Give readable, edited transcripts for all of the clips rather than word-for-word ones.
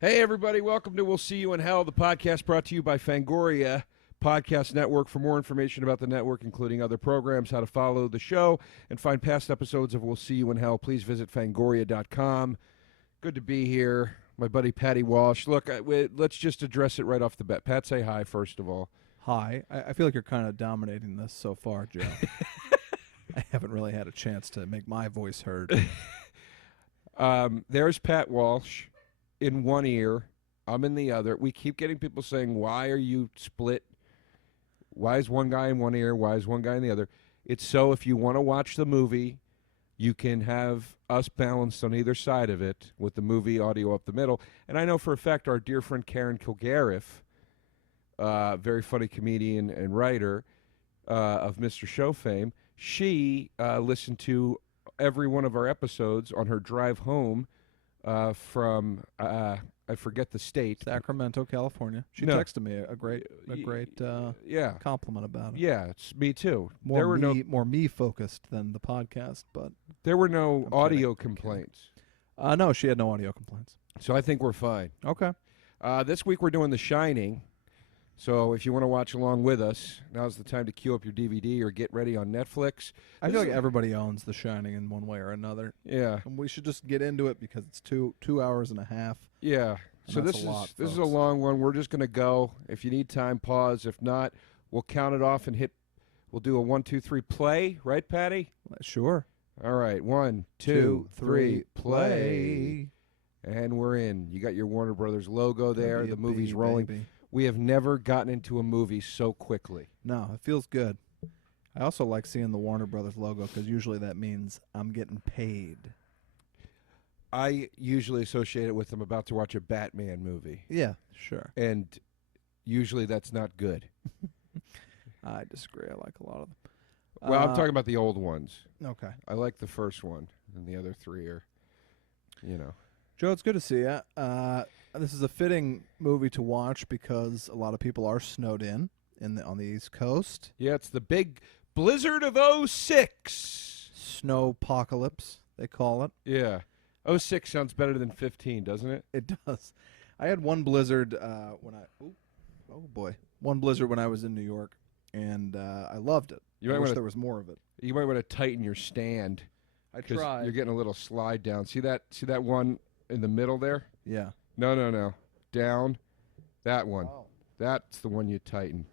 Hey, everybody. Welcome to We'll See You in Hell, the podcast brought to you by Fangoria Podcast Network. For more information about the network, including other programs, how to follow the show, and find past episodes of We'll See You in Hell, please visit fangoria.com. Good to be here. My buddy Patty Walsh. Look, let's just address it right off the bat. Pat, say hi, first of all. Hi. I feel like you're kind of dominating this so far, Joe. I haven't really had a chance to make my voice heard. There's Pat Walsh in one ear. I'm in the other. We keep getting people saying, why are you split? Why is one guy in one ear? Why is one guy in the other? It's so if you want to watch the movie, you can have us balanced on either side of it with the movie audio up the middle. And I know for a fact our dear friend Karen Kilgariff, very funny comedian and writer of Mr. Show fame, she listened to every one of our episodes on her drive home from I forget the state, Sacramento, California. She No. texted me a great yeah, compliment about it. yeah, it's me too. More me focused than the podcast, but There were no I'm audio kidding. complaints, no, she had no audio complaints. so I think we're fine. Okay. This week we're doing The Shining, so if you want to watch along with us, now's the time to queue up your DVD or get ready on Netflix. I This feel like is- everybody owns The Shining in one way or another, Yeah, and we should just get into it because it's two hours and a half. yeah. And So that's this a lot, is a folks. long one. We're just going to go. If you need time, pause. If not, we'll count it off and hit. We'll do a 1, 2, 3 play, right, Patty? Sure. All right, 1, 2, 3 play. And we're in. You got your Warner Brothers logo there. Be a The movie's bee, rolling. baby. We have never gotten into a movie so quickly. No, it feels good. I also like seeing the Warner Brothers logo because usually that means I'm getting paid. I usually associate it with I'm about to watch a Batman movie, Yeah, sure. and usually that's not good. I disagree. I like a lot of them. Well, I'm talking about the old ones. Okay. I like the first one, and the other three are, you know. Joe, it's good to see you. This is a fitting movie to watch because a lot of people are snowed in on the East Coast. Yeah, it's the big blizzard of 06. Snowpocalypse, they call it. Yeah. 06 sounds better than 15, doesn't it? It does. I had one blizzard one blizzard when I was in New York, and I loved it. You I might wish wanna- there was more of it. You might want to tighten your stand. I 'Cause tried. You're getting a little slide down. See that one in the middle there? Yeah. No. Down. That one. Oh. That's the one you tighten.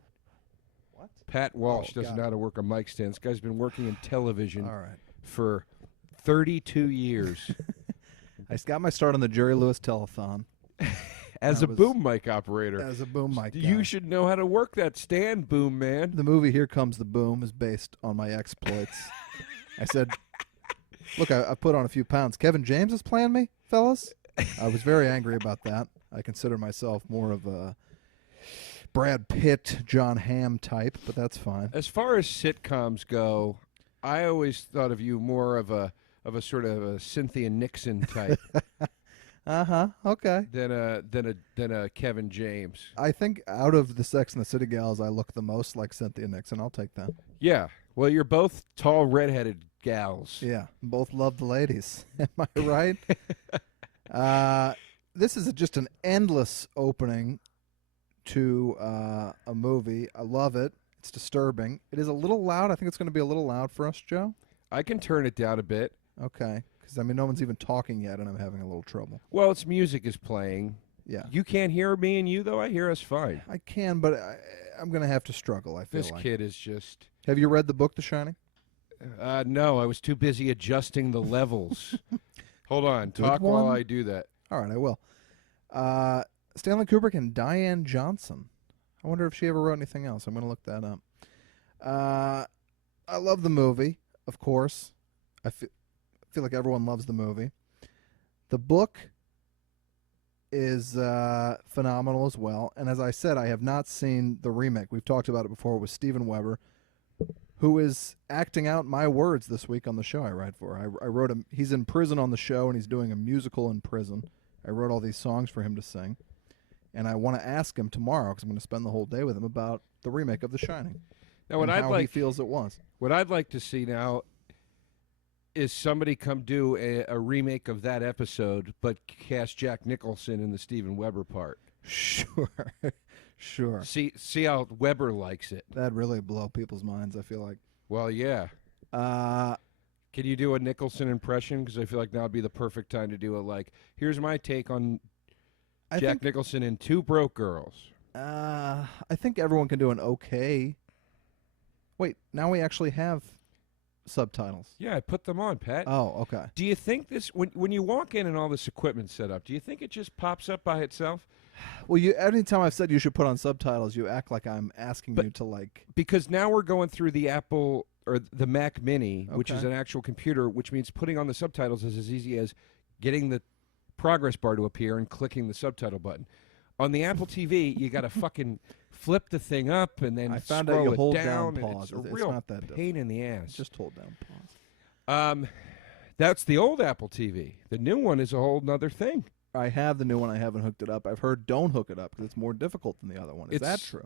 What? Pat Walsh Oh, doesn't got know it. how to work a mic stand. This guy's been working in television All right. for 32 years I got my start on the Jerry Lewis telethon as I a was- boom mic operator. as a boom mic guy. You should know how to work that stand, boom man. The movie Here Comes the Boom is based on my exploits. I said, look, I put on a few pounds. Kevin James is playing me, fellas. I was very angry about that. I consider myself more of a Brad Pitt, John Hamm type, but that's fine. As far as sitcoms go, I always thought of you more of a sort of a Cynthia Nixon type Okay. than a Kevin James. I think out of the Sex and the City gals, I look the most like Cynthia Nixon. I'll take that. Yeah. Well, you're both tall, redheaded gals. Yeah, both love the ladies. Am I right? This is just an endless opening to a movie. I love it. It's disturbing. It is a little loud. I think it's going to be a little loud for us, Joe. I can turn it down a bit. Okay. Because, no one's even talking yet, and I'm having a little trouble. Well, its music is playing. Yeah. You can't hear me and you, though? I hear us fine. I can, but I'm going to have to struggle, I feel This like. kid is just... Have you read the book, The Shining? No, I was too busy adjusting the levels. Hold on. Good Talk while one. I do that. All right, I will. Stanley Kubrick and Diane Johnson. I wonder if she ever wrote anything else. I'm going to look that up. I love the movie, of course. I feel like everyone loves the movie. The book is phenomenal as well. And as I said, I have not seen the remake. We've talked about it before with Steven Weber, who is acting out my words this week on the show I write for. I wrote him. He's in prison on the show, and he's doing a musical in prison. I wrote all these songs for him to sing. And I want to ask him tomorrow, because I'm going to spend the whole day with him, about the remake of The Shining. Now, what and I'd how like he feels it was. What I'd like to see now is somebody come do a remake of that episode, but cast Jack Nicholson in the Steven Weber part. Sure. Sure. See how Weber likes it. That'd really blow people's minds, I feel like. Well, yeah. Can you do a Nicholson impression? Because I feel like now would be the perfect time to do it. Like, here's my take on Jack Nicholson in Two Broke Girls. I think everyone can do an okay. Wait, now we actually have subtitles. Yeah, I put them on, Pat. Oh, okay. Do you think this, when you walk in and all this equipment's set up, do you think it just pops up by itself? Well, anytime I've said you should put on subtitles, you act like I'm asking you to like. Because now we're going through the Apple or the Mac Mini, which is Okay. an actual computer, which means putting on the subtitles is as easy as getting the progress bar to appear and clicking the subtitle button. On the Apple TV, you got to fucking flip the thing up and then I found out scroll you it hold down. down and pause. It's a It's real not that pain in the ass. Just hold down pause. That's the old Apple TV. The new one is a whole nother thing. I have the new one. I haven't hooked it up. I've heard don't hook it up because it's more difficult than the other one. Is that true?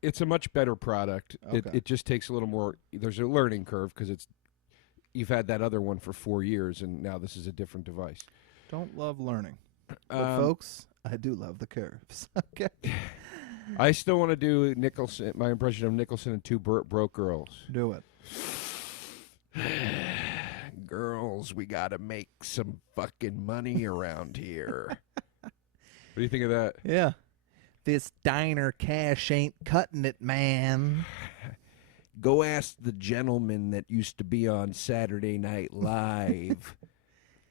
It's a much better product. Okay. It just takes a little more. There's a learning curve because you've had that other one for 4 years, and now this is a different device. Don't love learning. But folks, I do love the curves. Okay. I still want to do Nicholson. My impression of Nicholson and Two Broke Girls. Do it. Girls, we gotta make some fucking money around here. What do you think of that? Yeah. This diner cash ain't cutting it, man. Go ask the gentleman that used to be on Saturday Night Live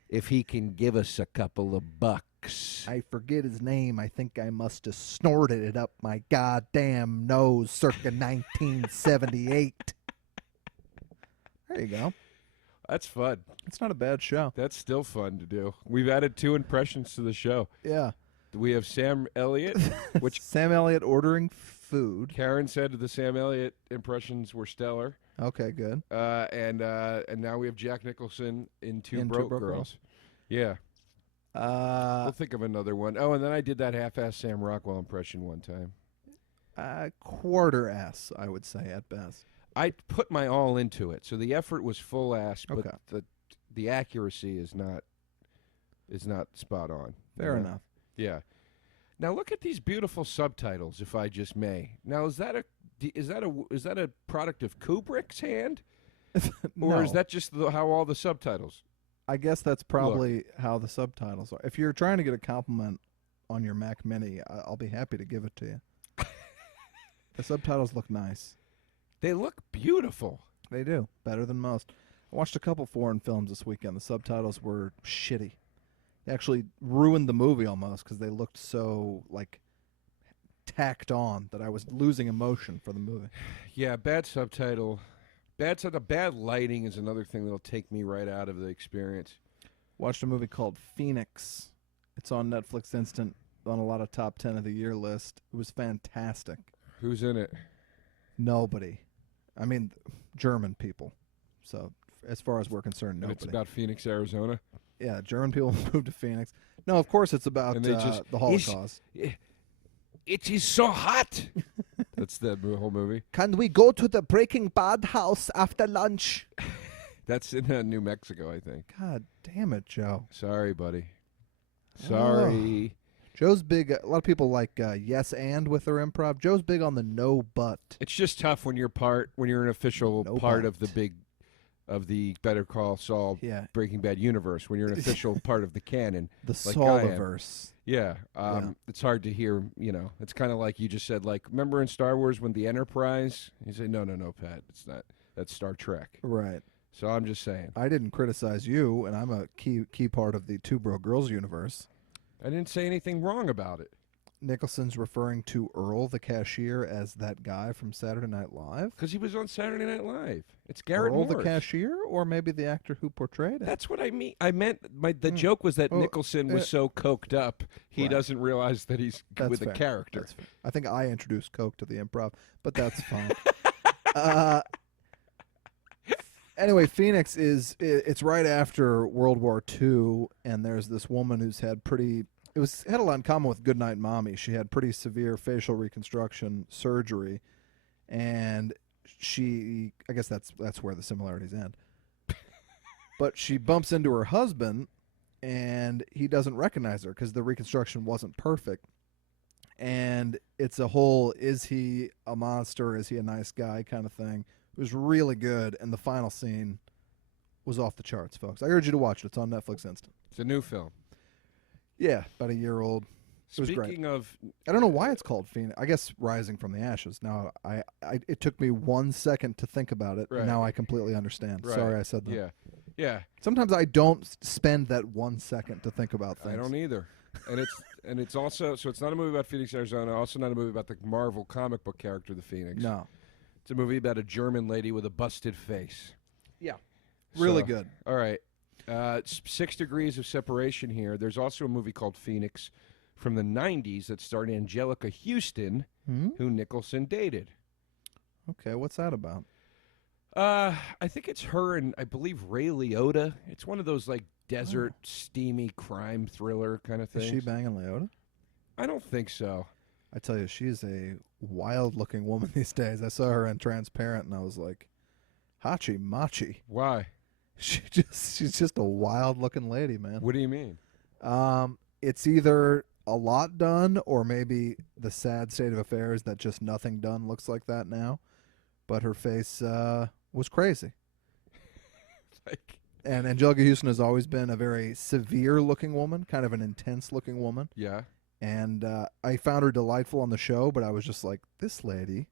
if he can give us a couple of bucks. I forget his name. I think I must have snorted it up my goddamn nose circa 1978. There you go. That's fun. It's not a bad show. That's still fun to do. We've added 2 impressions to the show. Yeah. We have Sam Elliott, which Sam Elliott ordering food. Karen said the Sam Elliott impressions were stellar. Okay, good. And now we have Jack Nicholson in Two Broke Girls. Yeah. We'll think of another one. Oh, and then I did that half-ass Sam Rockwell impression one time. Quarter ass, I would say at best. I put my all into it, so the effort was full ass, but Okay. the accuracy is not spot on. Fair enough. Yeah. Now look at these beautiful subtitles, if I just may. Now is that a product of Kubrick's hand, or is that just how all the subtitles? I guess that's probably how the subtitles are. If you're trying to get a compliment on your Mac Mini, I'll be happy to give it to you. The subtitles look nice. They look beautiful. They do. Better than most. I watched a couple foreign films this weekend. The subtitles were shitty. They actually ruined the movie almost because they looked so, like, tacked on that I was losing emotion for the movie. Yeah, bad subtitle. Bad lighting is another thing that'll take me right out of the experience. Watched a movie called Phoenix. It's on Netflix Instant, on a lot of top 10 of the year list. It was fantastic. Who's in it? Nobody. I mean, German people. So, as far as we're concerned, And nobody. it's about Phoenix, Arizona. Yeah, German people moved to Phoenix. No, of course it's about And they just- the Holocaust. It is so hot. That's the whole movie. Can we go to the Breaking Bad house after lunch? That's in New Mexico, I think. God damn it, Joe. Sorry, buddy. Sorry. Joe's big. A lot of people like yes and with their improv. Joe's big on the no but. It's just tough when you're an official No part but. of the Better Call Saul Yeah. Breaking Bad universe. When you're an official part of the canon. The Like I am. Sauliverse. Yeah, Yeah. It's hard to hear. It's kind of like you just said. Like, remember in Star Wars when the Enterprise? You say, no, Pat, it's not. That's Star Trek. Right. So I'm just saying. I didn't criticize you, and I'm a key part of the Two Bro Girls universe. I didn't say anything wrong about it. Nicholson's referring to Earl, the cashier, as that guy from Saturday Night Live. Because he was on Saturday Night Live. It's Garrett Earl, Morris. the cashier, or maybe the actor who portrayed it. That's what I mean. I meant the joke was that Well, Nicholson was so coked up he Right. doesn't realize that he's That's with fair. a character. That's fair. I think I introduced Coke to the improv, but that's fine. Anyway, Phoenix it's right after World War II, and there's this woman who's had had a lot in common with Goodnight Mommy. She had pretty severe facial reconstruction surgery, and I guess that's where the similarities end. But she bumps into her husband, and he doesn't recognize her because the reconstruction wasn't perfect. And it's a whole, is he a monster, is he a nice guy kind of thing. It was really good, and the final scene was off the charts, folks. I urge you to watch it. It's on Netflix Instant. It's a new film. Yeah, about a year old. It was great. Speaking of, I don't know why it's called Phoenix. I guess Rising from the Ashes. Now, it took me 1 second to think about it, Right. and now I completely understand. Right. Sorry I said that. yeah, Sometimes I don't spend that 1 second to think about things. I don't either. And it's also, so it's not a movie about Phoenix, Arizona. Also not a movie about the Marvel comic book character, the Phoenix. No. It's a movie about a German lady with a busted face. Yeah. Really So, good. All right. 6 degrees of separation here. There's also a movie called Phoenix from the 90s that starred Angelica Houston, who Nicholson dated. Okay, what's that about? I think it's her and I believe Ray Liotta. It's one of those like desert, steamy crime thriller kind of Is things. she banging Leota? I don't think so. I tell you, she's a wild-looking woman these days. I saw her in Transparent, and I was like, Hachi Machi. Why? She's just a wild-looking lady, man. What do you mean? It's either a lot done or maybe the sad state of affairs that just nothing done looks like that now. But her face was crazy. Like, and Angelica Houston has always been a very severe-looking woman, kind of an intense-looking woman. yeah. And I found her delightful on the show, but I was just like, this lady,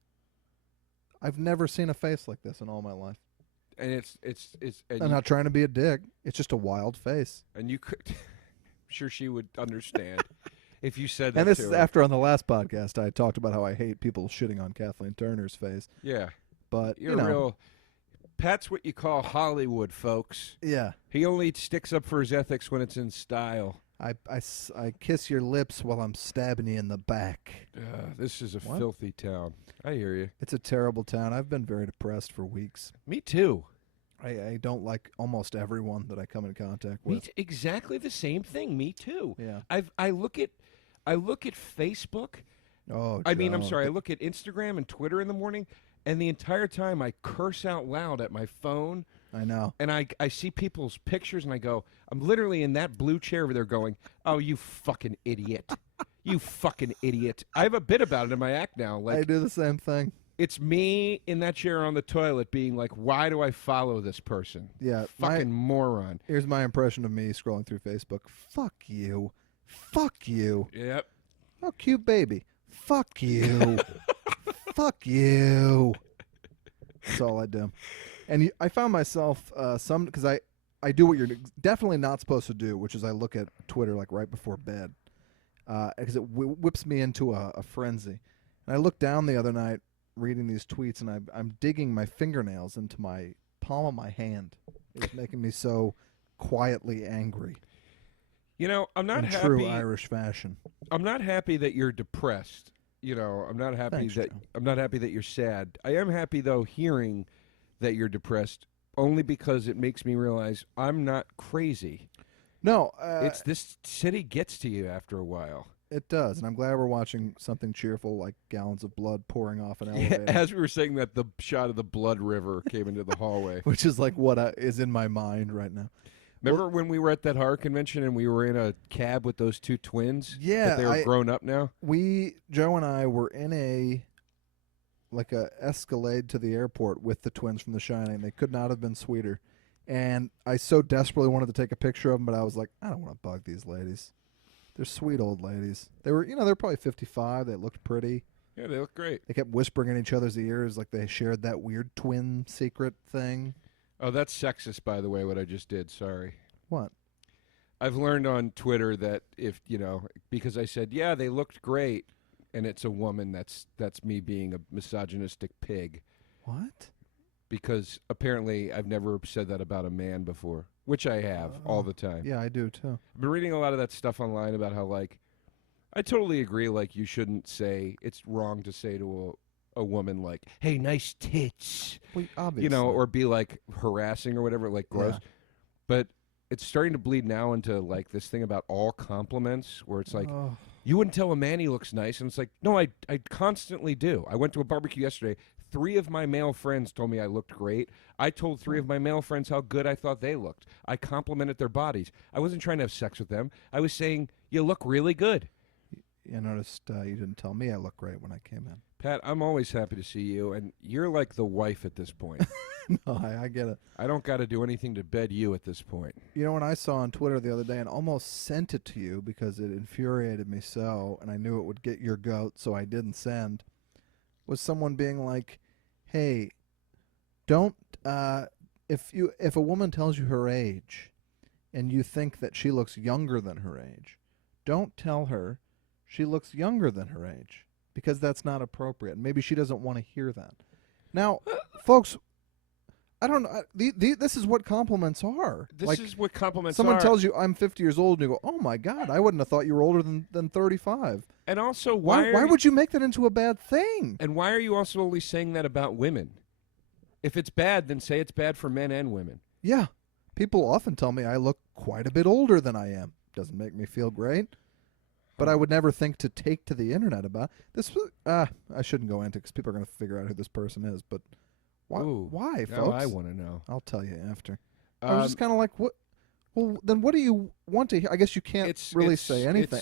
I've never seen a face like this in all my life. And it's and I'm you, not trying to be a dig. It's just a wild face. and you could I'm sure she would understand if you said that And this to is her. after on the last podcast I talked about how I hate people shitting on Kathleen Turner's face. Yeah. But, You're you know, real. Pat's what you call Hollywood, folks. yeah. He only sticks up for his ethics when it's in style. I kiss your lips while I'm stabbing you in the back. This is a What? filthy town. I hear you. It's a terrible town. I've been very depressed for weeks. Me too. I don't like almost everyone that I come in contact with. Exactly the same thing. Me too. Yeah. I look at Facebook. Oh, I mean, I'm Joe. sorry. I look at Instagram and Twitter in the morning, and the entire time I curse out loud at my phone. I know. And I see people's pictures, and I go, I'm literally in that blue chair over there going, oh, you fucking idiot. You fucking idiot. I have a bit about it in my act now. I Like, do the same thing. it's me in that chair on the toilet being like, why do I follow this person? Yeah. Fucking moron. Here's my impression of me scrolling through Facebook. Fuck you. Fuck you. Yep. Oh, cute baby. Fuck you. Fuck you. That's all I do. And I found myself because I do what you're definitely not supposed to do, which is I look at Twitter like right before bed because it whips me into a frenzy. And I looked down the other night reading these tweets, and I'm digging my fingernails into my palm of my hand. It's making me so quietly angry. You know, I'm not in happy. true Irish fashion. I'm not happy that you're depressed. You know, I'm not happy Thanks, that Joe. I'm not happy that you're sad. I am happy though hearing that you're depressed, only because it makes me realize I'm not crazy. No, It's this city gets to you after a while. it does, and I'm glad we're watching something cheerful like gallons of blood pouring off an elevator, As we were saying that, the shot of the blood river came into the hallway. which is like what is in my mind right now. Remember when we were at that horror convention and we were in a cab with those two twins? Yeah, that they were grown up now. Joe and I were in a Escalade to the airport with the twins from The Shining. They could not have been sweeter. And I so desperately wanted to take a picture of them, but I was like, I don't want to bug these ladies. They're sweet old ladies. They were, they're probably 55. They looked pretty. Yeah, they look great. They kept whispering in each other's ears like they shared that weird twin secret thing. Oh, that's sexist, by the way, what I just did. Sorry. What? I've learned on Twitter that if, because I said, yeah, they looked great, and it's a woman, that's me being a misogynistic pig. What? Because apparently I've never said that about a man before, which I have all the time. Yeah, I do too. I've been reading a lot of that stuff online about how, like, I totally agree, like, you shouldn't say, it's wrong to say to a woman, like, hey, nice tits, Well, obviously. or be, like, harassing or whatever, like, gross. Yeah. But it's starting to bleed now into, like, this thing about all compliments, where it's like, Oh. you wouldn't tell a man he looks nice, and it's like, no, I constantly do. I went to a barbecue yesterday. 3 of my male friends told me I looked great. I told 3 of my male friends how good I thought they looked. I complimented their bodies. I wasn't trying to have sex with them. I was saying, you look really good. I noticed you didn't tell me I look great when I came in. Pat, I'm always happy to see you, and you're like the wife at this point. No, I get it. I don't got to do anything to bed you at this point. You know, when I saw on Twitter the other day and almost sent it to you because it infuriated me so, and I knew it would get your goat, so I didn't send, was someone being like, hey, don't, if a woman tells you her age and you think that she looks younger than her age, don't tell her she looks younger than her age, because that's not appropriate. Maybe she doesn't want to hear that. Now, folks, I don't know. This is what compliments are. This is what compliments someone are. tells you, I'm 50 years old, and you go, oh, my God, I wouldn't have thought you were older than 35. And also, why would you make that into a bad thing? And why are you also only saying that about women? If it's bad, then say it's bad for men and women. Yeah. People often tell me I look quite a bit older than I am. Doesn't make me feel great. But I would never think to take to the internet about this. I shouldn't go into it because people are going to figure out who this person is. But why, Ooh, why folks? Now I want to know. I'll tell you after. I was just kind of like, what? Well, then what do you want to hear? I guess you can't really say anything.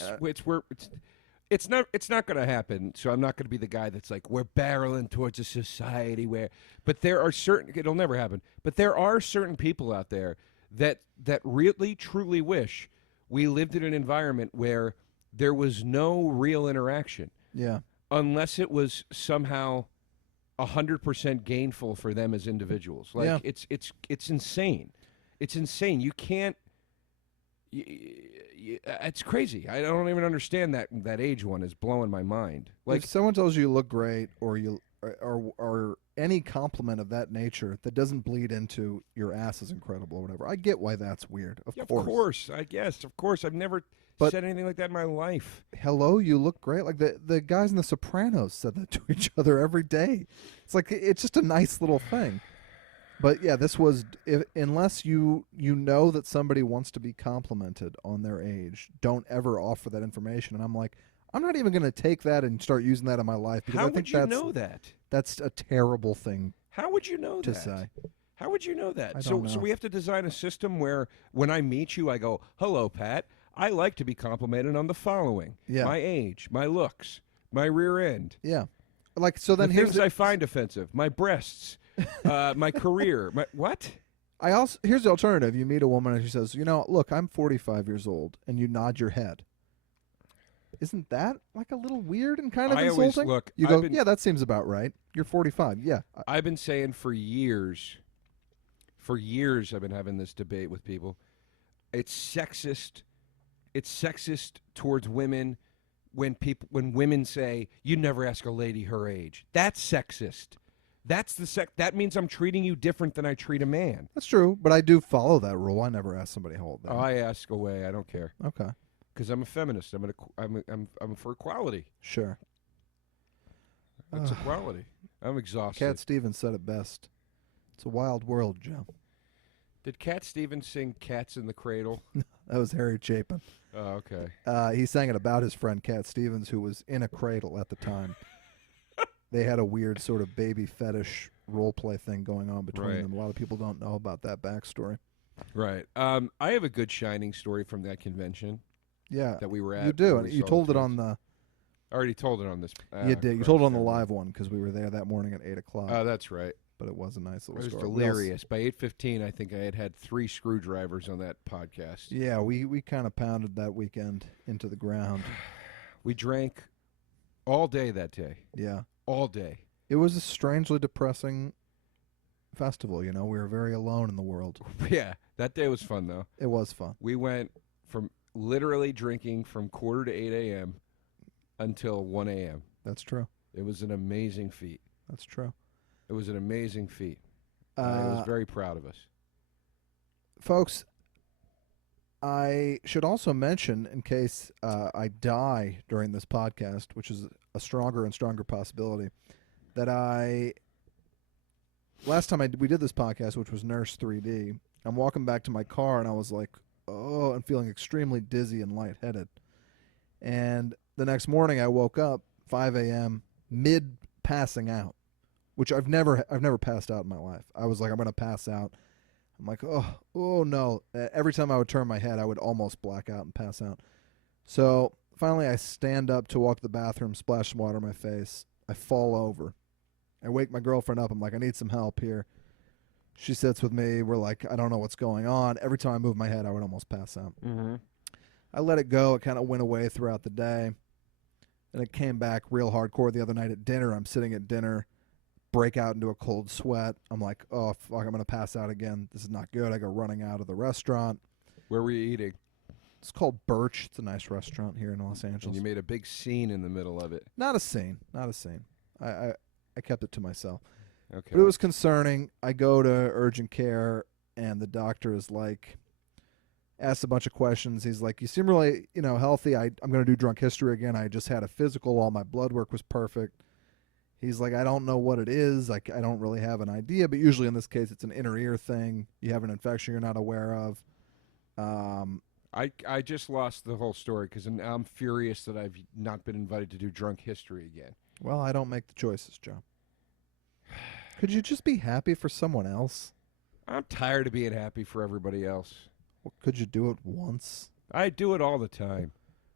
It's not going to happen. So I'm not going to be the guy that's like, we're barreling towards a society where. But there are certain. It'll never happen. But there are certain people out there that really truly wish we lived in an environment where there was no real interaction. Yeah. Unless it was somehow 100% gainful for them as individuals. Like Yeah. it's insane. It's insane. You can't. It's crazy. I don't even understand that age one is blowing my mind. Like if someone tells you you look great, or any compliment of that nature that doesn't bleed into your ass is incredible or whatever, I get why that's weird. Of course, I guess. Of course, I've never said anything like that in my life. Hello, you look great. Like the guys in The Sopranos said that to each other every day. It's like it's just a nice little thing. But yeah, this was unless you know that somebody wants to be complimented on their age, don't ever offer that information. And I'm like, I'm not even going to take that and start using that in my life because How I think would you know that? That's a terrible thing. How would you know to that? say? How would you know that? I don't know. So we have to design a system where when I meet you, I go, "Hello, Pat. I like to be complimented on the following: my age, my looks, my rear end." Yeah, like so. Then here's things I find offensive: my breasts, my career. What? Here's the alternative. You meet a woman and she says, "You know, look, I'm 45 years old," and you nod your head. Isn't that like a little weird and kind of insulting? You go, yeah, that seems about right. You're 45. Yeah. I've been saying for years I've been having this debate with people. It's sexist. It's sexist towards women when women say, "You never ask a lady her age." That's sexist. That's that means I'm treating you different than I treat a man. That's true, but I do follow that rule. I never ask somebody how old they are. I ask away. I don't care. Okay. Because I'm a feminist. I'm for equality. Sure. It's equality. I'm exhausted. Cat Stevens said it best. It's a wild world, Joe. Did Cat Stevens sing "Cats in the Cradle"? That was Harry Chapin. Oh, okay. He sang it about his friend Cat Stevens, who was in a cradle at the time. They had a weird sort of baby fetish role play thing going on between them. A lot of people don't know about that backstory. Right. I have a good Shining story from that convention. Yeah, that we were at. You do, and you told it on the. I already told it on this. You did. You told it on the live one because we were there that morning at 8:00. Oh, that's right. But it was a nice little story. It was delirious. By 8:15, I think I had 3 screwdrivers on that podcast. Yeah, we kind of pounded that weekend into the ground. We drank all day that day. Yeah, all day. It was a strangely depressing festival. You know, we were very alone in the world. Yeah, that day was fun though. It was fun. We went from literally drinking from 7:45 to 8 a.m. until 1 a.m. That's true. It was an amazing feat. That's true. It was an amazing feat. I was very proud of us. Folks, I should also mention, in case I die during this podcast, which is a stronger and stronger possibility, that last time we did this podcast, which was Nurse 3D, I'm walking back to my car and I was like, oh, I'm feeling extremely dizzy and lightheaded. And the next morning I woke up 5 a.m. mid-passing out. which I've never passed out in my life. I was like, I'm going to pass out. I'm like, oh no. Every time I would turn my head, I would almost black out and pass out. So finally I stand up to walk to the bathroom, splash some water on my face. I fall over. I wake my girlfriend up. I'm like, I need some help here. She sits with me. We're like, I don't know what's going on. Every time I move my head, I would almost pass out. Mm-hmm. I let it go. It kind of went away throughout the day. And it came back real hardcore the other night at dinner. I'm sitting at dinner, break out into a cold sweat. I'm like, oh, fuck, I'm going to pass out again. This is not good. I go running out of the restaurant. Where were you eating? It's called Birch. It's a nice restaurant here in Los Angeles. And you made a big scene in the middle of it. Not a scene. I kept it to myself. Okay. But it was concerning. I go to urgent care, and the doctor is like, asks a bunch of questions. He's like, you seem really, healthy. I'm going to do drunk history again. I just had a physical. All my blood work was perfect. He's like, I don't know what it is. I don't really have an idea. But usually in this case, it's an inner ear thing. You have an infection you're not aware of. I just lost the whole story because I'm furious that I've not been invited to do drunk history again. Well, I don't make the choices, Joe. Could you just be happy for someone else? I'm tired of being happy for everybody else. Well, could you do it once? I do it all the time.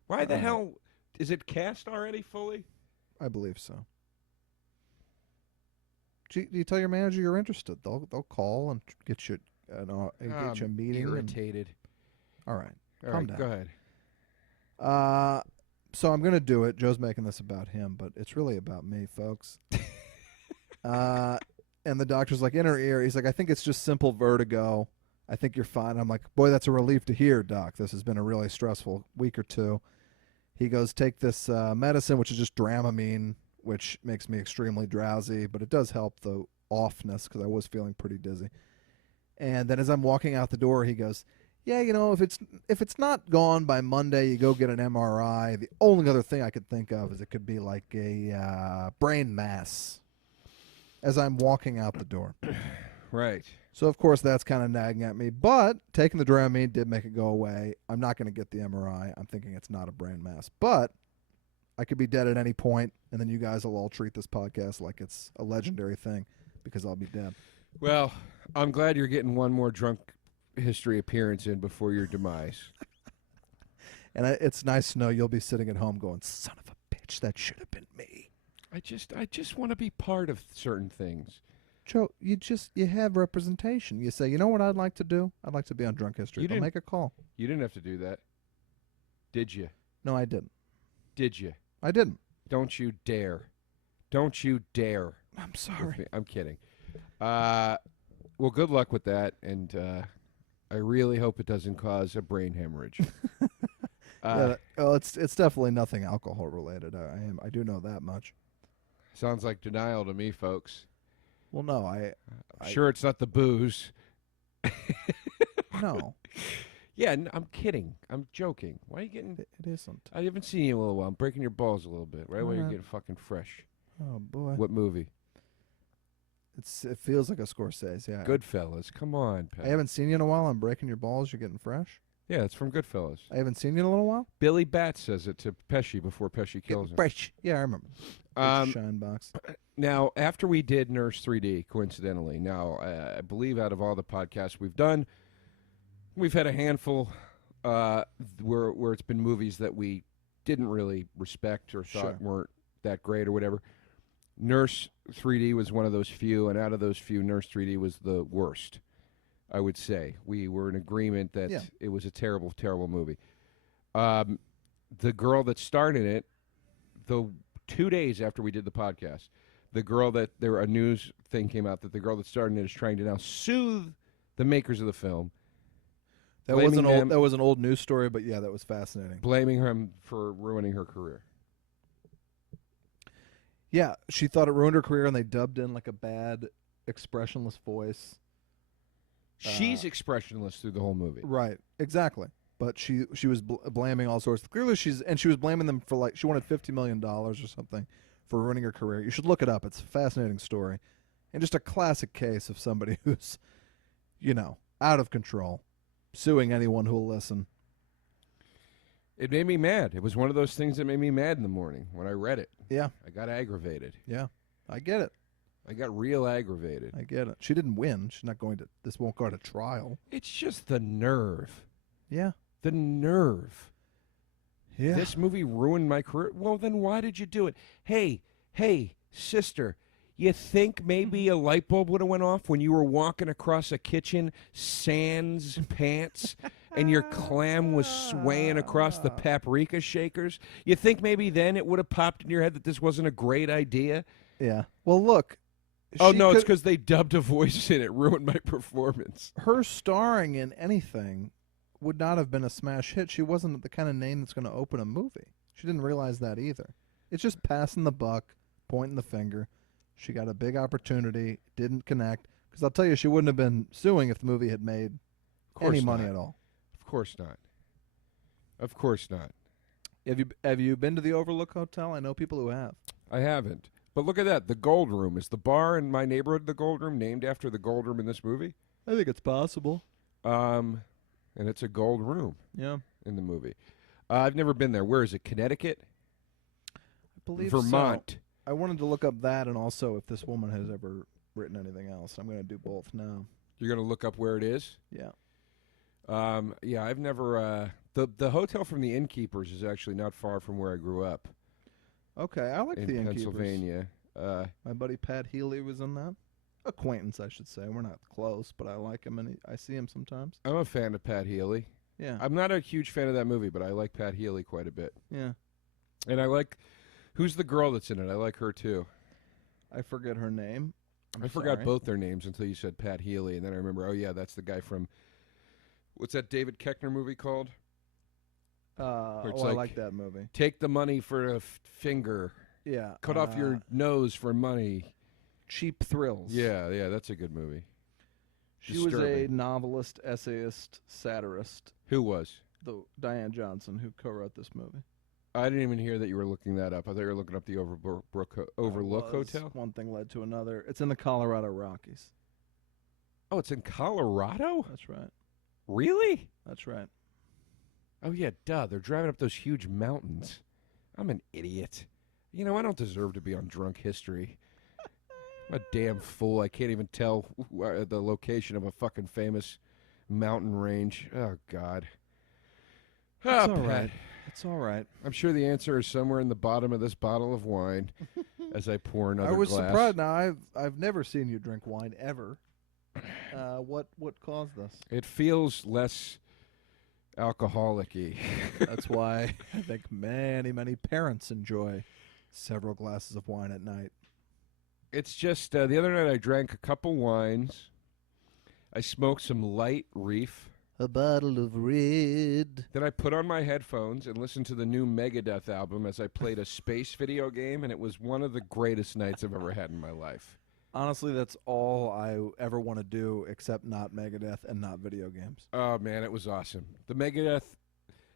Why the hell? Is it cast already fully? I believe so. Do you tell your manager you're interested? They'll call and get you a meeting. Irritated. All right. All Calm right, down. go ahead. So I'm going to do it. Joe's making this about him, but it's really about me, folks. And the doctor's like, inner ear. He's like, I think it's just simple vertigo. I think you're fine. I'm like, boy, that's a relief to hear, Doc. This has been a really stressful week or two. He goes, take this medicine, which is just Dramamine, which makes me extremely drowsy, but it does help the offness because I was feeling pretty dizzy. And then as I'm walking out the door, he goes, yeah, if it's not gone by Monday, you go get an MRI. The only other thing I could think of is it could be like a brain mass as I'm walking out the door. Right. So, of course, that's kind of nagging at me. But taking the Dramamine did make it go away. I'm not going to get the MRI. I'm thinking it's not a brain mass. But I could be dead at any point, and then you guys will all treat this podcast like it's a legendary thing because I'll be dead. Well, I'm glad you're getting one more drunk history appearance in before your demise. And it's nice to know you'll be sitting at home going, son of a bitch, that should have been me. I just want to be part of certain things. Joe, you have representation. You say, you know what I'd like to do? I'd like to be on Drunk History. I'll make a call. You didn't have to do that. Did you? No, I didn't. Did you? I didn't. Don't you dare. Don't you dare. I'm sorry. I'm kidding. Well, good luck with that, and I really hope it doesn't cause a brain hemorrhage. It's definitely nothing alcohol related. I do know that much. Sounds like denial to me, folks. Well, no, I'm sure it's not the booze. No. Yeah, I'm kidding. I'm joking. Why are you getting... It isn't. I haven't seen you in a little while. I'm breaking your balls a little bit, right while you're getting fucking fresh. Oh, boy. What movie? It feels like a Scorsese, yeah. Goodfellas. Come on, Pat. I haven't seen you in a while. I'm breaking your balls. You're getting fresh. Yeah, it's from Goodfellas. I haven't seen you in a little while. Billy Bat says it to Pesci before Pesci kills him. Fresh. Yeah, I remember. Shine box. Now, after we did Nurse 3D, coincidentally, I believe out of all the podcasts we've done, we've had a handful where it's been movies that we didn't really respect or thought weren't that great or whatever. Nurse 3D was one of those few, and out of those few, Nurse 3D was the worst, I would say. We were in agreement that it was a terrible, terrible movie. The girl that starred in it, 2 days after we did the podcast, a news thing came out that the girl that starred in it is trying to now sue the makers of the film. That was an old news story, but yeah, that was fascinating. Blaming him for ruining her career. Yeah, she thought it ruined her career, and they dubbed in like a bad, expressionless voice. She's expressionless through the whole movie. Right, exactly. But she was blaming all sorts. Clearly, she was blaming them for she wanted $50 million or something for ruining her career. You should look it up. It's a fascinating story, and just a classic case of somebody who's, out of control, suing anyone who will listen. It made me mad. It was one of those things that made me mad in the morning when I read it. Yeah. I got aggravated. Yeah. I get it. I got real aggravated. I get it. She didn't win. She's not going to. This won't go to trial. It's just the nerve. Yeah. The nerve. Yeah. This movie ruined my career. Well, then why did you do it? Hey, sister, you think maybe a light bulb would have went off when you were walking across a kitchen sans pants and your clam was swaying across the paprika shakers? You think maybe then it would have popped in your head that this wasn't a great idea? Yeah. Well, look. Oh, no, it's because they dubbed a voice in it. Ruined my performance. Her starring in anything would not have been a smash hit. She wasn't the kind of name that's going to open a movie. She didn't realize that either. It's just passing the buck, pointing the finger. She got a big opportunity, didn't connect. Because I'll tell you, she wouldn't have been suing if the movie had made any money at all. Of course not. Of course not. Have you been to the Overlook Hotel? I know people who have. I haven't. But look at that. The Gold Room. Is the bar in my neighborhood the Gold Room named after the Gold Room in this movie? I think it's possible. And it's a gold room. Yeah. In the movie. I've never been there. Where is it? Connecticut? I believe Vermont. So. I wanted to look up that and also if this woman has ever written anything else. I'm going to do both now. You're going to look up where it is? Yeah. Yeah, I've never... The hotel from the Innkeepers is actually not far from where I grew up. Okay, I like the In Innkeepers. Pennsylvania. My buddy Pat Healy was in that. Acquaintance, I should say. We're not close, but I like him and I see him sometimes. I'm a fan of Pat Healy. Yeah. I'm not a huge fan of that movie, but I like Pat Healy quite a bit. Yeah. And I like... Who's the girl that's in it? I like her, too. I forget her name. I forgot both their names until you said Pat Healy, and then I remember, oh, yeah, that's the guy from... What's that David Koechner movie called? I like that movie. Take the money for a finger. Yeah. Cut off your nose for money. Cheap Thrills. Yeah, that's a good movie. She was a novelist, essayist, satirist. Who was? Diane Johnson, who co-wrote this movie. I didn't even hear that you were looking that up. I thought you were looking up the Overlook Hotel. One thing led to another. It's in the Colorado Rockies. Oh, it's in Colorado? That's right. Really? That's right. Oh, yeah, duh. They're driving up those huge mountains. I'm an idiot. You know, I don't deserve to be on Drunk History. I'm a damn fool. I can't even tell the location of a fucking famous mountain range. Oh, God. It's all right. It's all right. I'm sure the answer is somewhere in the bottom of this bottle of wine as I pour another glass. I was surprised. Now, I've never seen you drink wine, ever. What caused this? It feels less alcoholic-y. That's why I think many, many parents enjoy several glasses of wine at night. It's just, the other night I drank a couple wines. I smoked some light reef. A bottle of red. Then I put on my headphones and listened to the new Megadeth album as I played a space video game, and it was one of the greatest nights I've ever had in my life. Honestly, that's all I ever want to do except not Megadeth and not video games. Oh, man, it was awesome. The Megadeth,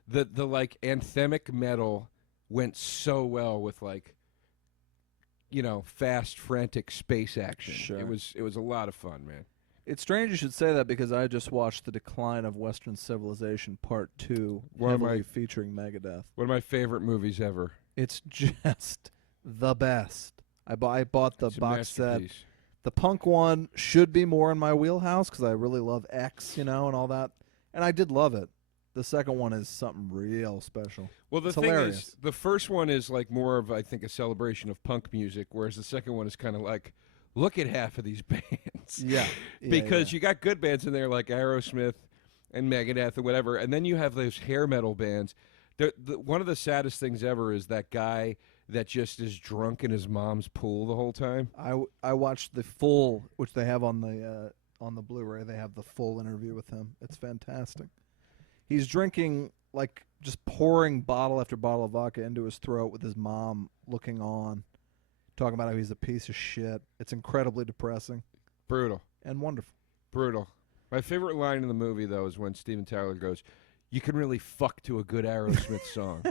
the like, anthemic metal went so well with, like, you know, fast, frantic space action. Sure. It was a lot of fun, man. It's strange you should say that because I just watched The Decline of Western Civilization Part 2, featuring Megadeth. One of my favorite movies ever. It's just the best. I bought the box set. The punk one should be more in my wheelhouse because I really love X, and all that. And I did love it. The second one is something real special. Well, the thing is, the first one is like more of, I think, a celebration of punk music, whereas the second one is kind of like, look at half of these bands. Yeah. Because you got good bands in there like Aerosmith and Megadeth and whatever, and then you have those hair metal bands. One of the saddest things ever is that guy that just is drunk in his mom's pool the whole time. I watched the full, which they have on the Blu-ray. They have the full interview with him. It's fantastic. He's drinking, like, just pouring bottle after bottle of vodka into his throat with his mom looking on, talking about how he's a piece of shit. It's incredibly depressing. Brutal. And wonderful. Brutal. My favorite line in the movie, though, is when Steven Tyler goes, "You can really fuck to a good Aerosmith song."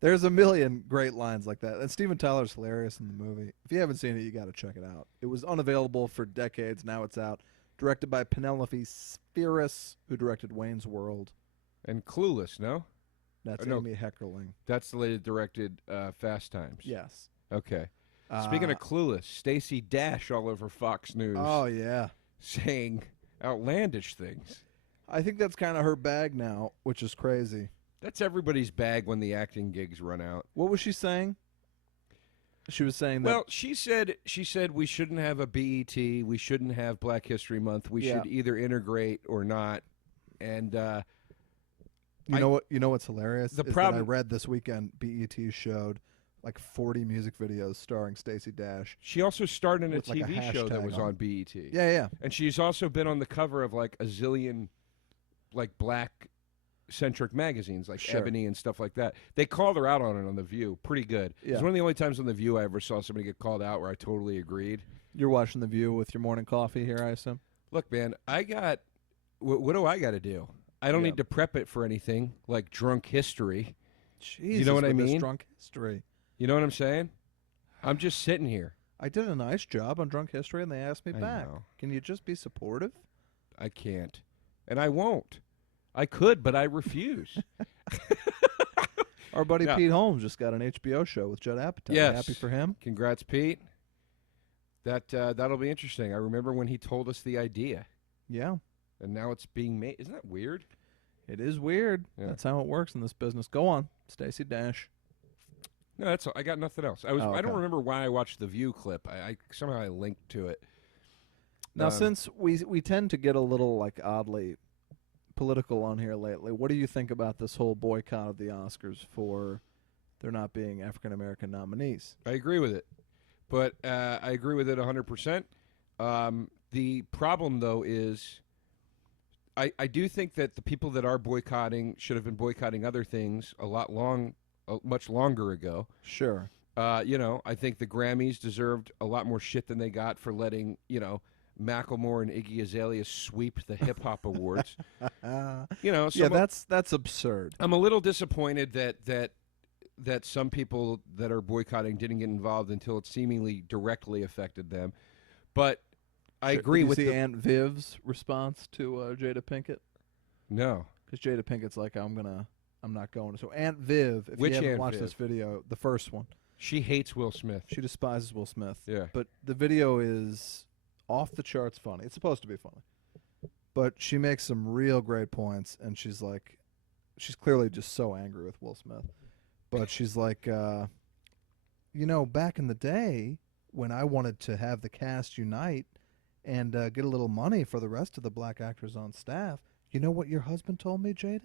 There's a million great lines like that. And Steven Tyler's hilarious in the movie. If you haven't seen it, you got to check it out. It was unavailable for decades. Now it's out. Directed by Penelope Spheris, who directed Wayne's World. And Clueless, no? That's Amy Heckerling. That's the lady that directed Fast Times. Yes. Okay. Speaking of clueless, Stacey Dash all over Fox News Oh, yeah. saying outlandish things. I think that's kind of her bag now, which is crazy. That's everybody's bag when the acting gigs run out. What was she saying? She was saying that. Well, she said we shouldn't have a BET, we shouldn't have Black History Month. We should either integrate or not. And you know what's hilarious? The is problem that I read this weekend BET showed like 40 music videos starring Stacey Dash. She also starred in a With, like, a TV show that was on BET. Yeah, yeah. And she's also been on the cover of like a zillion like black centric magazines like Sure. Ebony and stuff like that. They called her out on it on The View. Pretty good. Yeah. It's one of the only times on The View I ever saw somebody get called out where I totally agreed. You're watching The View with your morning coffee here, I assume? Look, man, I got what do I got to do? I don't need to prep it for anything like drunk history. Jesus, you know what I with this mean? Drunk history. You know what I'm saying? I'm just sitting here. I did a nice job on Drunk History, and they asked me I back. know. Can you just be supportive? I can't. And I won't. I could, but I refuse. Our buddy Pete Holmes just got an HBO show with Judd Apatow. Yes. Happy for him? Congrats, Pete. That'll be interesting. I remember when he told us the idea, Yeah. and now it's being made. Isn't that weird? It is weird. Yeah. That's how it works in this business. Go on, Stacey Dash. No, that's all. I got nothing else. I okay. don't remember why I watched the View clip. I somehow I linked to it. Now, since we tend to get a little like oddly political on here lately, what do you think about this whole boycott of the Oscars for there not being African American nominees? I agree with it, but I agree with it 100%. The problem, though, is I do think that the people that are boycotting should have been boycotting other things much longer ago. Sure. I think the Grammys deserved a lot more shit than they got for letting, Macklemore and Iggy Azalea sweep the hip hop awards. Yeah, that's absurd. I'm a little disappointed that some people that are boycotting didn't get involved until it seemingly directly affected them. But I agree with Did you see Aunt Viv's response to Jada Pinkett? No. Because Jada Pinkett's like, I'm not going. So Aunt Viv, if Which you haven't Aunt watched Viv? this video, the first one, She hates Will Smith. she despises Will Smith. Yeah. But the video is off the charts funny. It's supposed to be funny. But she makes some real great points, and she's clearly just so angry with Will Smith. But she's like, back in the day when I wanted to have the cast unite and get a little money for the rest of the black actors on staff, you know what your husband told me, Jada?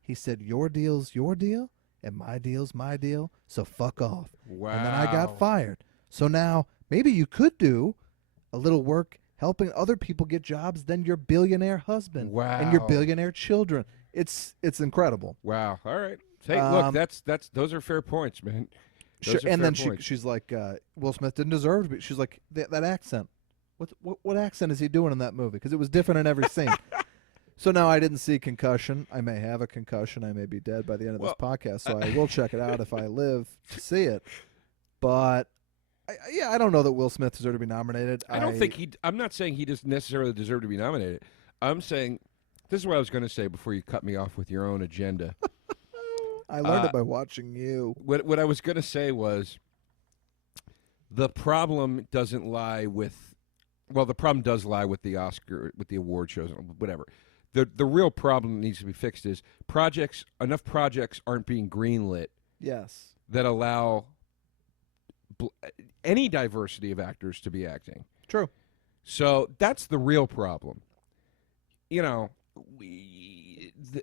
He said, your deal's your deal, and my deal's my deal, so fuck off. Wow. And then I got fired. So now maybe you could do a little work helping other people get jobs than your billionaire husband and your Wow. billionaire children. It's incredible. Wow. All right. Hey, look, that's those are fair points, man. Those Sure. are And fair then points. she's like, Will Smith didn't deserve to be. She's like, that accent. What accent is he doing in that movie? Because it was different in every scene. So now I didn't see Concussion. I may have a concussion. I may be dead by the end of this podcast. So I will check it out if I live to see it. But I don't know that Will Smith deserved to be nominated. I don't think I'm not saying he doesn't necessarily deserve to be nominated. I'm saying this is what I was going to say before you cut me off with your own agenda. I learned it by watching you. What I was going to say was the problem doesn't lie with. Well, the problem does lie with the award shows, whatever. The real problem that needs to be fixed is enough projects aren't being greenlit Yes. that allow any diversity of actors to be acting. True. So that's the real problem.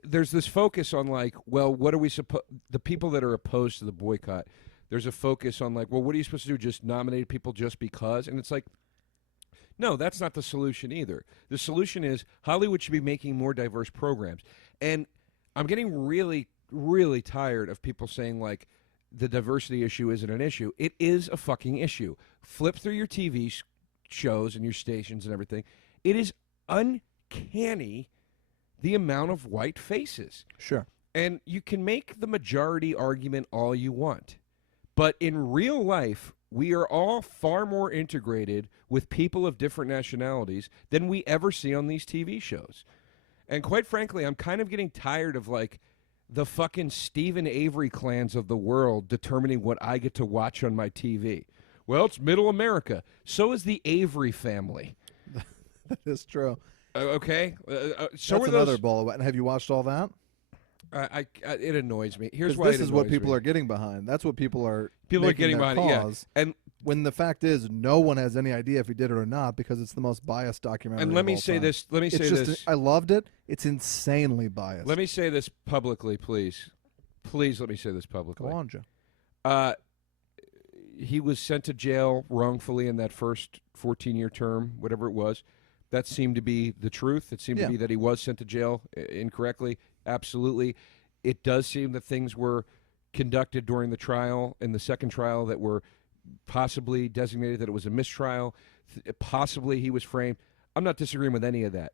There's this focus on like, well, what are we supposed? The people that are opposed to the boycott, there's a focus on like, well, what are you supposed to do? Just nominate people just because? And it's like, no, that's not the solution either. The solution is Hollywood should be making more diverse programs. And I'm getting really, really tired of people saying like the diversity issue isn't an issue. It is a fucking issue. Flip through your TV shows and your stations and everything. It is uncanny the amount of white faces. Sure. And you can make the majority argument all you want. But in real life, we are all far more integrated with people of different nationalities than we ever see on these TV shows. And quite frankly, I'm kind of getting tired of like the fucking Stephen Avery clans of the world determining what I get to watch on my TV. well, it's middle America. So is the Avery family. That is true. Okay? So That's are another those... ball. And have you watched all that? It annoys me. Here's 'Cause why this it is what annoys people me. are getting behind. That's what people are Getting their behind it, yeah. cause. And when the fact is, no one has any idea if he did it or not because it's the most biased documentary. let me of all say time. this. Let me It's say just, this. I loved it. It's insanely biased. Let me say this publicly, please. Please let me say this publicly. Go on, Joe. He was sent to jail wrongfully in that first 14-year term, whatever it was. That seemed to be the truth. It seemed to be that he was sent to jail incorrectly. Absolutely. It does seem that things were conducted during the trial, in the second trial, that were possibly designated that it was a mistrial. Possibly he was framed. I'm not disagreeing with any of that.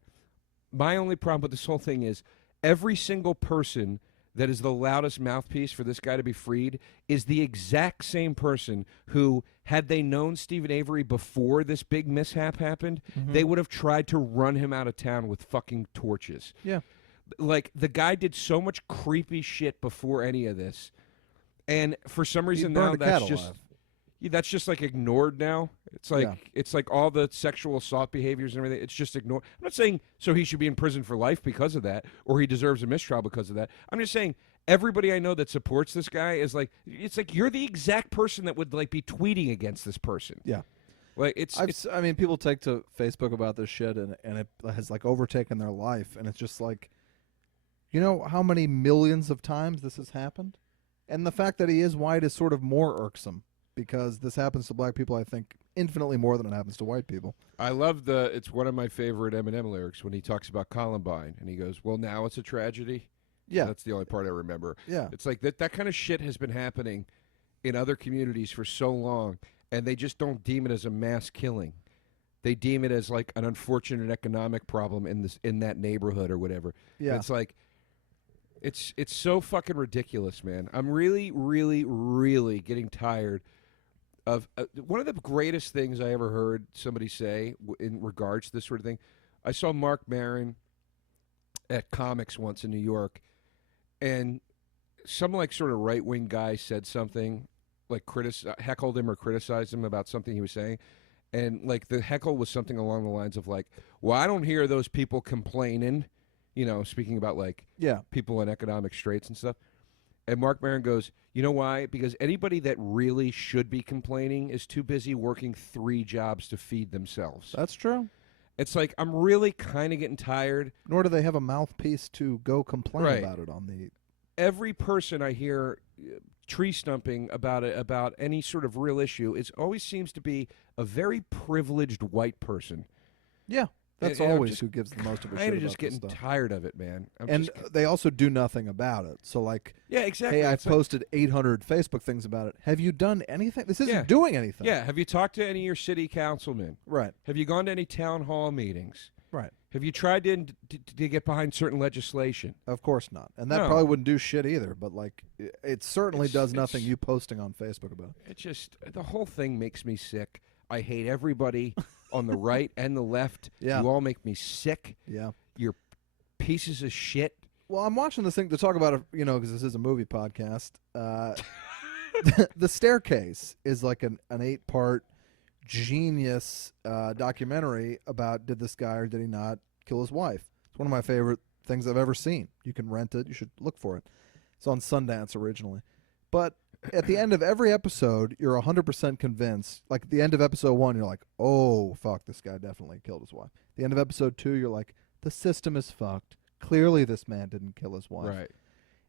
My only problem with this whole thing is every single person that is the loudest mouthpiece for this guy to be freed is the exact same person who, had they known Stephen Avery before this big mishap happened, they would have tried to run him out of town with fucking torches. Yeah. Like, the guy did so much creepy shit before any of this, and for some reason now that's just like ignored now. It's like it's like all the sexual assault behaviors and everything. It's just ignored. I'm not saying so he should be in prison for life because of that, or he deserves a mistrial because of that. I'm just saying everybody I know that supports this guy is like, it's like you're the exact person that would like be tweeting against this person. Yeah. Like I mean, people take to Facebook about this shit, and it has like overtaken their life, and it's just like, you know how many millions of times this has happened, and the fact that he is white is sort of more irksome because this happens to black people, I think, infinitely more than it happens to white people. I love it's one of my favorite Eminem lyrics when he talks about Columbine, and he goes, "Well, now it's a tragedy." Yeah, that's the only part I remember. Yeah, it's like that kind of shit has been happening in other communities for so long, and they just don't deem it as a mass killing. They deem it as like an unfortunate economic problem in that neighborhood or whatever. Yeah, and it's like it's so fucking ridiculous, man. I'm really, really, really getting tired of one of the greatest things I ever heard somebody say in regards to this sort of thing. I saw Mark Maron at Comics once in New York, and some like sort of right-wing guy said something, like heckled him or criticized him about something he was saying, and like the heckle was something along the lines of like, "Well, I don't hear those people complaining," you know, speaking about like people in economic straits and stuff. And Mark Maron goes, "You know why? Because anybody that really should be complaining is too busy working 3 jobs to feed themselves." That's true. It's like, I'm really kind of getting tired. Nor do they have a mouthpiece to go complain about it on the... Every person I hear tree stumping about any sort of real issue, it always seems to be a very privileged white person. Yeah. That's always who gives the most of a shit. I'm just getting tired of it, man. They also do nothing about it. So, like, yeah, exactly. Hey, I've posted 800 Facebook things about it. Have you done anything? This isn't doing anything. Yeah. Have you talked to any of your city councilmen? Right. Have you gone to any town hall meetings? Right. Have you tried to get behind certain legislation? Of course not. And that probably wouldn't do shit either. But, like, it certainly does nothing. You posting on Facebook about it. It just, the whole thing makes me sick. I hate everybody. On the right and the left. Yeah. You all make me sick. Yeah. You're pieces of shit. Well, I'm watching this thing to talk about it, you know, because this is a movie podcast. The Staircase is like an 8-part genius documentary about did this guy or did he not kill his wife. It's one of my favorite things I've ever seen. You can rent it. You should look for it. It's on Sundance originally. But at the end of every episode, you're 100% convinced. Like at the end of episode 1, you're like, oh, fuck, this guy definitely killed his wife. At the end of episode 2, you're like, the system is fucked. Clearly this man didn't kill his wife. Right.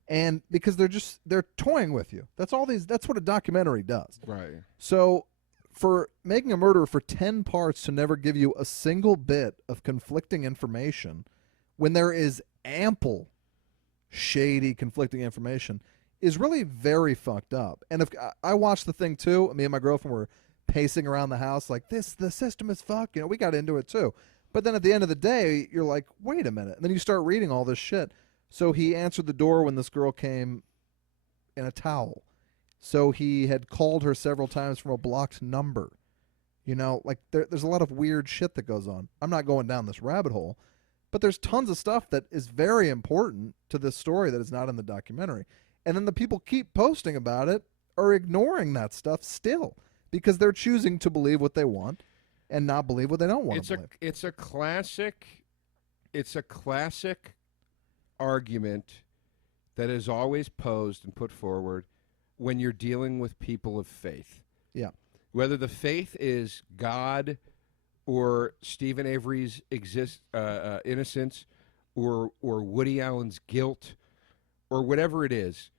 And because they're toying with you. That's what a documentary does. Right. So for making a murderer for 10 parts to never give you a single bit of conflicting information when there is ample shady conflicting information is really very fucked up. And if I watched the thing too, me and my girlfriend were pacing around the house like, the system is fucked. You know, we got into it too. But then at the end of the day, you're like, wait a minute. And then you start reading all this shit. So he answered the door when this girl came in a towel. So he had called her several times from a blocked number. You know, like there's a lot of weird shit that goes on. I'm not going down this rabbit hole, but there's tons of stuff that is very important to this story that is not in the documentary. And then the people keep posting about it are ignoring that stuff still. because they're choosing to believe what they want and not believe what they don't want to believe. It's a classic argument that is always posed and put forward when you're dealing with people of faith. Yeah. Whether the faith is God or Stephen Avery's innocence or Woody Allen's guilt or whatever it is,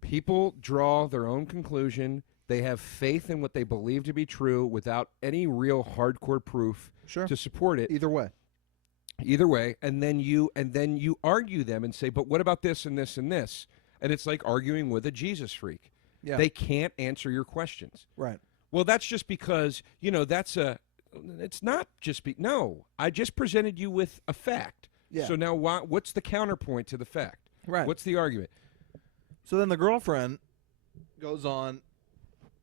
people draw their own conclusion. They have faith in what they believe to be true without any real hardcore proof to support it. Either way, and then you argue them and say, but what about this and this and this? And it's like arguing with a Jesus freak. Yeah. They can't answer your questions. Right. Well, that's just because, it's not just no, I just presented you with a fact. Yeah. So now what's the counterpoint to the fact? Right. What's the argument? So then the girlfriend goes on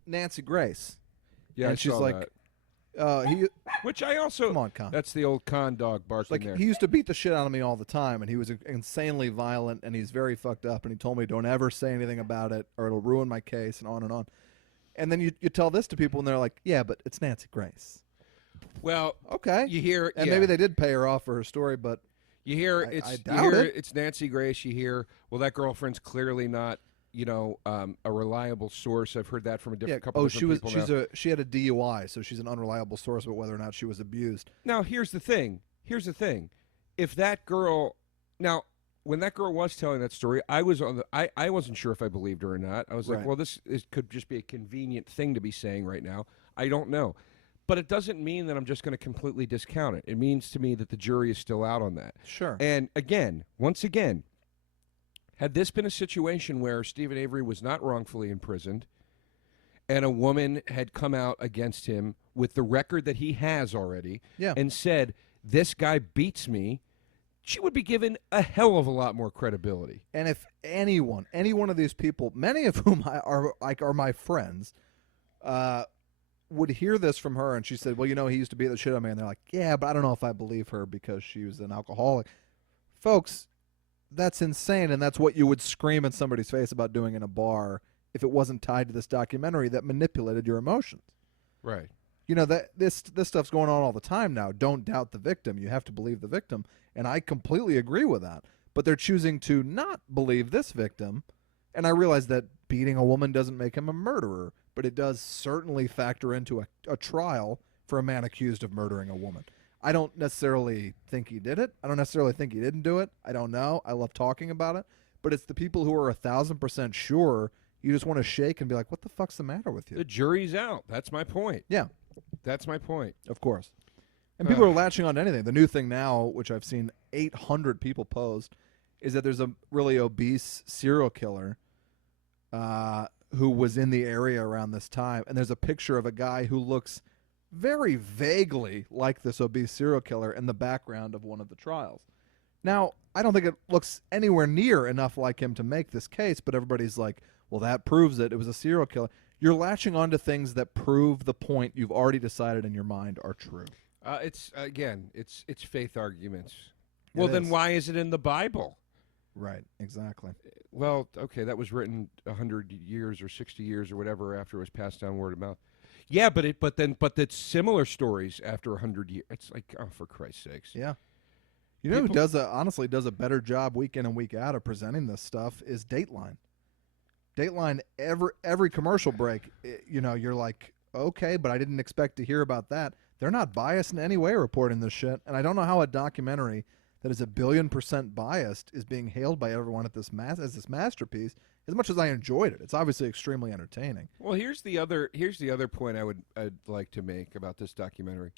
Nancy Grace. Yeah, and she's saw like, that. Which I also, come on, Con. that's the old con dog barking Like, there. he used to beat the shit out of me all the time, and he was insanely violent, and he's very fucked up, and he told me don't ever say anything about it, or it'll ruin my case, and on and on. And then you tell this to people, and they're like, yeah, but it's Nancy Grace. Well, okay. You hear, and maybe they did pay her off for her story, but you hear it. It's Nancy Grace. You hear, well, that girlfriend's clearly not, a reliable source. I've heard that from a couple of different people. She had a DUI, so she's an unreliable source about whether or not she was abused. Now, here's the thing. If that girl, now, when that girl was telling that story, I wasn't sure if I believed her or not. I was like, well, this could just be a convenient thing to be saying right now. I don't know. But it doesn't mean that I'm just going to completely discount it. It means to me that the jury is still out on that. Sure. And once again, had this been a situation where Stephen Avery was not wrongfully imprisoned and a woman had come out against him with the record that he has already and said, this guy beats me, she would be given a hell of a lot more credibility. And if any one of these people, many of whom are my friends, would hear this from her and she said, well, he used to beat the shit out of me, and they're like, yeah, but I don't know if I believe her because she was an alcoholic. Folks, that's insane, and that's what you would scream in somebody's face about doing in a bar if it wasn't tied to this documentary that manipulated your emotions. Right. That this stuff's going on all the time now. Don't doubt the victim. You have to believe the victim, and I completely agree with that. But they're choosing to not believe this victim, and I realize that beating a woman doesn't make him a murderer, but it does certainly factor into a trial for a man accused of murdering a woman. I don't necessarily think he did it. I don't necessarily think he didn't do it. I don't know. I love talking about it. But it's the people who are 1,000% sure you just want to shake and be like, what the fuck's the matter with you? The jury's out. That's my point. Yeah. That's my point. Of course. And people are latching on to anything. The new thing now, which I've seen 800 people post, is that there's a really obese serial killer who was in the area around this time. And there's a picture of a guy who looks very vaguely like this obese serial killer in the background of one of the trials. Now, I don't think it looks anywhere near enough like him to make this case, but everybody's like, well, that proves it. It was a serial killer. You're latching onto things that prove the point you've already decided in your mind are true. It's faith arguments. Well, then why is it in the Bible? Right, exactly. Well, okay, that was written 100 years or 60 years or whatever after it was passed down word of mouth. Yeah, but it's similar stories after 100 years. It's like, oh, for Christ's sakes. Yeah. Who honestly does a better job week in and week out of presenting this stuff is Dateline. Dateline, every commercial break, you're like, okay, but I didn't expect to hear about that. They're not biased in any way reporting this shit, and I don't know how a documentary that is 1,000,000,000% biased is being hailed by everyone at as this masterpiece. As much as I enjoyed it, it's obviously extremely entertaining. Well, here's the other point I'd like to make about this documentary.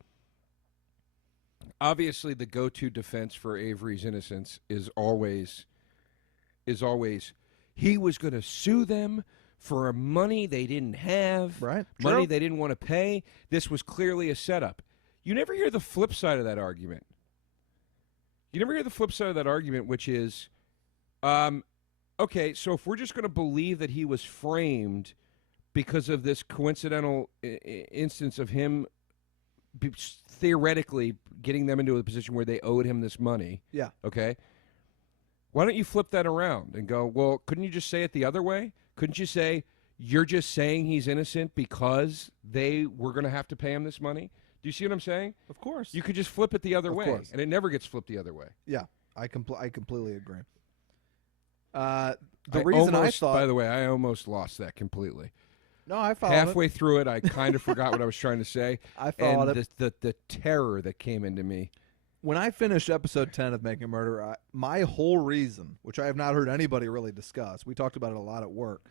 Obviously, the go-to defense for Avery's innocence is always he was going to sue them for money they didn't have, right? Money they didn't want to pay. This was clearly a setup. You never hear the flip side of that argument. Which is, okay, so if we're just going to believe that he was framed because of this coincidental instance of him theoretically getting them into a position where they owed him this money. Yeah. Okay. Why don't you flip that around and go, well, couldn't you just say it the other way? Couldn't you say, you're just saying he's innocent because they were going to have to pay him this money? Do you see what I'm saying? Of course. You could just flip it the other way, course. and it never gets flipped the other way. Yeah, I completely agree. The I reason I almost, thought... by the way, I almost lost that completely. No, I followed Halfway it. through it, I kind of forgot what I was trying to say. I followed and it. The terror that came into me. When I finished episode 10 of Making a Murderer, my whole reason, which I have not heard anybody really discuss, we talked about it a lot at work,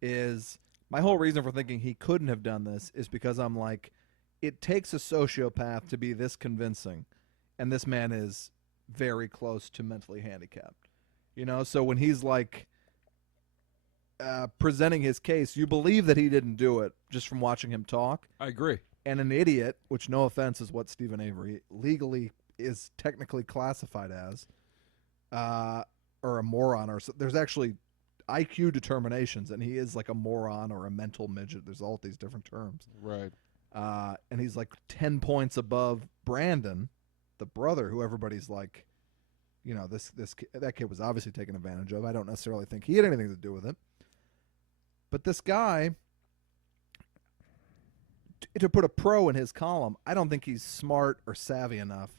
is my whole reason for thinking he couldn't have done this is because I'm like, it takes a sociopath to be this convincing, and this man is very close to mentally handicapped. You know, so when he's like presenting his case, you believe that he didn't do it just from watching him talk. I agree. And an idiot, which no offense is what Stephen Avery legally is technically classified as, or a moron, or so, there's actually IQ determinations, and he is like a moron or a mental midget. There's all these different terms. Right. And he's like 10 points above Brandon, the brother, who everybody's like, you know, that kid was obviously taken advantage of. I don't necessarily think he had anything to do with it. But this guy, to put a pro in his column, I don't think he's smart or savvy enough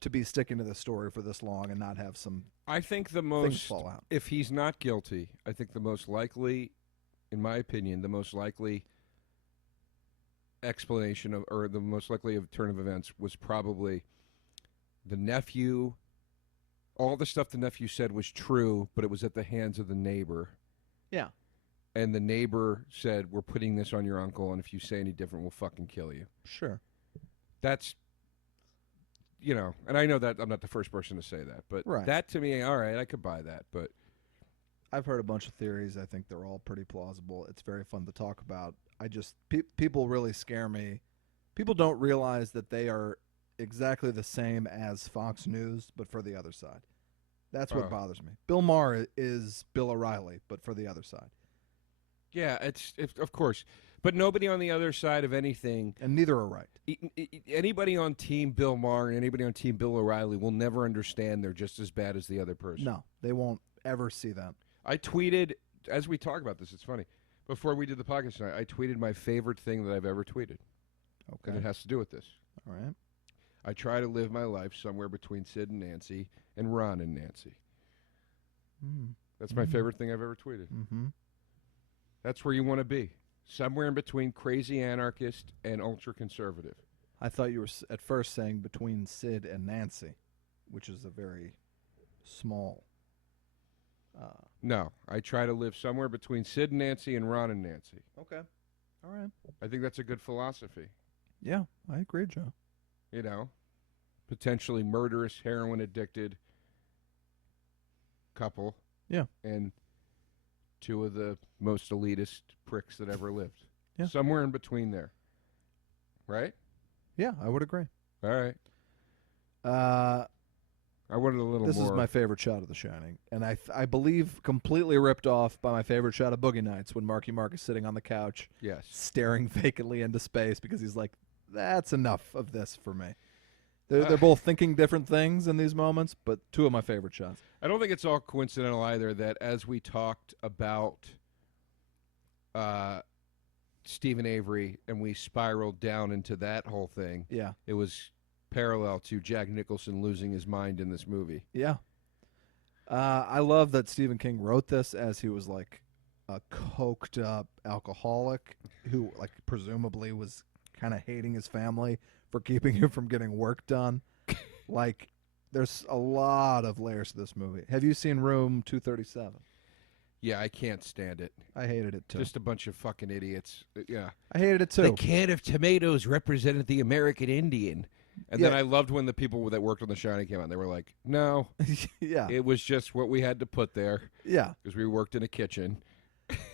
to be sticking to the story for this long and not have some I think the things most, fall out. if he's not guilty, I think the most likely, in my opinion, the most likely explanation of, or the most likely of turn of events was probably the nephew. All the stuff the nephew said was true, but it was at the hands of the neighbor. Yeah. And the neighbor said, we're putting this on your uncle, and if you say any different, we'll fucking kill you. Sure. That's, you know, and I know that I'm not the first person to say that, but Right. that to me, all right, I could buy that, but I've heard a bunch of theories. I think they're all pretty plausible. It's very fun to talk about. I just, people really scare me. People don't realize that they are exactly the same as Fox News, but for the other side. That's what bothers me. Bill Maher is Bill O'Reilly, but for the other side. yeah, it's of course. But nobody on the other side of anything, And neither are right. anybody on Team Bill Maher and anybody on Team Bill O'Reilly will never understand they're just as bad as the other person. No, they won't ever see that. I tweeted, as we talk about this, it's funny, before we did the podcast tonight, I tweeted my favorite thing that I've ever tweeted. Okay. And it has to do with this. All right. I try to live my life somewhere between Sid and Nancy and Ron and Nancy. That's my favorite thing I've ever tweeted. Mm-hmm. That's where you want to be. Somewhere in between crazy anarchist and ultra-conservative. I thought you were at first saying between Sid and Nancy, which is a very small. No, I try to live somewhere between Sid and Nancy and Ron and Nancy. Okay. All right. I think that's a good philosophy. Yeah, I agree, Joe. You know, potentially murderous, heroin-addicted couple. Yeah. And two of the most elitist pricks that ever lived. Yeah. Somewhere in between there. Right? Yeah, I would agree. All right. I wanted a little This more. is my favorite shot of The Shining, and I believe completely ripped off by my favorite shot of Boogie Nights when Marky Mark is sitting on the couch, Yes. staring vacantly into space because he's like, "That's enough of this for me." They're both thinking different things in these moments, but two of my favorite shots. I don't think it's all coincidental either that as we talked about Stephen Avery and we spiraled down into that whole thing, Yeah, it was parallel to Jack Nicholson losing his mind in this movie. yeah. I love that Stephen King wrote this as he was like a coked up alcoholic who like presumably was kind of hating his family for keeping him from getting work done. Like, there's a lot of layers to this movie. Have you seen Room 237? Yeah, I can't stand it. I hated it too. Just a bunch of fucking idiots. Yeah. I hated it too. The can of tomatoes represented the American Indian. And then Yeah. I loved when the people that worked on The Shining came out. They were like, no, Yeah, it was just what we had to put there yeah. because we worked in a kitchen.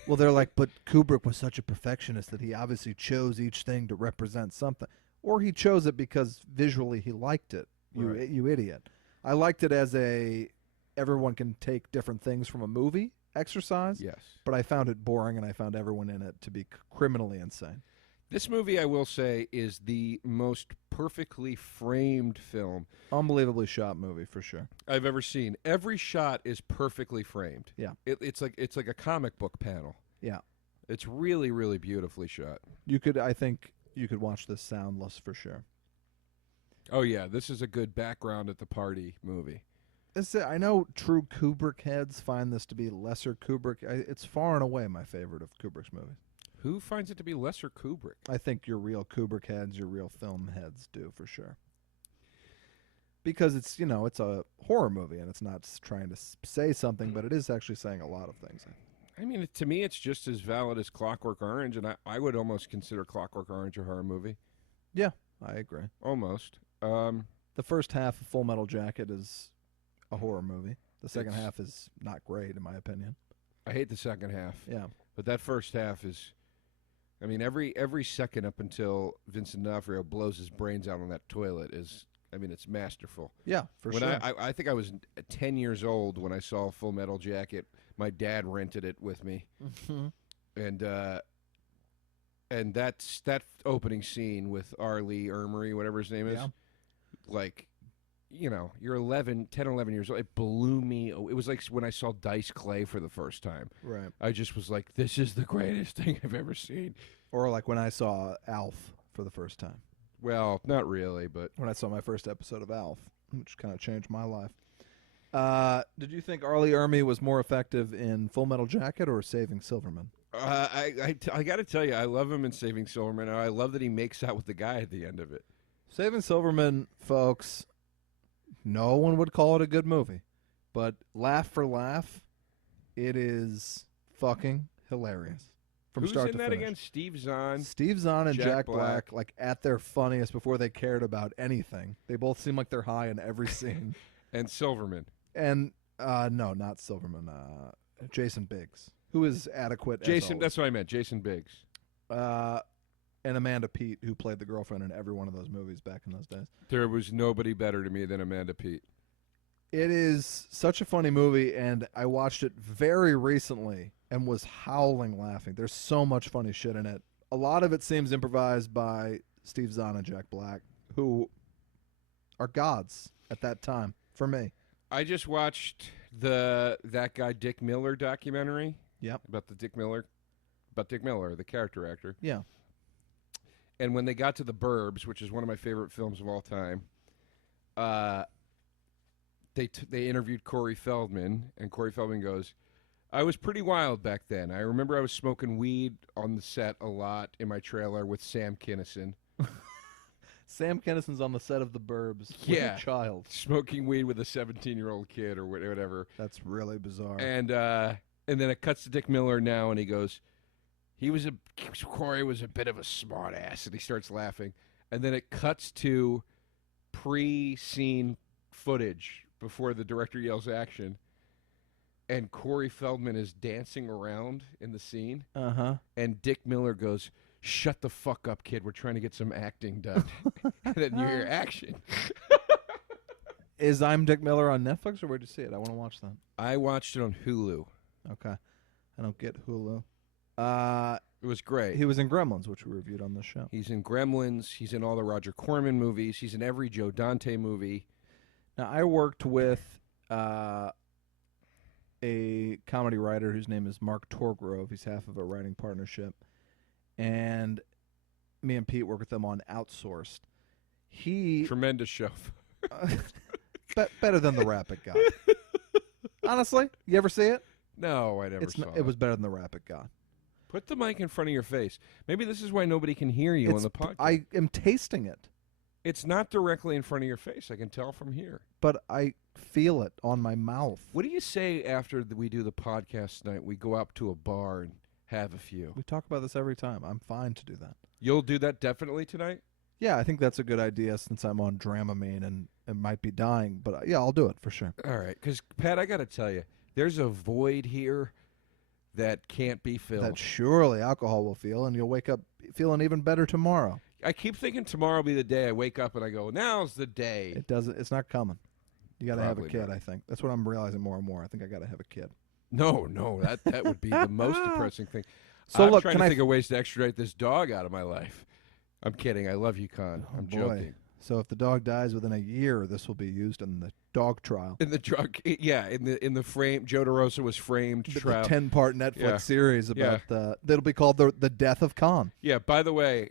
Well, they're like, but Kubrick was such a perfectionist that he obviously chose each thing to represent something. Or he chose it because visually he liked it. Right. You idiot. I liked it as a everyone can take different things from a movie exercise. Yes. But I found it boring, and I found everyone in it to be criminally insane. This movie, I will say, is the most perfectly framed film Unbelievably shot movie for sure. I've ever seen. Every shot is perfectly framed. Yeah. It's like a comic book panel. Yeah. It's really, really beautifully shot. I think you could watch this soundless for sure. Oh, yeah, this is a good background at the party movie. I know true Kubrick heads find this to be lesser Kubrick. It's far and away my favorite of Kubrick's movies. Who finds it to be lesser Kubrick? I think your real Kubrick heads, your real film heads do for sure. Because it's a horror movie and it's not trying to say something, but it is actually saying a lot of things. I mean, to me, it's just as valid as Clockwork Orange, and I would almost consider Clockwork Orange a horror movie. Yeah, I agree. Almost. The first half of Full Metal Jacket is a horror movie. The second half is not great, in my opinion. I hate the second half. Yeah. But that first half is... I mean, every second up until Vincent D'Onofrio blows his brains out on that toilet is... I mean, it's masterful. Yeah, for sure. I think I was 10 years old when I saw Full Metal Jacket. My dad rented it with me. Mm-hmm. And that's that opening scene with R. Leigh Ermery, whatever his name is. Yeah. Like, you're 10 or 11 years old. It blew me. It was like when I saw Dice Clay for the first time. Right. I just was like, this is the greatest thing I've ever seen. Or like when I saw Alf for the first time. Well, not really, but... When I saw my first episode of Alf, which kind of changed my life. Did you think R. Lee Ermey was more effective in Full Metal Jacket or Saving Silverman? I got to tell you, I love him in Saving Silverman. I love that he makes out with the guy at the end of it. Saving Silverman, folks, no one would call it a good movie. But laugh for laugh, it is fucking hilarious. Who's in that again? Steve Zahn? Steve Zahn and Jack Black, like at their funniest before they cared about anything. They both seem like they're high in every scene. And Silverman. And, no, not Silverman. Jason Biggs, who is adequate Jason, that's what I meant. Jason Biggs. And Amanda Peet, who played the girlfriend in every one of those movies back in those days. There was nobody better to me than Amanda Peet. It is such a funny movie, and I watched it very recently and was howling laughing. There's so much funny shit in it. A lot of it seems improvised by Steve Zahn and Jack Black, who are gods at that time, for me. I just watched that guy Dick Miller documentary. Yep. About Dick Miller, the character actor. Yeah. And when they got to The Burbs, which is one of my favorite films of all time, they interviewed Corey Feldman, and Corey Feldman goes, I was pretty wild back then. I remember I was smoking weed on the set a lot in my trailer with Sam Kinison. Sam Kinison's on the set of The Burbs with a child. Smoking weed with a 17-year-old kid or whatever. That's really bizarre. And then it cuts to Dick Miller now, and he goes, Corey was a bit of a smart ass, and he starts laughing. And then it cuts to pre-scene footage before the director yells action. And Corey Feldman is dancing around in the scene. Uh-huh. And Dick Miller goes, shut the fuck up, kid. We're trying to get some acting done. And then you hear action. Is I'm Dick Miller on Netflix, or where'd you see it? I want to watch that. I watched it on Hulu. Okay. I don't get Hulu. It was great. He was in Gremlins, which we reviewed on this show. He's in Gremlins. He's in all the Roger Corman movies. He's in every Joe Dante movie. Now, I worked with a comedy writer whose name is Mark Torgrove. He's half of a writing partnership. And me and Pete work with them on Outsourced. Tremendous show. Better than The Rapid God. Honestly, you ever see it? No, I never saw it. It was better than The Rapid God. Put the mic in front of your face. Maybe this is why nobody can hear you on the podcast. I am tasting it. It's not directly in front of your face. I can tell from here. But I feel it on my mouth. What do you say after we do the podcast tonight? We go up to a bar and have a few. We talk about this every time. I'm fine to do that. You'll do that definitely tonight? Yeah, I think that's a good idea since I'm on Dramamine and might be dying. But yeah, I'll do it for sure. All right. Because, Pat, I got to tell you, there's a void here that can't be filled. That surely alcohol will fill, and you'll wake up feeling even better tomorrow. I keep thinking tomorrow will be the day I wake up and I go, now's the day. It doesn't. It's not coming. You got to have a kid, not. I think. That's what I'm realizing more and more. I think I got to have a kid. No, that would be the most depressing thing. So I'm trying to think of ways to extradite this dog out of my life. I'm kidding. I love you, Con. I'm joking. So if the dog dies within a year, this will be used in the dog trial. In the drug, yeah, in the frame, Joe DeRosa was framed The trial. 10-part Netflix Yeah. series about that'll be called the Death of Khan. Yeah. By the way,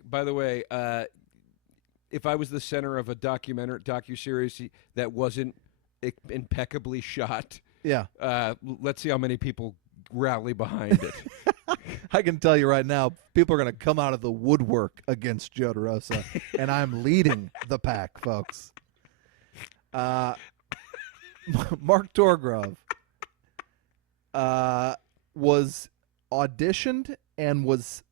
if I was the center of a docuseries that wasn't impeccably shot, Yeah. let's see how many people rally behind it. I can tell you right now, people are going to come out of the woodwork against Joe DeRosa, and I'm leading the pack, folks. Mark Torgrove was auditioned and was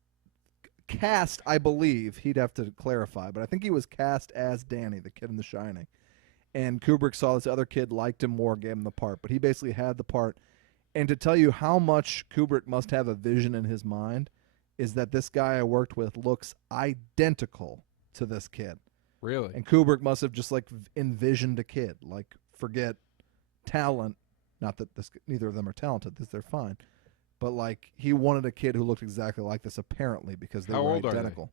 cast, I believe. He'd have to clarify, but I think he was cast as Danny, the kid in The Shining. And Kubrick saw this other kid, liked him more, gave him the part. But he basically had the part. And to tell you how much Kubrick must have a vision in his mind is that this guy I worked with looks identical to this kid. Really? And Kubrick must have just like envisioned a kid. Like, forget talent. Not that neither of them are talented. They're fine. But like, he wanted a kid who looked exactly like this, apparently, because they How were old are they? identical.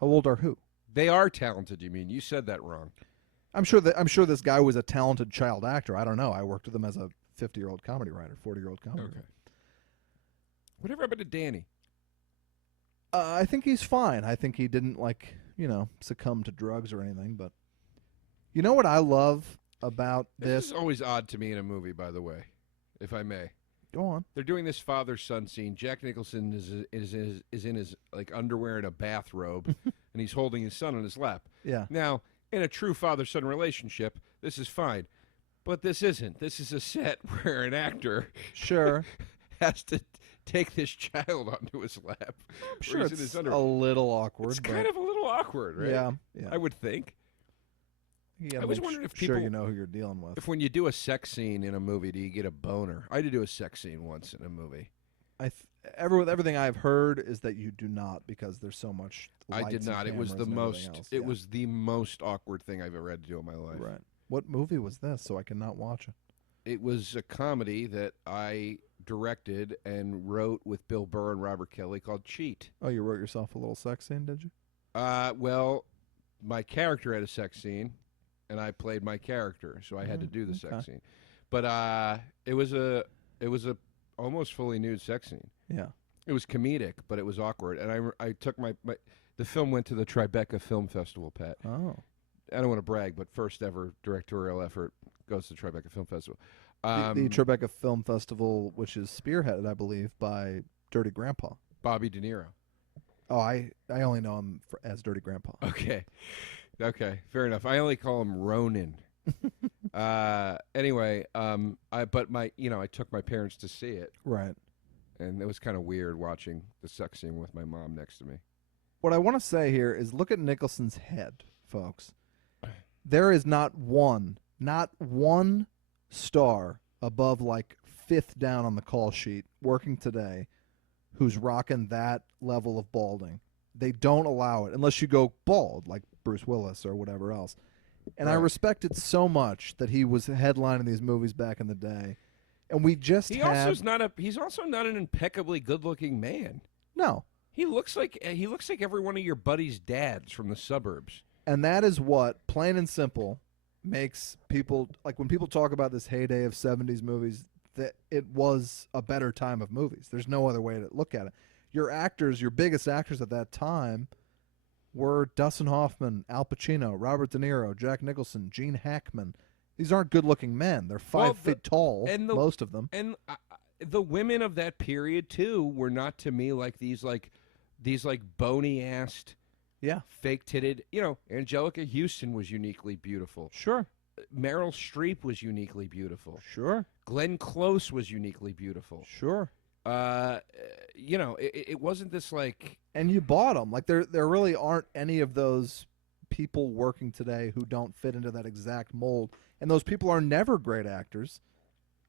How old are who? They are talented. You mean? You said that wrong. I'm sure this guy was a talented child actor. I don't know. I worked with him as a 50-year-old comedy writer, 40-year-old comedy writer. Whatever happened to Danny? I think he's fine. I think he didn't succumb to drugs or anything. But you know what I love about This this? is always odd to me in a movie, by the way, if I may. Go on. They're doing this father-son scene. Jack Nicholson is in his like underwear and a bathrobe, and he's holding his son on his lap. Yeah. Now, in a true father-son relationship, this is fine. But this isn't. This is a set where an actor Sure. has to take this child onto his lap. I'm sure he's in his it's underwear. a little awkward. It's but kind of a little awkward, right? Yeah. I would think. You gotta I was make wondering if sure people- you know who you're dealing with. If when you do a sex scene in a movie, do you get a boner? I did do a sex scene once in a movie. Everything I've heard is that you do not, because there's so much. I did lights and not. It was cameras the and everything most. else. It Yeah. was the most awkward thing I've ever had to do in my life. Right. What movie was this? So I cannot watch it. It was a comedy that I directed and wrote with Bill Burr and Robert Kelly called Cheat. Oh, you wrote yourself a little sex scene, did you? Well, my character had a sex scene, and I played my character, so I had to do the okay. sex scene. But it was a almost fully nude sex scene. Yeah. It was comedic, but it was awkward. And I took the film went to the Tribeca Film Festival, Pat. Oh. I don't want to brag, but first ever directorial effort goes to the Tribeca Film Festival. The Tribeca Film Festival, which is spearheaded, I believe, by Dirty Grandpa. Bobby De Niro. Oh, I only know him as Dirty Grandpa. Okay, fair enough. I only call him Ronin. Anyway, I took my parents to see it, Right. and it was kind of weird watching the sex scene with my mom next to me. What I want to say here is look at Nicholson's head, folks. There is not one star above like fifth down on the call sheet working today who's rocking that level of balding. They don't allow it unless you go bald like Bruce Willis or whatever else. And I Right. respect it so much that he was headlining these movies back in the day. And we just He's also not an impeccably good-looking man. No. He looks like every one of your buddies' dads from the suburbs. And that is what, plain and simple, makes people, like when people talk about this heyday of 70s movies, that it was a better time of movies. There's no other way to look at it. Your biggest actors at that time were Dustin Hoffman, Al Pacino, Robert De Niro, Jack Nicholson, Gene Hackman. These aren't good-looking men. They're 5 feet tall, most of them. And the women of that period, too, were not to me like these bony-assed, Yeah. fake-titted. Angelica Houston was uniquely beautiful. Sure. Meryl Streep was uniquely beautiful. Sure. Glenn Close was uniquely beautiful. Sure. It wasn't this like. And you bought them. Like there really aren't any of those people working today who don't fit into that exact mold. And those people are never great actors.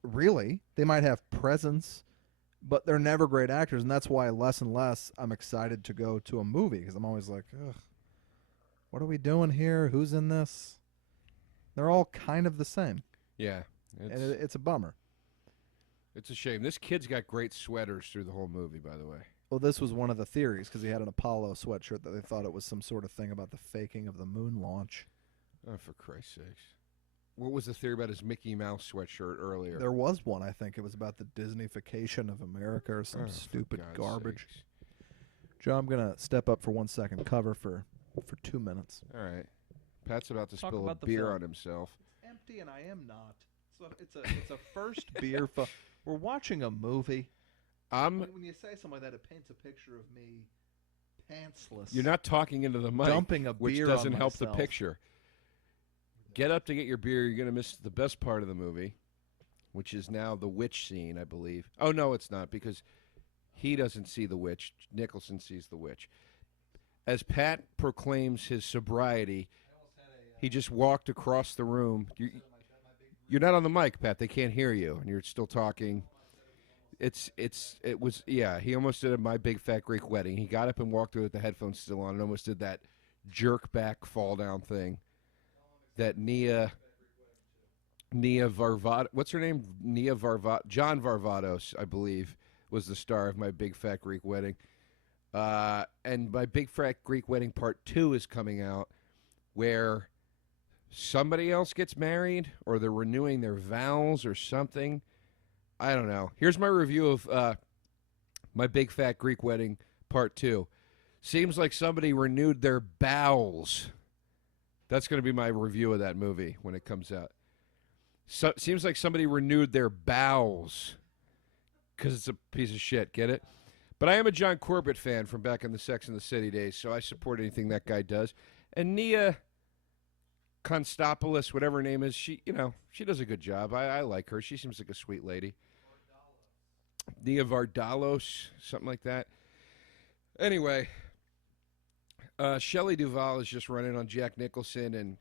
Really, they might have presence, but they're never great actors. And that's why less and less I'm excited to go to a movie, because I'm always like, ugh, what are we doing here? Who's in this? They're all kind of the same. Yeah, And it's a bummer. It's a shame. This kid's got great sweaters through the whole movie, by the way. Well, this was one of the theories because he had an Apollo sweatshirt that they thought it was some sort of thing about the faking of the moon launch. Oh, for Christ's sakes. What was the theory about his Mickey Mouse sweatshirt earlier? There was one, I think. It was about the Disneyfication of America or some stupid garbage. Sakes. Joe, I'm going to step up for 1 second. Cover for 2 minutes. All right. Pat's about to Talk spill a about the beer film. on himself. It's empty, and I am not. So it's a first beer. We're watching a movie. When you say something like that, it paints a picture of me pantsless. You're not talking into the mic, dumping a which beer doesn't on help the myself. picture. Get up to get your beer. You're going to miss the best part of the movie, which is now the witch scene, I believe. Oh, no, it's not, because he doesn't see the witch. Nicholson sees the witch. As Pat proclaims his sobriety, he just walked across the room. You're not on the mic, Pat. They can't hear you, and you're still talking. He almost did My Big Fat Greek Wedding. He got up and walked through with the headphones still on and almost did that jerk back fall down thing that Nia Varvatos, what's her name? John Varvatos, I believe, was the star of My Big Fat Greek Wedding. And My Big Fat Greek Wedding Part 2 is coming out, where somebody else gets married or they're renewing their vows or something. I don't know. Here's my review of My Big Fat Greek Wedding Part 2. Seems like somebody renewed their bowels. That's going to be my review of that movie when it comes out. Seems like somebody renewed their bowels because it's a piece of shit. Get it? But I am a John Corbett fan from back in the Sex and the City days, so I support anything that guy does. And Nia Konstopoulos, whatever her name is, she does a good job. I like her. She seems like a sweet lady. Nia Vardalos, something like that. Anyway, Shelley Duvall is just running on Jack Nicholson, and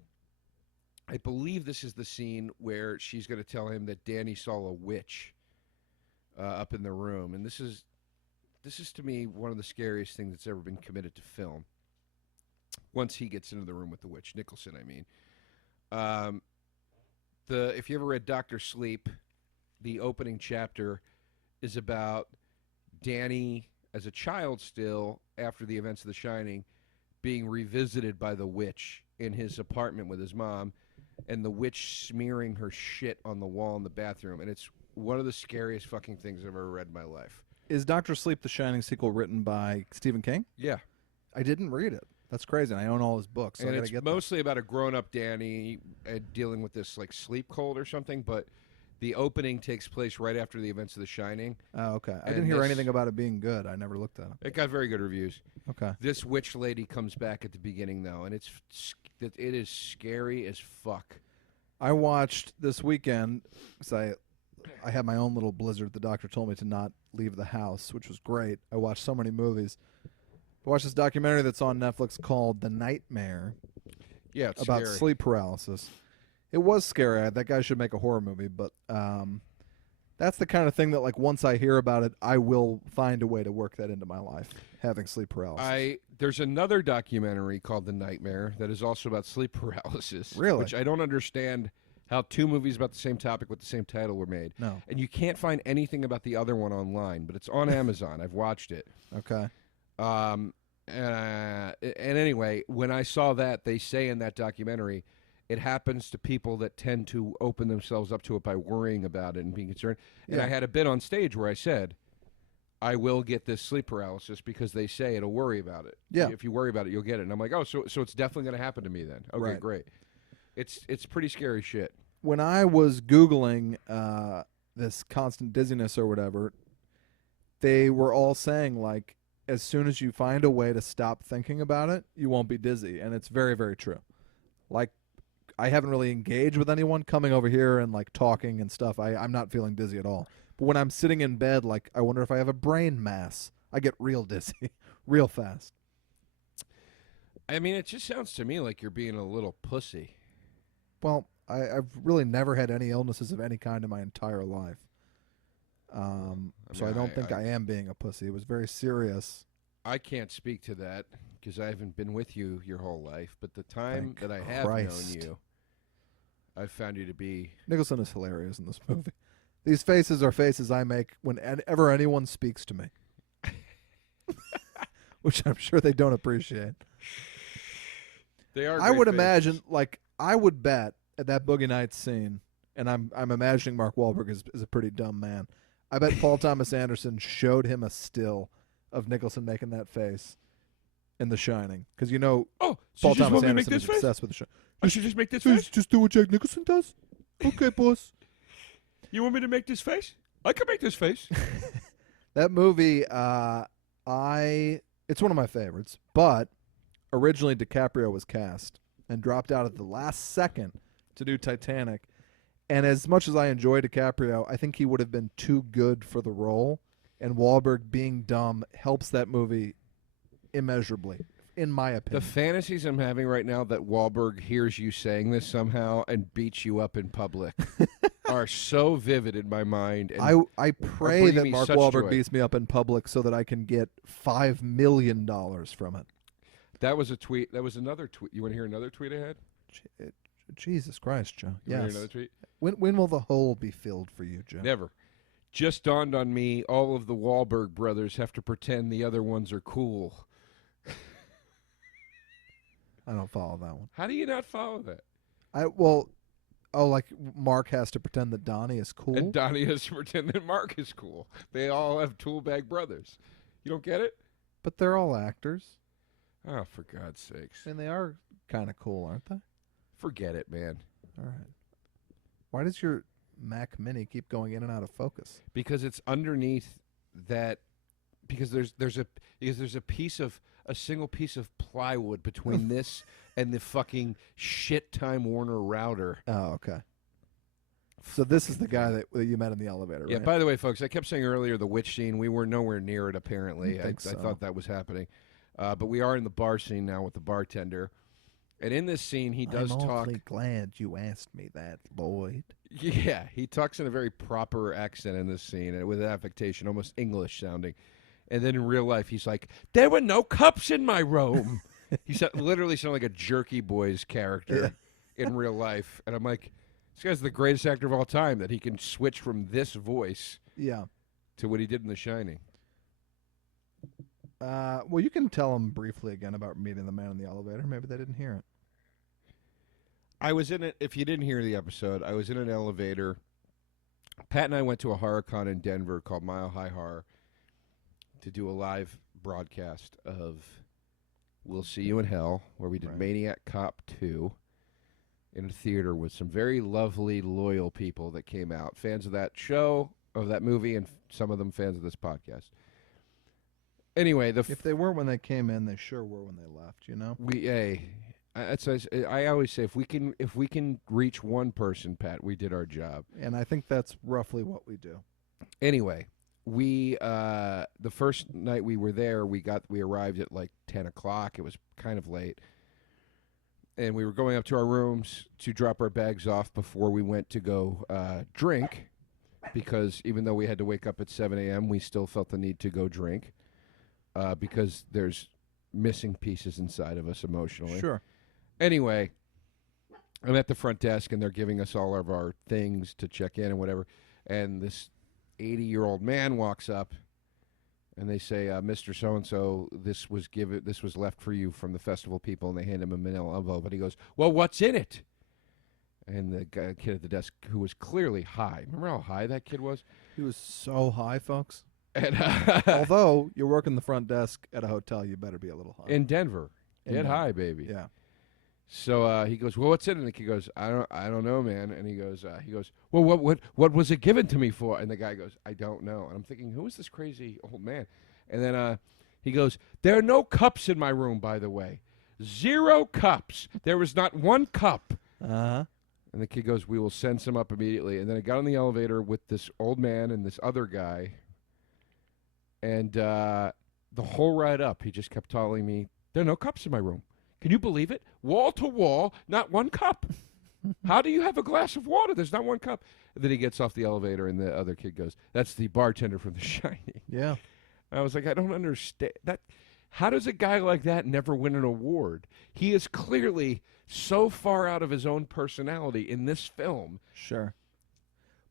I believe this is the scene where she's going to tell him that Danny saw a witch up in the room. And this is, to me, one of the scariest things that's ever been committed to film. Once he gets into the room with the witch, Nicholson, I mean. If you ever read Dr. Sleep, the opening chapter is about Danny as a child still, after the events of The Shining, being revisited by the witch in his apartment with his mom, and the witch smearing her shit on the wall in the bathroom. And it's one of the scariest fucking things I've ever read in my life. Is Dr. Sleep, the Shining sequel, written by Stephen King? Yeah. I didn't read it. That's crazy, and I own all his books. So And I it's mostly about a grown-up Danny dealing with this like sleep cold or something, but the opening takes place right after the events of The Shining. Oh, okay. I And didn't hear this- anything about it being good. I never looked at it. It got very good reviews. Okay. This witch lady comes back at the beginning, though, and it is scary as fuck. I watched this weekend, because I had my own little blizzard. The doctor told me to not leave the house, which was great. I watched so many movies. I watched this documentary that's on Netflix called The Nightmare, Yeah, it's about scary. sleep paralysis. It was scary. That guy should make a horror movie, but that's the kind of thing that, like, once I hear about it, I will find a way to work that into my life, having sleep paralysis. There's another documentary called The Nightmare that is also about sleep paralysis. Really? Which I don't understand how two movies about the same topic with the same title were made. No. And you can't find anything about the other one online, but it's on Amazon. I've watched it. Okay. And anyway, when I saw that, they say in that documentary, it happens to people that tend to open themselves up to it by worrying about it and being concerned. And Yeah. I had a bit on stage where I said, I will get this sleep paralysis because they say it'll worry about it. Yeah. If you worry about it, you'll get it. And I'm like, oh, so it's definitely going to happen to me then. Okay, Right. great. It's pretty scary shit. When I was Googling this constant dizziness or whatever, they were all saying, like, as soon as you find a way to stop thinking about it, you won't be dizzy. And it's very, very true. Like, I haven't really engaged with anyone coming over here and, like, talking and stuff. I'm not feeling dizzy at all. But when I'm sitting in bed, like, I wonder if I have a brain mass. I get real dizzy real fast. I mean, it just sounds to me like you're being a little pussy. Well, I've really never had any illnesses of any kind in my entire life. So I don't think I am being a pussy. It was very serious. I can't speak to that because I haven't been with you your whole life. But the time Thank that I have Christ. known you, I've found you to be... Nicholson is hilarious in this movie. These faces are faces I make whenever anyone speaks to me. which I'm sure they don't appreciate. They are. I would great imagine, faces. like, I would bet at that Boogie Nights scene, and I'm imagining Mark Wahlberg is a pretty dumb man. I bet Paul Thomas Anderson showed him a still of Nicholson making that face in The Shining, because Oh, so Paul you just Thomas want me to make Anderson this is face? obsessed with The Shining. I should just make this face? Just do what Jack Nicholson does. Okay, boss. You want me to make this face? I can make this face. That movie, it's one of my favorites, but originally DiCaprio was cast and dropped out at the last second to do Titanic. And as much as I enjoy DiCaprio, I think he would have been too good for the role. And Wahlberg being dumb helps that movie immeasurably, in my The opinion. fantasies I'm having right now that Wahlberg hears you saying this somehow and beats you up in public are so vivid in my mind. And I pray bringing that me Mark such Wahlberg joy. beats me up in public so that I can get $5 million from it. that was a tweet. That was another tweet. You want to hear another tweet I had? Jesus Christ, Joe. You want to Yes. hear another tweet? When will the hole be filled for you, Joe? Never. Just dawned on me, all of the Wahlberg brothers have to pretend the other ones are cool. I don't follow that one. How do you not follow that? Like Mark has to pretend that Donnie is cool. And Donnie has to pretend that Mark is cool. They all have tool bag brothers. You don't get it? But they're all actors. Oh, for God's sakes. And they are kind of cool, aren't they? Forget it, man. All right. Why does your Mac Mini keep going in and out of focus? Because it's underneath that. Because there's a single piece of plywood between this and the fucking shit Time Warner router. Oh, okay. So this is the guy that you met in the elevator, Yeah. right? By the way, folks, I kept saying earlier the witch scene. We were nowhere near it. Apparently, I think I so. thought that was happening, but we are in the bar scene now with the bartender. And in this scene, he does I'm talk. awfully glad you asked me that, Lloyd. Yeah, he talks in a very proper accent in this scene, and with affectation, almost English sounding. And then in real life, he's like, "There were no cups in my room." He literally sounded like a Jerky Boys character in real life. And I'm like, this guy's the greatest actor of all time, that he can switch from this voice Yeah. to what he did in The Shining. Well, you can tell them briefly again about meeting the man in the elevator. Maybe they didn't hear it. I was in it. If you didn't hear the episode, I was in an elevator. Pat and I went to a horror con in Denver called Mile High Horror to do a live broadcast of We'll See You in Hell, where we did Right. Maniac Cop 2 in a theater with some very lovely, loyal people that came out. Fans of that show, of that movie, and some of them fans of this podcast. Anyway, If they weren't when they came in, they sure were when they left, you know? I always say, if we can reach one person, Pat, we did our job. And I think that's roughly what we do. Anyway, we the first night we were there, we arrived at like 10 o'clock. It was kind of late, and we were going up to our rooms to drop our bags off before we went to go drink, because even though we had to wake up at 7 a.m., we still felt the need to go drink, because there's missing pieces inside of us emotionally. Sure. Anyway, I'm at the front desk, and they're giving us all of our things to check in and whatever, and this 80-year-old man walks up, and they say, "Mr. So-and-so, this was left for you from the festival people," and they hand him a manila envelope, and he goes, "Well, what's in it?" And the kid at the desk, who was clearly high, remember how high that kid was? He was so high, folks. And, Although you're working the front desk at a hotel, you better be a little high. in Denver, In get Denver. high, baby. Yeah. So he goes, "Well, what's in it?" And the kid goes, "I don't know, man." And he goes, "Well, what was it given to me for?" And the guy goes, "I don't know." And I'm thinking, who is this crazy old man? And then he goes, "There are no cups in my room, by the way. 0 cups. There was not one cup." Uh-huh. And the kid goes, "We will send some up immediately." And then I got on the elevator with this old man and this other guy. And the whole ride up, he just kept telling me, "There are no cups in my room. Can you believe it? Wall to wall, not one cup. How do you have a glass of water? There's not one cup." And then he gets off the elevator, and the other kid goes, "That's the bartender from The Shining." Yeah. I was like, I don't understand that. How does a guy like that never win an award? He is clearly so far out of his own personality in this film. Sure.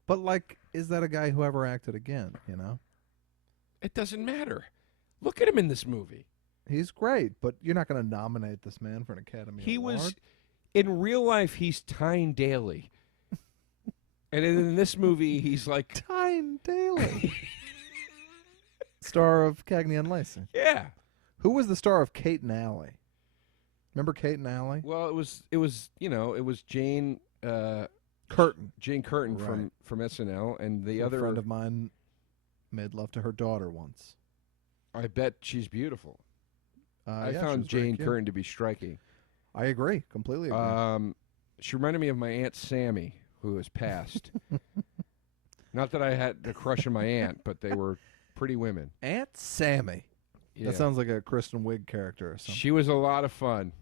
But, like, is that a guy who ever acted again, you know? It doesn't matter. Look at him in this movie. He's great, but you're not going to nominate this man for an Academy He Award. was in real life. He's Tyne Daly, and in this movie, he's like Tyne Daly, star of Cagney and Lacey. yeah. Who was the star of Kate and Alley? Remember Kate and Alley? Well, it was Jane Curtin. Jane Curtin Right. from SNL, and the A other friend of mine made love to her daughter once. I bet she's beautiful. I yeah, found she was very Jane cute. Curtin to be striking. I agree, completely agree. She reminded me of my Aunt Sammy, who has passed. Not that I had a crush on my aunt, but they were pretty women. Aunt Sammy. Yeah. That sounds like a Kristen Wiig character or something. She was a lot of fun.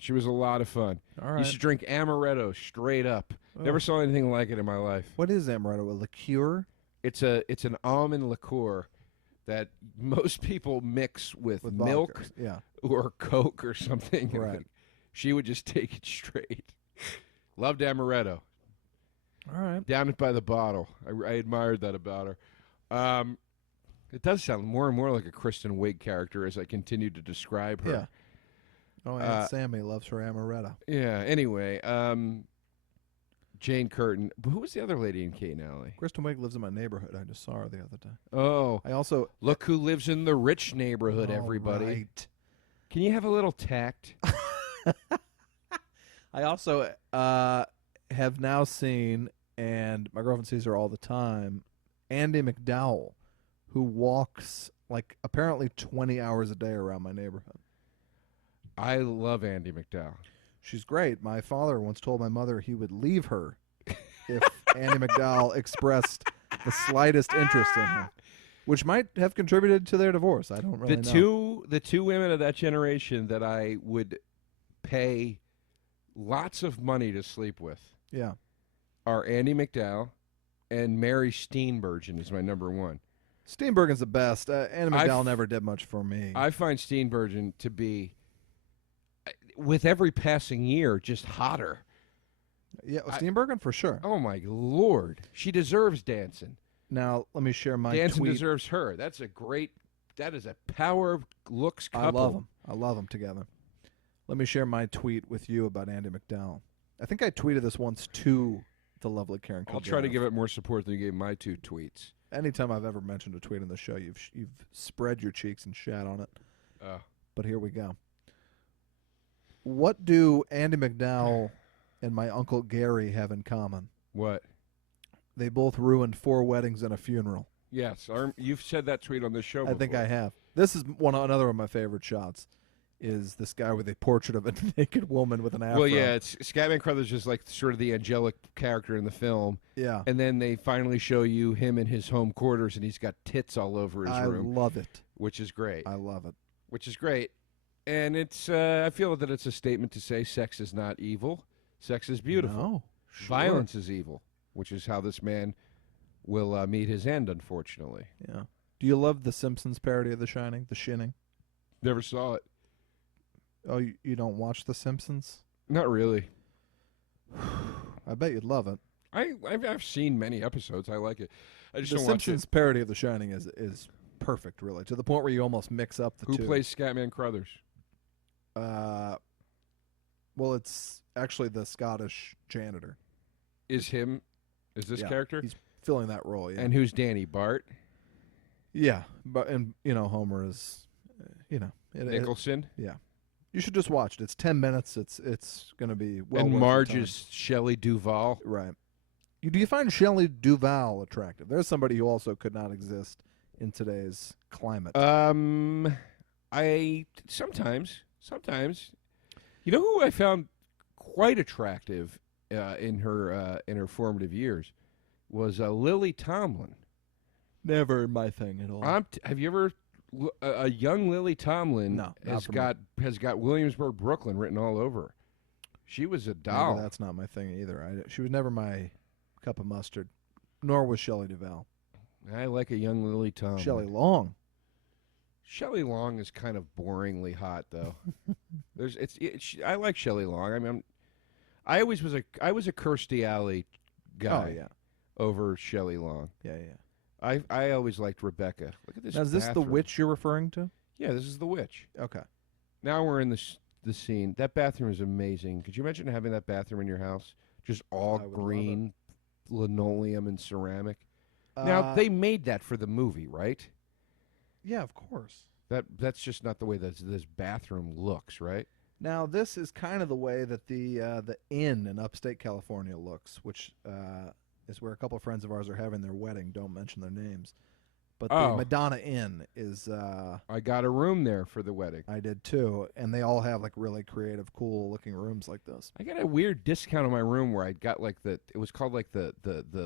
She was a lot of fun. All right. Used to drink amaretto straight up. Never saw anything like it in my life. What is amaretto? A liqueur? It's an almond liqueur that most people mix with milk vodka. Yeah. or Coke or something. and Right. She would just take it straight. Loved amaretto. All right. Down it by the bottle. I admired that about her. It does sound more and more like a Kristen Wiig character as I continue to describe her. Yeah. Oh, Aunt Sammy loves her amaretto. Yeah. Anyway, Jane Curtin. Who was the other lady in Kate and Alley? Kristen Wiig lives in my neighborhood. I just saw her the other day. Oh, I also look who lives in the rich neighborhood, All everybody. right. Can you have a little tact? I also have now seen, and my girlfriend sees her all the time, Andie MacDowell, who walks like apparently 20 hours a day around my neighborhood. I love Andie MacDowell. She's great. My father once told my mother he would leave her if Andie MacDowell expressed the slightest interest in her, which might have contributed to their divorce. I don't really know. The two women of that generation that I would pay lots of money to sleep with Yeah. are Andie MacDowell and Mary Steenburgen is my number one. Steenburgen's the best. Andie MacDowell never did much for me. I find Steenburgen to be, with every passing year, just hotter. Yeah, Steenburgen for sure. Oh my Lord, she deserves dancing. Now let me share my Dancing tweet. deserves her. That is a power of looks couple. I love them. I love them together. Let me share my tweet with you about Andie MacDowell. I think I tweeted this once to the lovely Karen Kilgariff. I'll try to give it more support than you gave my two tweets. Anytime I've ever mentioned a tweet on the show, you've spread your cheeks and shat on it. But here we go. What do Andie MacDowell and my Uncle Gary have in common? What? They both ruined 4 weddings and a funeral. Yes, you've said that tweet on this show I think I have. This is another of my favorite shots. Is this guy with a portrait of a naked woman with an afro? Well, yeah, it's Scatman Crothers is like sort of the angelic character in the film. Yeah. And then they finally show you him in his home quarters, and he's got tits all over his room. I love it. Which is great. I love it. Which is great. And it's I feel that it's a statement to say sex is not evil. Sex is beautiful. No, sure. Violence is evil, which is how this man will meet his end, unfortunately. Yeah. Do you love the Simpsons parody of The Shining, The Shinning? Never saw it. Oh, you don't watch The Simpsons? Not really. I bet you'd love it. I've seen many episodes. I like it. I just The don't Simpsons watch it. parody of The Shining is perfect, really, to the point where you almost mix up the Who two. plays Scatman Crothers? Well, it's actually the Scottish janitor. Is this Yeah, character? He's filling that role, yeah. And who's Danny? Bart? Yeah, and Homer is, Nicholson? yeah. You should just watch it. It's 10 minutes. It's going to be well and worth Marge your time. is Shelley Duvall. Right. Do you find Shelley Duvall attractive? There's somebody who also could not exist in today's climate. I sometimes. You know who I found quite attractive in her formative years was Lily Tomlin. Never my thing at all. Have you ever a young Lily Tomlin No, has got Williamsburg, Brooklyn written all over her. She was a doll. Maybe that's not my thing either. She was never my cup of mustard, nor was Shelley Duvall. I like a young Lily Tomlin. Shelley Long. Shelley Long is kind of boringly hot, though. I like Shelley Long. I mean, I was a Kirstie Alley guy. Oh yeah, over Shelley Long. yeah. I always liked Rebecca. Look at this. Now, is this the bathroom. witch you're referring to? Yeah, this is the witch. Okay. Now we're in the scene. That bathroom is amazing. Could you imagine having that bathroom in your house? Just all I would love green, linoleum and ceramic. Now, they made that for the movie, right? Yeah, of course. That's just not the way this bathroom looks, right? Now, this is kind of the way that the inn in upstate California looks, which is where a couple of friends of ours are having their wedding. Don't mention their names. But the Madonna Inn is... I got a room there for the wedding. I did too, and they all have like really creative, cool-looking rooms like this. I got a weird discount on my room where I got like it was called like the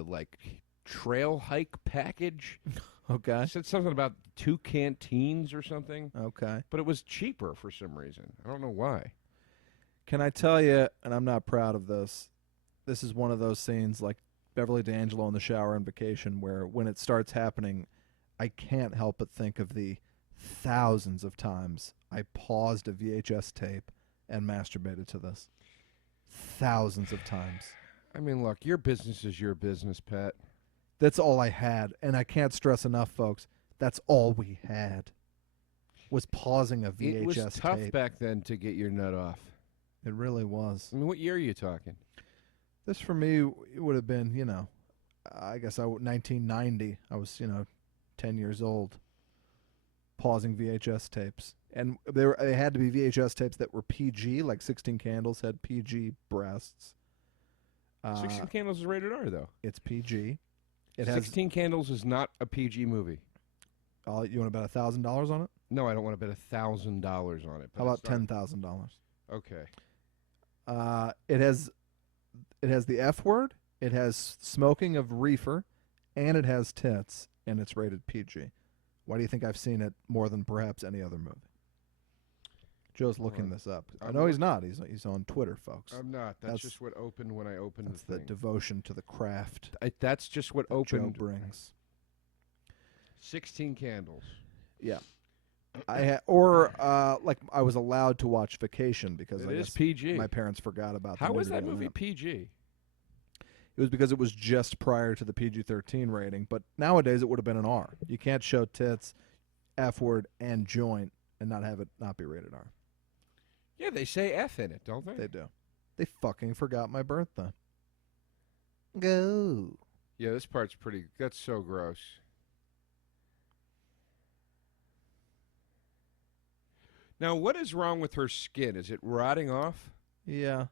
like trail hike package. Okay. It said something about 2 canteens or something. Okay. But it was cheaper for some reason. I don't know why. Can I tell you, and I'm not proud of this, this is one of those scenes like Beverly D'Angelo in the shower on Vacation where when it starts happening, I can't help but think of the thousands of times I paused a VHS tape and masturbated to this. Thousands of times. I mean, look, your business is your business, Pat. That's all I had, and I can't stress enough, folks, that's all we had was pausing a VHS tape. It was tough back then to get your nut off. It really was. I mean, what year are you talking? This for me it would have been, I guess 1990. I was, 10 years old, pausing VHS tapes. And they had to be VHS tapes that were PG, like 16 Candles had PG breasts. 16 Candles is rated R, though. It's PG. 16 Candles is not a PG movie. You want to bet $1,000 on it? No, I don't want to bet $1,000 on it. How about $10,000? Okay. It has the F word, it has smoking of reefer, and it has tits, and it's rated PG. Why do you think I've seen it more than perhaps any other movie? Joe's looking this up. I know he's not. He's on Twitter, folks. I'm not. That's just what opened when I opened that's the thing. the devotion to the craft. That's just what opened. Joe brings 16 Candles. Yeah. I was allowed to watch Vacation because it is PG. My parents forgot about. How was that movie PG? It was because it was just prior to the PG-13 rating, but nowadays it would have been an R. You can't show tits, F word, and joint and not have it not be rated R. Yeah, they say F in it, don't they? They do. They fucking forgot my birthday. Go. Yeah, this part's pretty. That's so gross. Now, what is wrong with her skin? Is it rotting off? Yeah.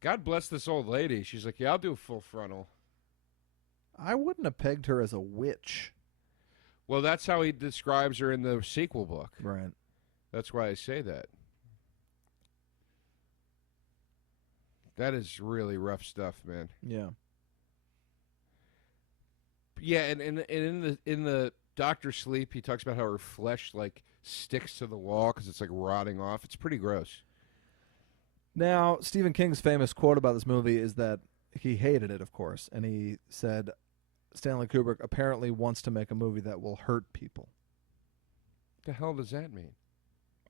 God bless this old lady. She's like, yeah, I'll do a full frontal. I wouldn't have pegged her as a witch. Well, that's how he describes her in the sequel book. Right. That's why I say that. That is really rough stuff, man. Yeah. Yeah, and in the Doctor Sleep, he talks about how her flesh like sticks to the wall because it's like rotting off. It's pretty gross. Now, Stephen King's famous quote about this movie is that he hated it, of course, and he said Stanley Kubrick apparently wants to make a movie that will hurt people. The hell does that mean?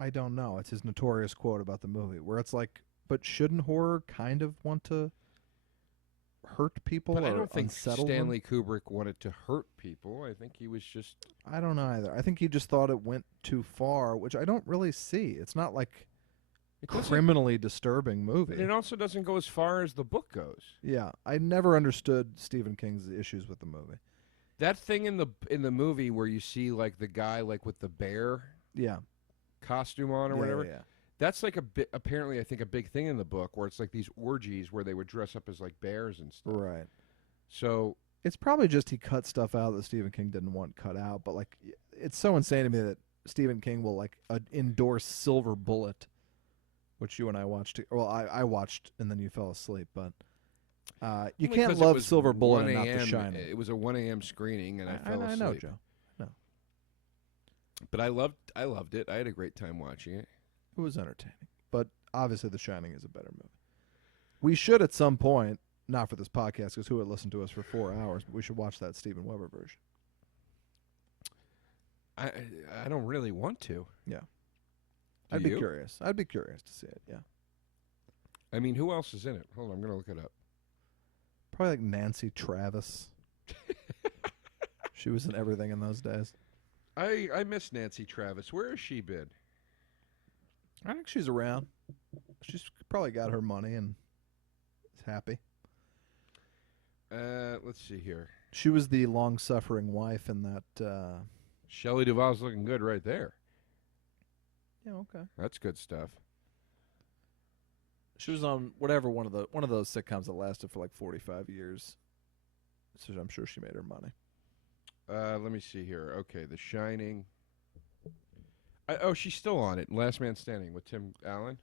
I don't know. It's his notorious quote about the movie, where it's like, but shouldn't horror kind of want to hurt people but or I don't think unsettle Stanley them? Kubrick wanted to hurt people. I think he was just... I don't know either. I think he just thought it went too far, which I don't really see. It's not like criminally disturbing movie. It also doesn't go as far as the book goes. Yeah, I never understood Stephen King's issues with the movie. That thing in the movie where you see like the guy like with the bear costume on or whatever. Yeah. That's like apparently I think a big thing in the book where it's like these orgies where they would dress up as like bears and stuff. Right. So it's probably just he cut stuff out that Stephen King didn't want cut out, but like it's so insane to me that Stephen King will like endorse Silver Bullet, which you and I watched. Well, I watched and then you fell asleep, but you only can't love Silver Bullet and not The Shining. It was a 1 a.m. screening and I fell asleep. I know, Joe. No. But I loved it. I had a great time watching it. It was entertaining, but obviously The Shining is a better movie. We should at some point, not for this podcast, because who would listen to us for 4 hours, but we should watch that Steven Weber version. I don't really want to. Yeah. I'd be curious. I'd be curious to see it, yeah. I mean, who else is in it? Hold on, I'm going to look it up. Probably like Nancy Travis. She was in everything in those days. I miss Nancy Travis. Where has she been? I think she's around. She's probably got her money and is happy. Let's see here. She was the long-suffering wife in that. Shelley Duvall's looking good right there. Yeah, okay. That's good stuff. She was on whatever one of those sitcoms that lasted for like 45 years. So I'm sure she made her money. Let me see here. Okay, The Shining. She's still on it. Last Man Standing with Tim Allen.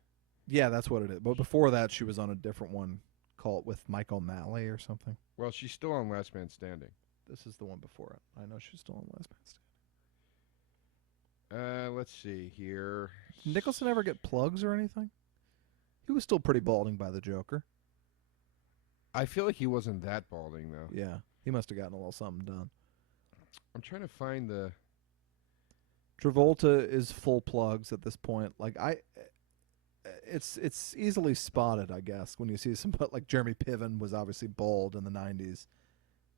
Yeah, that's what it is. But before that, she was on a different one called with Mike O'Malley or something. Well, she's still on Last Man Standing. This is the one before it. I know she's still on Last Man Standing. Let's see here. Did Nicholson ever get plugs or anything? He was still pretty balding by the Joker. I feel like he wasn't that balding, though. Yeah, he must have gotten a little something done. I'm trying to find the... Travolta is full plugs at this point. Like it's easily spotted, I guess, when you see somebody like Jeremy Piven was obviously bald in the 90s,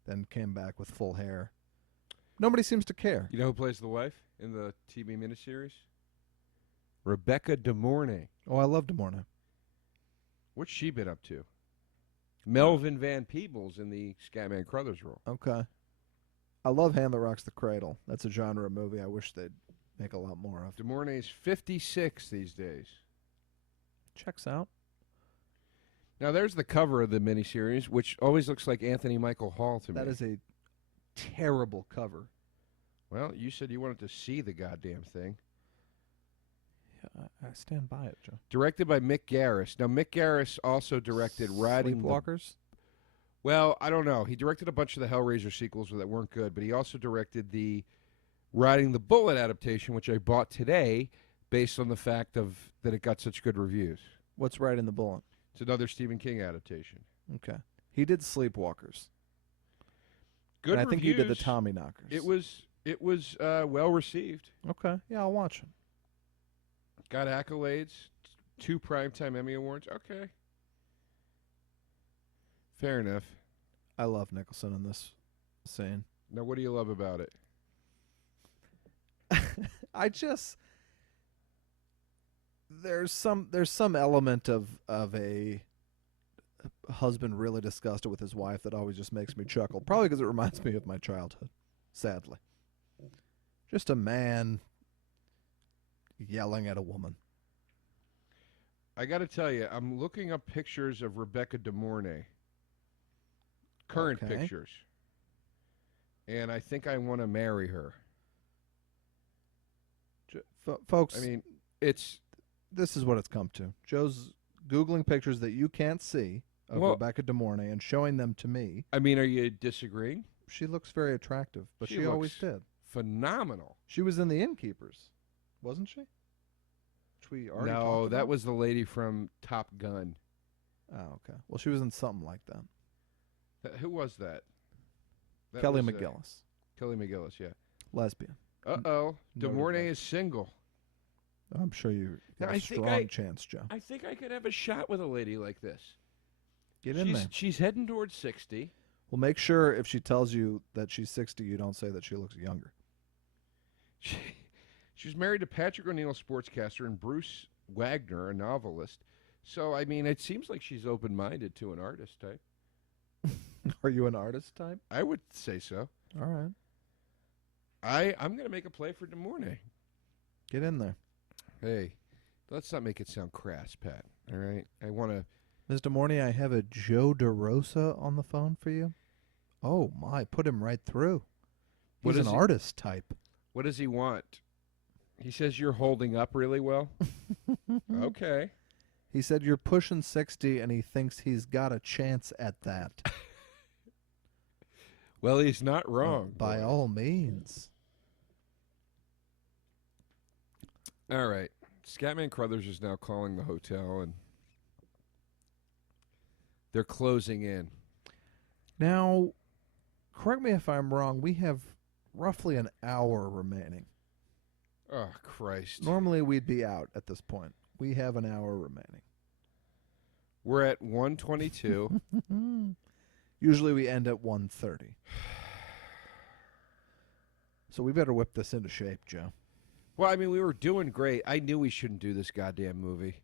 then came back with full hair. Nobody seems to care. You know who plays the wife in the TV miniseries? Rebecca De Mornay. Oh, I love DeMornay. What's she been up to? Melvin Van Peebles in the Scatman Crothers role. Okay. I love Hand That Rocks the Cradle. That's a genre movie I wish they'd make a lot more of. De Mornay's 56 these days. Checks out. Now, there's the cover of the miniseries, which always looks like Anthony Michael Hall to me. That is a terrible cover. Well, you said you wanted to see the goddamn thing. Yeah, I stand by it, Joe. Directed by Mick Garris. Now, Mick Garris also directed Riding Sleepwalkers? Well, I don't know. He directed a bunch of the Hellraiser sequels that weren't good, but he also directed the Riding the Bullet adaptation, which I bought today based on the fact that it got such good reviews. What's Riding the Bullet? It's another Stephen King adaptation. Okay. He did Sleepwalkers. Good and I reviews. think he did the Tommy Knockers. It was well received. Okay. Yeah, I'll watch it. Got accolades, 2 Primetime Emmy Awards. Okay. Fair enough. I love Nicholson in this scene. Now, what do you love about it? There's some element of a husband really disgusted with his wife that always just makes me chuckle. Probably because it reminds me of my childhood, sadly. Just a man yelling at a woman. I got to tell you, I'm looking up pictures of Rebecca De Mornay. Current Okay. pictures. And I think I want to marry her. Folks, I mean, this is what it's come to. Joe's Googling pictures that you can't see of Rebecca De Mornay and showing them to me. I mean, are you disagreeing? She looks very attractive, but she always did. Phenomenal. She was in The Innkeepers, wasn't she? Which we already talked No, about? that was the lady from Top Gun. Oh, okay. Well, she was in something like that. Who was that? Kelly McGillis. Kelly McGillis, yeah. Lesbian. Uh-oh. De Noted Mornay that. is single. I'm sure you Now, got a strong chance, Joe. I think I could have a shot with a lady like this. Get in there. She's heading towards 60. Well, make sure if she tells you that she's 60, you don't say that she looks younger. She's married to Patrick O'Neill, sportscaster, and Bruce Wagner, a novelist. So, I mean, it seems like she's open-minded to an artist type. Are you an artist type? I would say so. All right. I'm going to make a play for De Mornay. Get in there. Hey, let's not make it sound crass, Pat. All right? I want to... Ms. De Mornay, I have a Joe DeRosa on the phone for you. Oh, my. Put him right through. He's an artist type. What does he want? He says you're holding up really well. Okay. He said you're pushing 60, and he thinks he's got a chance at that. Well, he's not wrong. By all means. All right. Scatman Crothers is now calling the hotel, and they're closing in. Now, correct me if I'm wrong, we have roughly an hour remaining. Oh, Christ. Normally we'd be out at this point. We have an hour remaining. We're at 1:22. Usually we end at 1:30. So we better whip this into shape, Joe. Well, I mean, we were doing great. I knew we shouldn't do this goddamn movie.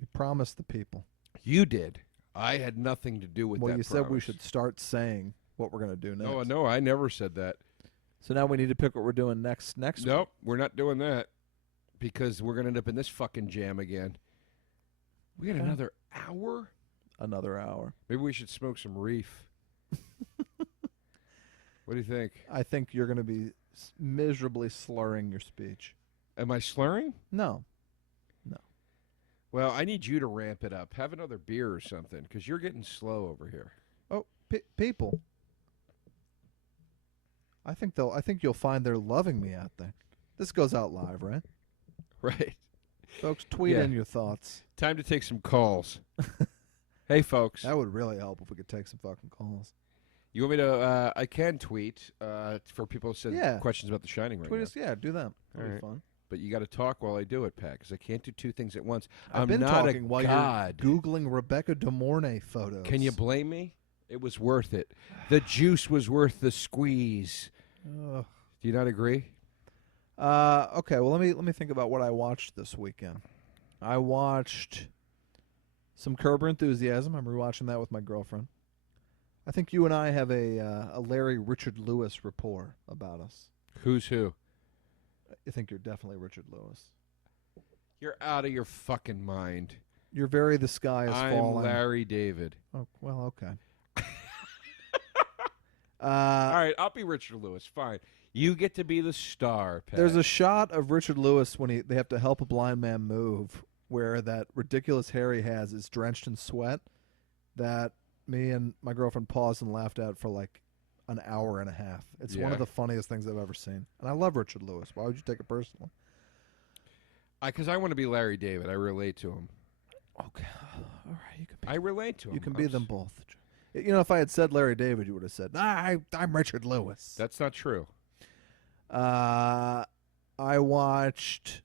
You promised the people. You did. I had nothing to do with that. Well, you said we promise. should start saying what we're going to do next. No, I never said that. So now we need to pick what we're doing next week. Nope, we're not doing that because we're going to end up in this fucking jam again. We got another hour? Another hour. Maybe we should smoke some reef. What do you think? I think you're going to be miserably slurring your speech. Am I slurring? No. Well, I need you to ramp it up. Have another beer or something because you're getting slow over here. Oh, people. I think you'll find they're loving me out there. This goes out live, right? Right. Folks, tweet in your thoughts. Time to take some calls. Hey, folks. That would really help if we could take some fucking calls. You want me to? I can tweet for people who send questions about The Shining right tweet now. us, do that. That'll be fun. But you got to talk while I do it, Pat, because I can't do two things at once. I've been not talking a while god. you're Googling Rebecca De Mornay photos. Can you blame me? It was worth it. The juice was worth the squeeze. Do you not agree? Okay, well let me think about what I watched this weekend. I watched some Curb Your Enthusiasm. I'm rewatching that with my girlfriend. I think you and I have a Larry Richard Lewis rapport about us. Who's who? I think you're definitely Richard Lewis. You're out of your fucking mind. You're very The Sky Is Falling. I'm Larry David. Oh, well, okay. All right, I'll be Richard Lewis. Fine. You get to be the star, Pat. There's a shot of Richard Lewis when they have to help a blind man move, where that ridiculous hair he has is drenched in sweat, that me and my girlfriend paused and laughed at for like an hour and a half. It's one of the funniest things I've ever seen. And I love Richard Lewis. Why would you take it personally? Because I want to be Larry David. I relate to him. Okay. All right. You can be, I relate to him. You can be them both. You know, if I had said Larry David, you would have said, I'm Richard Lewis. That's not true. I watched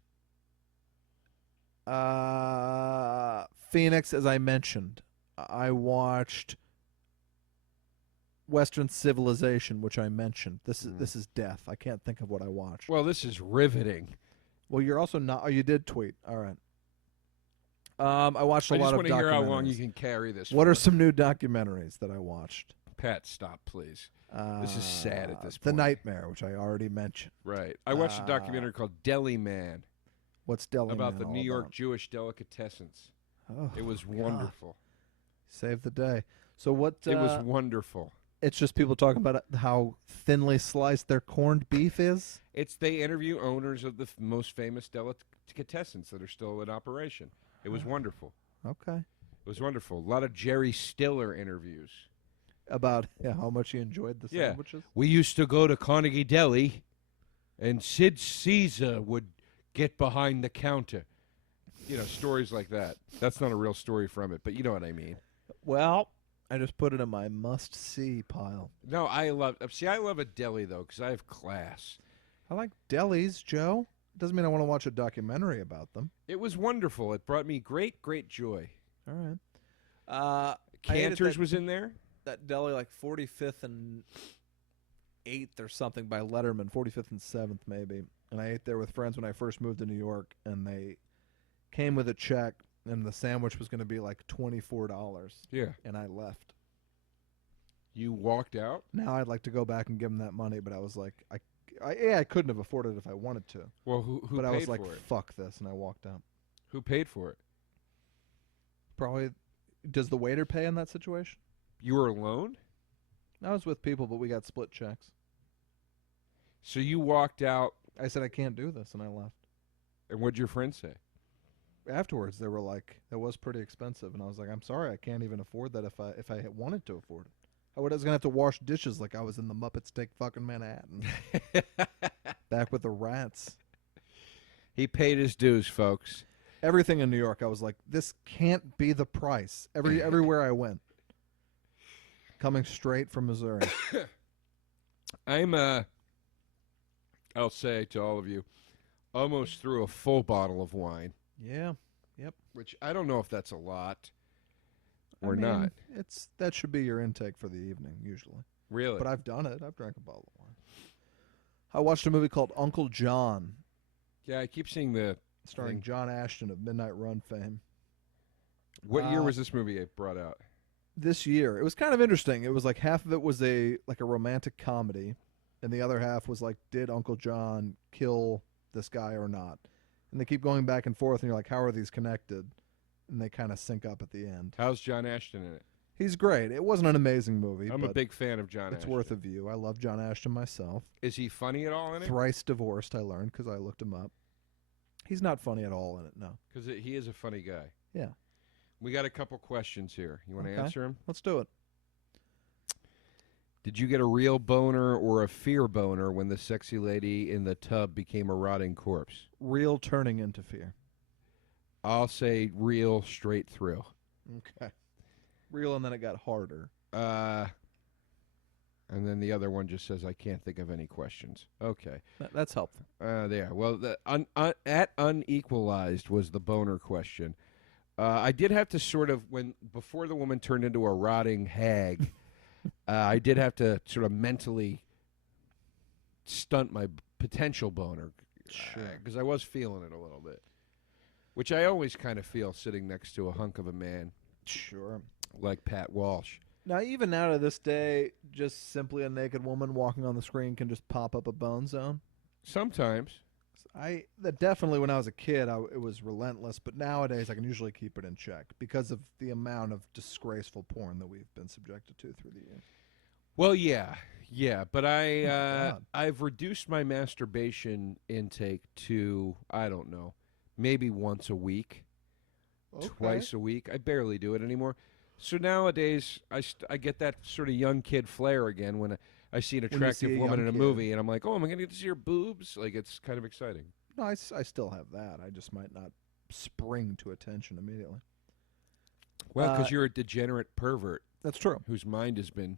Phoenix, as I mentioned. I watched Western Civilization, which I mentioned. This is death. I can't think of what I watched. Well, this is riveting. Well, you're also not. Oh, you did tweet. All right. I watched a lot of documentaries. I just want to hear how long you can carry this. What are some new documentaries that I watched? Pat, stop, please. This is sad at this point. The Nightmare, which I already mentioned. Right. I watched a documentary called Deli Man. What's Deli Man? About the New York Jewish delicatessens. Oh, it was wonderful. Saved the day. So what? It was wonderful. It's just people talking about how thinly sliced their corned beef is. They interview owners of the most famous delicatessens that are still in operation. It was wonderful. Okay. It was wonderful. A lot of Jerry Stiller interviews. About how much he enjoyed the sandwiches? We used to go to Carnegie Deli, and Sid Caesar would get behind the counter. You know, stories like that. That's not a real story from it, but you know what I mean. Well, I just put it in my must-see pile. No, I love a deli, though, because I have class. I like delis, Joe. Doesn't mean I want to watch a documentary about them. It was wonderful. It brought me great, great joy. All right. Cantor's was in there? That deli, like 45th and 8th or something by Letterman, 45th and 7th maybe. And I ate there with friends when I first moved to New York, and they came with a check, and the sandwich was going to be like $24. Yeah. And I left. You walked out? Now I'd like to go back and give them that money, but I was like, I couldn't have afforded it if I wanted to. Well, who but paid I was like, for it? fuck this, and I walked out. Who paid for it? Probably. Does the waiter pay in that situation? You were alone? I was with people, but we got split checks. So you walked out. I said, I can't do this, and I left. And what'd your friends say? Afterwards, they were like, that was pretty expensive. And I was like, I'm sorry, I can't even afford that if I wanted to afford it. I was going to have to wash dishes like I was in the Muppets Take fucking Manhattan. Back with the rats. He paid his dues, folks. Everything in New York, I was like, this can't be the price. Everywhere I went. Coming straight from Missouri. I'll say to all of you, almost through a full bottle of wine. Yeah. Yep. Which I don't know if that's a lot or not. That should be your intake for the evening, usually. Really? But I've done it. I've drank a bottle of wine. I watched a movie called Uncle John, Yeah, I keep seeing the starring thing. John Ashton of Midnight Run fame. What year was this movie brought out? This year. It was kind of interesting. It was like half of it was a romantic comedy, and the other half was like, did Uncle John kill this guy or not? And they keep going back and forth, and you're like, how are these connected? And they kind of sync up at the end. How's John Ashton in it? He's great. It wasn't an amazing movie. I'm a but big fan of John it's Ashton. worth a view. I love John Ashton myself. Is he funny at all in it? Thrice divorced, I learned, because I looked him up. He's not funny at all in it, no. Because he is a funny guy. Yeah. We got a couple questions here. You want to Okay. answer them? Let's do it. Did you get a real boner or a fear boner when the sexy lady in the tub became a rotting corpse? Real turning into fear. I'll say real straight through. Okay. Real, and then it got harder. And then the other one just says, I can't think of any questions. Okay. That's helpful. There. Well, at unequalized was the boner question. I did have to sort of, before the woman turned into a rotting hag, I did have to sort of mentally stunt my potential boner. Sure. Because I was feeling it a little bit. Which I always kind of feel sitting next to a hunk of a man Sure. like Pat Walsh. Now, even now to this day, just simply a naked woman walking on the screen can just pop up a bone zone. Sometimes. Definitely when I was a kid, it was relentless, but nowadays I can usually keep it in check because of the amount of disgraceful porn that we've been subjected to through the years. Well, yeah, but God. I've reduced my masturbation intake to, I don't know, maybe once a week, twice a week. I barely do it anymore. So nowadays, I get that sort of young kid flair again when I see an When you attractive see a woman young in a kid. movie, and I'm like, oh, am I going to get to see her boobs? Like, it's kind of exciting. No, I still have that. I just might not spring to attention immediately. Well, because you're a degenerate pervert That's true. whose mind has been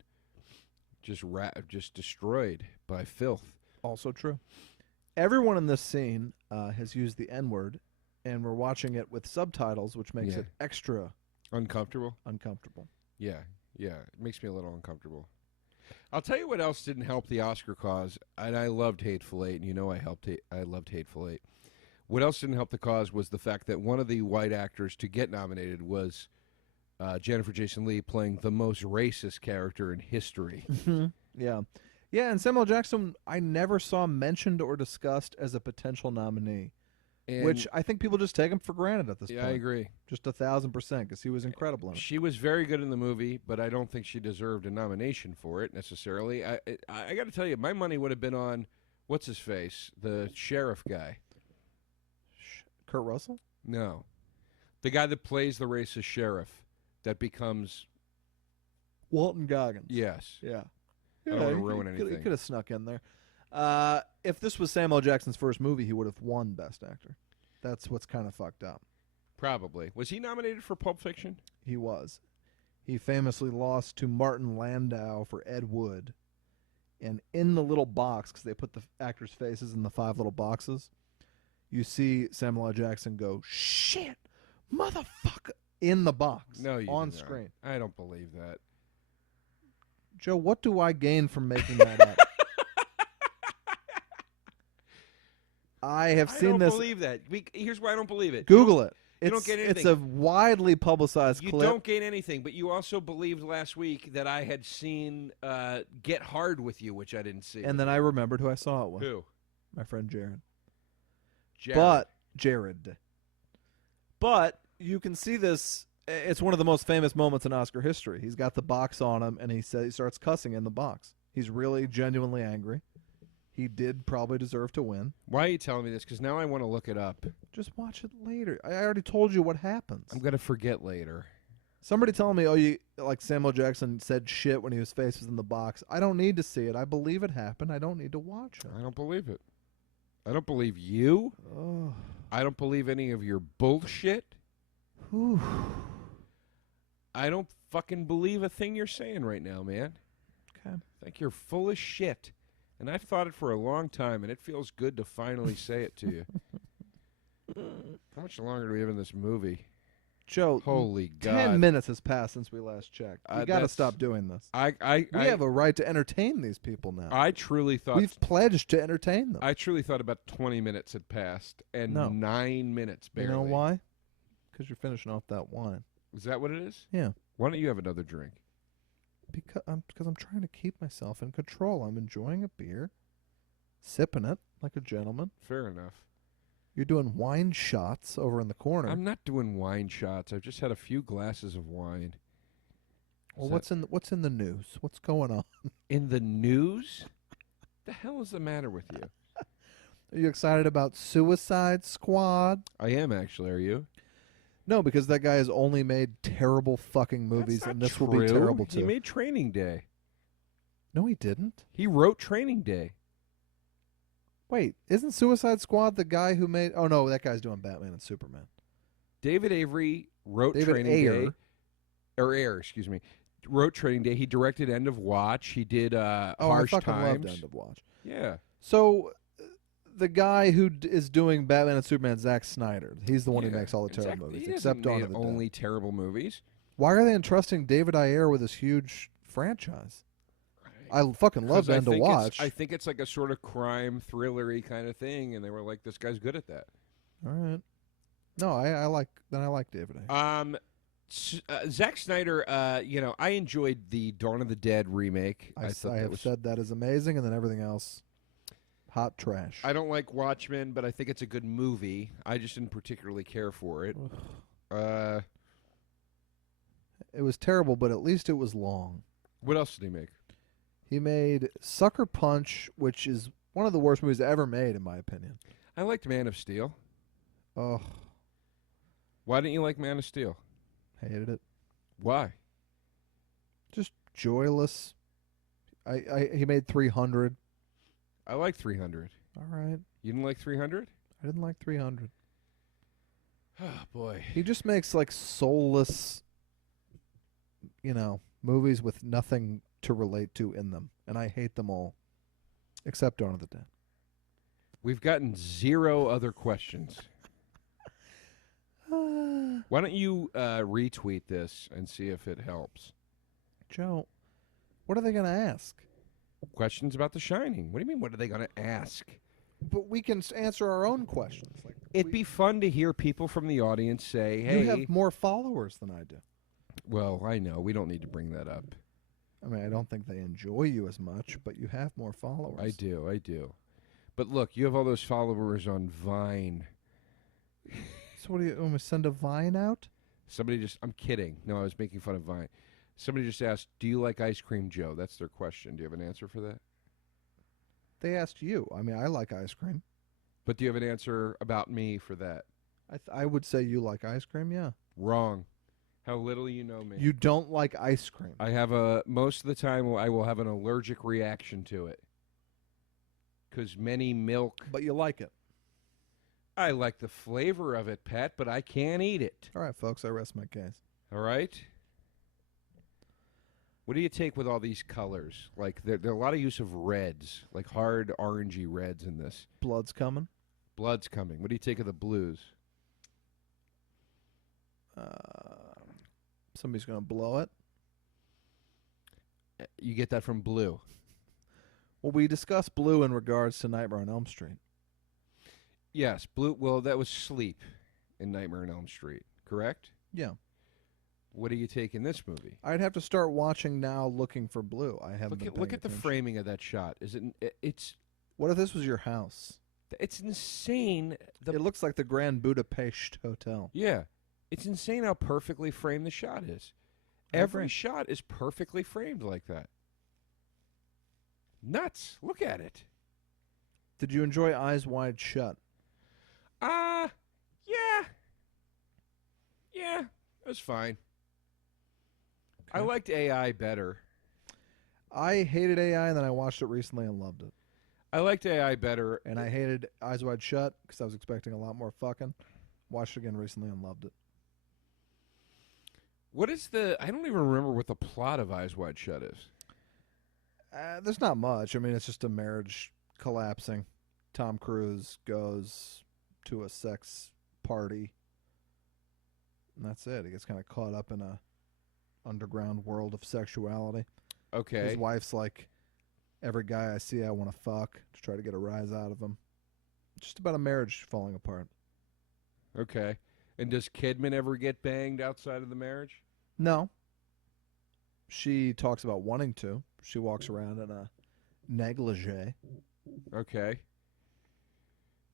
just destroyed by filth. Also true. Everyone in this scene has used the N-word, and we're watching it with subtitles, which makes Yeah. it extra Uncomfortable? uncomfortable. Yeah. It makes me a little uncomfortable. I'll tell you what else didn't help the Oscar cause, and I loved Hateful Eight, and you know I loved Hateful Eight. What else didn't help the cause was the fact that one of the white actors to get nominated was Jennifer Jason Leigh playing the most racist character in history. Yeah. Yeah, and Samuel Jackson I never saw mentioned or discussed as a potential nominee, And which I think people just take him for granted at this point. I agree. Just 1,000%, because he was incredible in it. She was very good in the movie, but I don't think she deserved a nomination for it necessarily. I got to tell you, my money would have been on, what's his face, the sheriff guy. Kurt Russell? No. The guy that plays the racist sheriff that becomes, Walton Goggins. yes. Yeah. I don't want to ruin He anything. could have snuck in there. If this was Samuel Jackson's first movie, he would have won Best Actor. That's what's kind of fucked up. Probably. Was he nominated for Pulp Fiction? He was. He famously lost to Martin Landau for Ed Wood. And in the little box, because they put the actors' faces in the 5 little boxes, you see Samuel L. Jackson go, shit, motherfucker, in the box No, you on did not. screen. I don't believe that. Joe, what do I gain from making that up? I have I seen don't this. believe that. Here's why I don't believe it. Google it. you don't get It's anything. a widely publicized You clip. don't gain anything, but you also believed last week that I had seen Get Hard with You, which I didn't see. And then I remembered who I saw it with. Who? My friend Jared. Jared. Jared. But you can see this. It's one of the most famous moments in Oscar history. He's got the box on him, and he starts cussing in the box. He's really genuinely angry. He did probably deserve to win. Why are you telling me this? Because now I want to look it up. Just watch it later. I already told you what happens. I'm going to forget later. Somebody telling me, like Samuel Jackson said shit when his face was in the box. I don't need to see it. I believe it happened. I don't need to watch it. I don't believe it. I don't believe you. Oh. I don't believe any of your bullshit. Whew. I don't fucking believe a thing you're saying right now, man. Okay. I think you're full of shit. And I've thought it for a long time, and it feels good to finally say it to you. How much longer do we have in this movie? Joe, Holy God. 10 minutes has passed since we last checked. You got to that's- stop doing this. I We have a right to entertain these people now. I truly thought We've pledged to entertain them. I truly thought about 20 minutes had passed and No. 9 minutes You barely. know why? Because you're finishing off that wine. Is that what it is? Yeah. Why don't you have another drink? Because I'm trying to keep myself in control. I'm enjoying a beer, sipping it like a gentleman. Fair enough. You're doing wine shots over in the corner. I'm not doing wine shots. I've just had a few glasses of wine. Well, Is what's in the news? What's going on? in the news? The hell is the matter with you? Are you excited about Suicide Squad? I am actually. Are you? No, because that guy has only made terrible fucking movies, That's and not this will be true. terrible too. He made Training Day. No, he didn't. He wrote Training Day. Wait, isn't Suicide Squad the guy who made? Oh no, that guy's doing Batman and Superman. David Avery wrote David Training Ayer. Day. Or Ayer, excuse me. Wrote Training Day. He directed End of Watch. He did Harsh I fucking Times. loved End of Watch. Yeah. So, the guy who is doing Batman and Superman, Zack Snyder, he's the one who Yeah. makes all the Exactly. terrible movies, He except hasn't Dawn made of the only Dead. terrible movies. Why are they entrusting David Ayer with this huge franchise? I fucking loved 'Cause I End of think it's- Watch. I think it's like a sort of crime thrillery kind of thing, and they were like, "This guy's good at that." All right. No, I like David Ayer. Zack Snyder, I enjoyed the Dawn of the Dead remake. I thought that have was. said that is amazing, and then everything else, hot trash. I don't like Watchmen, but I think it's a good movie. I just didn't particularly care for it. It was terrible, but at least it was long. What else did he make? He made Sucker Punch, which is one of the worst movies ever made, in my opinion. I liked Man of Steel. Oh, Why didn't you like Man of Steel? hated it. Why? Just joyless. He made 300. I like 300. All right. You didn't like 300? I didn't like 300. Oh, boy. He just makes like soulless, movies with nothing to relate to in them, and I hate them all, except Dawn of the Dead. We've gotten 0 other questions. Why don't you retweet this and see if it helps? Joe, what are they going to ask? Questions about The Shining. What do you mean, what are they going to ask? But we can answer our own questions. Like It'd be fun to hear people from the audience say, hey. You have more followers than I do. Well, I know. We don't need to bring that up. I mean, I don't think they enjoy you as much, but you have more followers. I do. But look, you have all those followers on Vine. So what do you want me to send a Vine out? I'm kidding. No, I was making fun of Vine. Somebody just asked, do you like ice cream, Joe? That's their question. Do you have an answer for that? They asked you. I mean, I like ice cream. But do you have an answer about me for that? I would say you like ice cream, yeah. Wrong. How little you know me. You don't like ice cream. I have most of the time I will have an allergic reaction to it. Because many milk. But you like it. I like the flavor of it, Pat, but I can't eat it. All right, folks, I rest my case. All right? What do you take with all these colors? Like, there are a lot of use of reds, like hard orangey reds in this. Blood's coming. Blood's coming. What do you take of the blues? Somebody's going to blow it. You get that from blue. Well, we discussed blue in regards to Nightmare on Elm Street. Yes, blue. Well, that was sleep in Nightmare on Elm Street, correct? Yeah. What do you take in this movie? I'd have to start watching now looking for blue. I haven't been Look paying at the attention. framing of that shot. It's What if this was your house? It's insane. It looks like the Grand Budapest Hotel. Yeah. It's insane how perfectly framed the shot is. I Every agree. shot is perfectly framed like that. Nuts. Look at it. Did you enjoy Eyes Wide Shut? Yeah. Yeah, it was fine. I Okay. liked AI better. I hated AI, and then I watched it recently and loved it. I liked AI better. And I hated Eyes Wide Shut because I was expecting a lot more fucking. Watched it again recently and loved it. What is I don't even remember what the plot of Eyes Wide Shut is. There's not much. I mean, it's just a marriage collapsing. Tom Cruise goes to a sex party And that's it. He gets kind of caught up in a underground world of sexuality. Okay. His wife's like, every guy I see I want to fuck to try to get a rise out of him. Just about a marriage falling apart. Okay. And does Kidman ever get banged outside of the marriage? No. She talks about wanting to. She walks around in a negligee. Okay.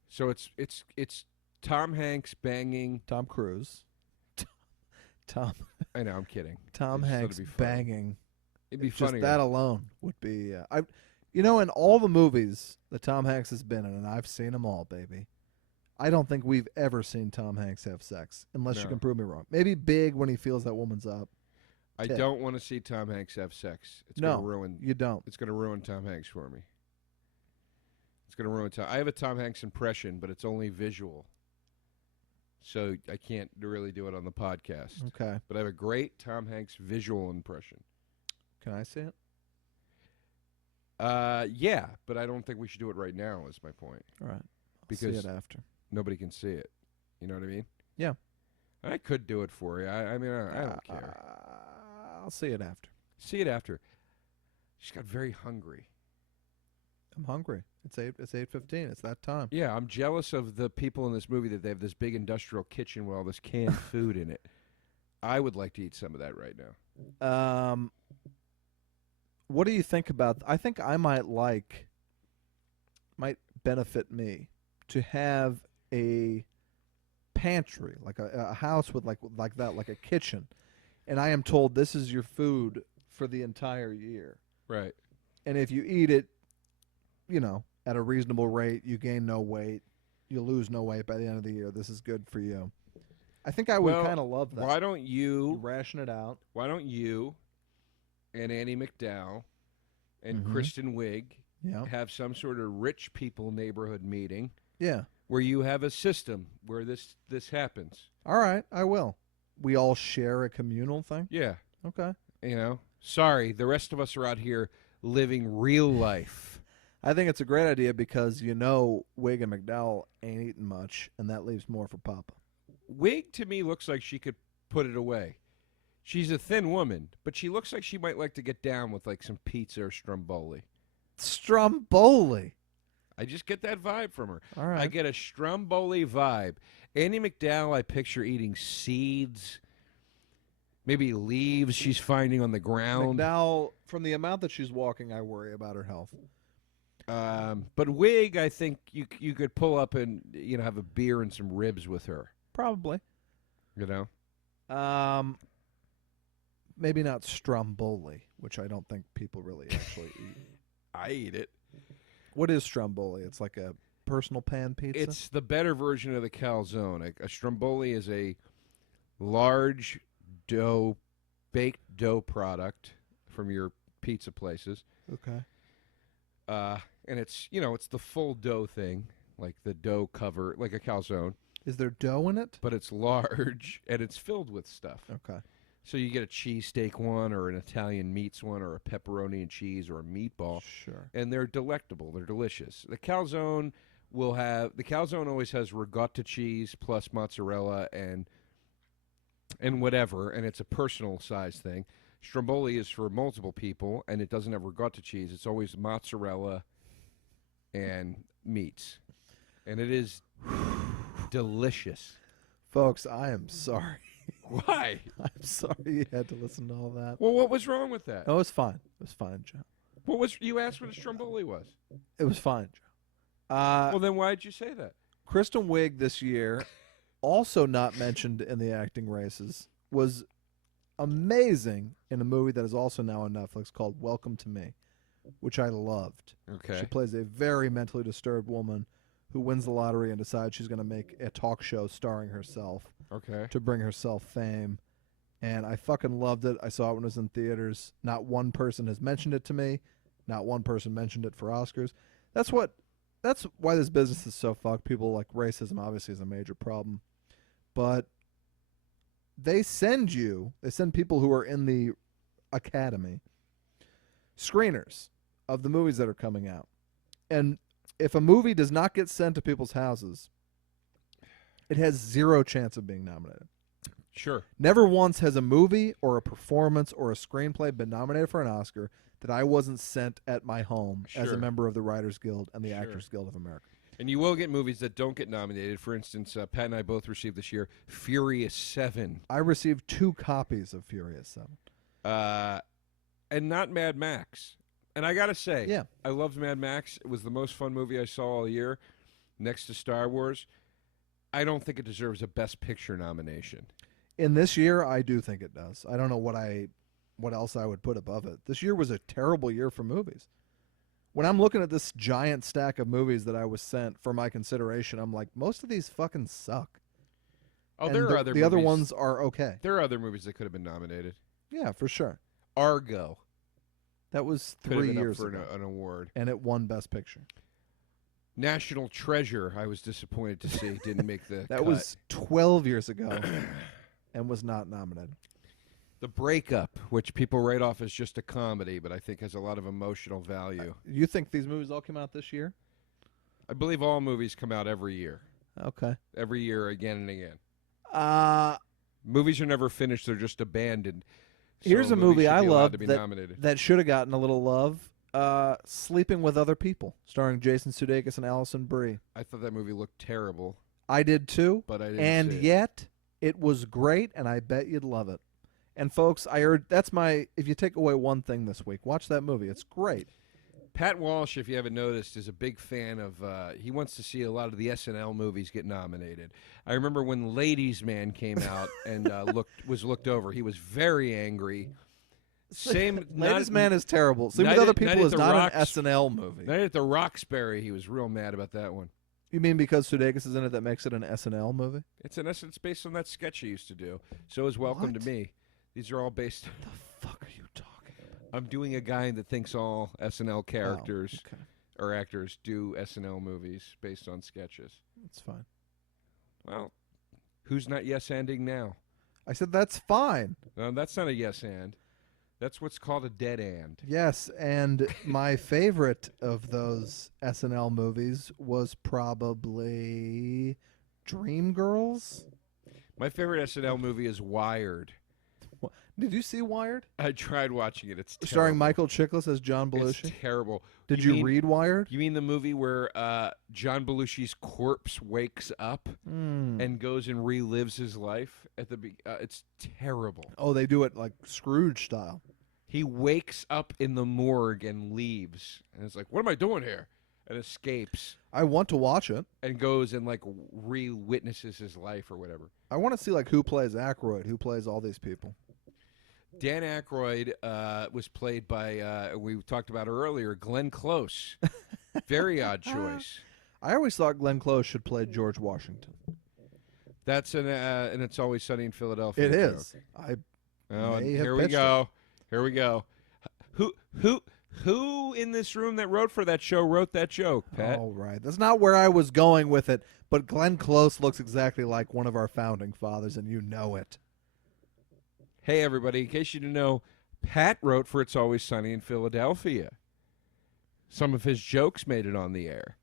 So it's Tom Hanks banging. Tom Cruise. Tom. I know, I'm kidding. Tom I just thought Hanks it'd be funny. banging. It'd be Just funny. that alone would be. In all the movies that Tom Hanks has been in, and I've seen them all, baby. I don't think we've ever seen Tom Hanks have sex, unless you No. can prove me wrong. Maybe Big when he feels that woman's up. I Tit. don't want to see Tom Hanks have sex. It's No, gonna ruin. you don't. It's gonna ruin Tom Hanks for me. It's gonna ruin Tom. I have a Tom Hanks impression, but it's only visual, so I can't really do it on the podcast. Okay. But I have a great Tom Hanks visual impression. Can I see it? Yeah, but I don't think we should do it right now. Is my point. All right. I'll Because- see it after. Nobody can see it. You know what I mean? Yeah. I could do it for you. I mean, I don't care. I'll see it after. See it after. She got very hungry. I'm hungry. It's 8:15. It's that time. Yeah, I'm jealous of the people in this movie that they have this big industrial kitchen with all this canned food in it. I would like to eat some of that right now. What do you think about? I think I might benefit me to have a pantry, like a house with like that, like a kitchen, and I am told this is your food for the entire year. Right. And if you eat it, at a reasonable rate, you gain no weight, you lose no weight by the end of the year. This is good for you. I think I would kind of love that. Why don't You you ration it out. Why don't you and Annie McDowell and Mhm. Kristen Wiig Yeah. have some sort of rich people neighborhood meeting Yeah. where you have a system where this happens? All right, I will. We all share a communal thing. Yeah. Okay. Sorry, the rest of us are out here living real life. I think it's a great idea because Wig and McDowell ain't eating much, and that leaves more for Papa. Wig to me looks like she could put it away. She's a thin woman, but she looks like she might like to get down with like some pizza or Stromboli. Stromboli. I just get that vibe from her. All right. I get a Stromboli vibe. Annie McDowell, I picture eating seeds, maybe leaves she's finding on the ground. McDowell, from the amount that she's walking, I worry about her health. But Wig, I think you could pull up and have a beer and some ribs with her. Probably. Maybe not Stromboli, which I don't think people really actually eat. I eat it. What is Stromboli? It's like a personal pan pizza? It's the better version of the calzone. A Stromboli is a large baked dough product from your pizza places. Okay. And it's the full dough thing, like the dough cover, like a calzone, Is there dough in it? but it's large and it's filled with stuff. Okay. So you get a cheesesteak one or an Italian meats one or a pepperoni and cheese or a meatball, Sure. and they're delectable. They're delicious. The calzone always has ricotta cheese plus mozzarella and whatever, and it's a personal size thing. Stromboli is for multiple people, and it doesn't have ricotta cheese. It's always mozzarella and meats, and it is delicious. Folks, I am sorry. Why? I'm sorry you had to listen to all that. Well, what was wrong with that? No, it was fine. It was fine, Joe. You asked what a Stromboli was? It was fine, Joe. Well, then why did you say that? Kristen Wiig this year, also not mentioned in the acting races, was amazing in a movie that is also now on Netflix called Welcome to Me, which I loved. Okay. She plays a very mentally disturbed woman who wins the lottery and decides she's going to make a talk show starring herself Okay. to bring herself fame. And I fucking loved it. I saw it when it was in theaters. Not one person has mentioned it to me. Not one person mentioned it for Oscars. That's why this business is so fucked. People like racism obviously is a major problem. But they send people who are in the academy screeners of the movies that are coming out. And if a movie does not get sent to people's houses, it has zero chance of being nominated. Sure. Never once has a movie or a performance or a screenplay been nominated for an Oscar that I wasn't sent at my home as a Sure. member of the Writers Guild and the Sure. Actors Guild of America. And you will get movies that don't get nominated. For instance, Pat and I both received this year Furious 7. I received 2 copies of Furious 7. And not Mad Max. And I got to say, Yeah. I loved Mad Max. It was the most fun movie I saw all year, next to Star Wars. I don't think it deserves a Best Picture nomination. In this year, I do think it does. I don't know what else I would put above it. This year was a terrible year for movies. When I'm looking at this giant stack of movies that I was sent for my consideration, I'm like, most of these fucking suck. Oh, And there are other the movies. other ones are okay. There are other movies that could have been nominated. Yeah, for sure. Argo That was could have 3 been years up for ago, an award. and it won Best Picture. National Treasure, I was disappointed to see, didn't make the That cut. was 12 years ago and was not nominated. The Breakup, which people write off as just a comedy, but I think has a lot of emotional value. You think these movies all came out this year? I believe all movies come out every year. Okay. Every year, again and again. Uh, Movies are never finished, they're just abandoned. So Here's a movies movie should I be allowed love to be that, nominated. that should have gotten a little love. Sleeping with Other People, starring Jason Sudeikis and Alison Brie. I thought that movie looked terrible, I did too, but I didn't and see it. yet it was great, and I bet you'd love it. And folks, I heard that's my. If you take away one thing this week, watch that movie. It's great. Pat Walsh, if you haven't noticed, is a big fan of, he wants to see a lot of the SNL movies get nominated. I remember when Ladies Man came out and was looked over, he was very angry. Ladies Man is terrible. Sleeping with Night Other at- People Night at is the not Rocks- an SNL movie. Night at the Roxbury, he was real mad about that one. You mean because Sudeikis is in it that makes it an SNL movie? It's in essence based on that sketch he used to do. So is Welcome What? to Me. These are all based. The fuck are you talking about? I'm doing a guy that thinks all SNL characters Oh, okay. or actors do SNL movies based on sketches. That's fine. Well, who's not yes-anding now? I said that's fine. No, that's not a yes-and. That's what's called a dead and. Yes, and my favorite of those SNL movies was probably Dreamgirls. My favorite SNL movie is Wired. Did you see Wired? I tried watching it. It's terrible. Starring Michael Chiklis as John Belushi. It's terrible. Did you mean- read Wired? You mean the movie where John Belushi's corpse wakes up and goes and relives his life at the it's terrible. Oh, they do it like Scrooge style. He wakes up in the morgue and leaves, and it's like, what am I doing here? And escapes I want to watch it. and goes and like re-witnesses his life or whatever. I want to see like who plays Aykroyd, who plays all these people. Dan Aykroyd was played by we talked about her earlier, Glenn Close. Very odd choice. I always thought Glenn Close should play George Washington. That's an and It's Always Sunny in Philadelphia. It joke. is. I Oh, may have here we pitched go. Here we go. Who in this room that wrote for that show wrote that joke, Pat? All right. That's not where I was going with it, but Glenn Close looks exactly like one of our founding fathers, and you know it. Hey, everybody, in case you didn't know, Pat wrote for It's Always Sunny in Philadelphia. Some of his jokes made it on the air.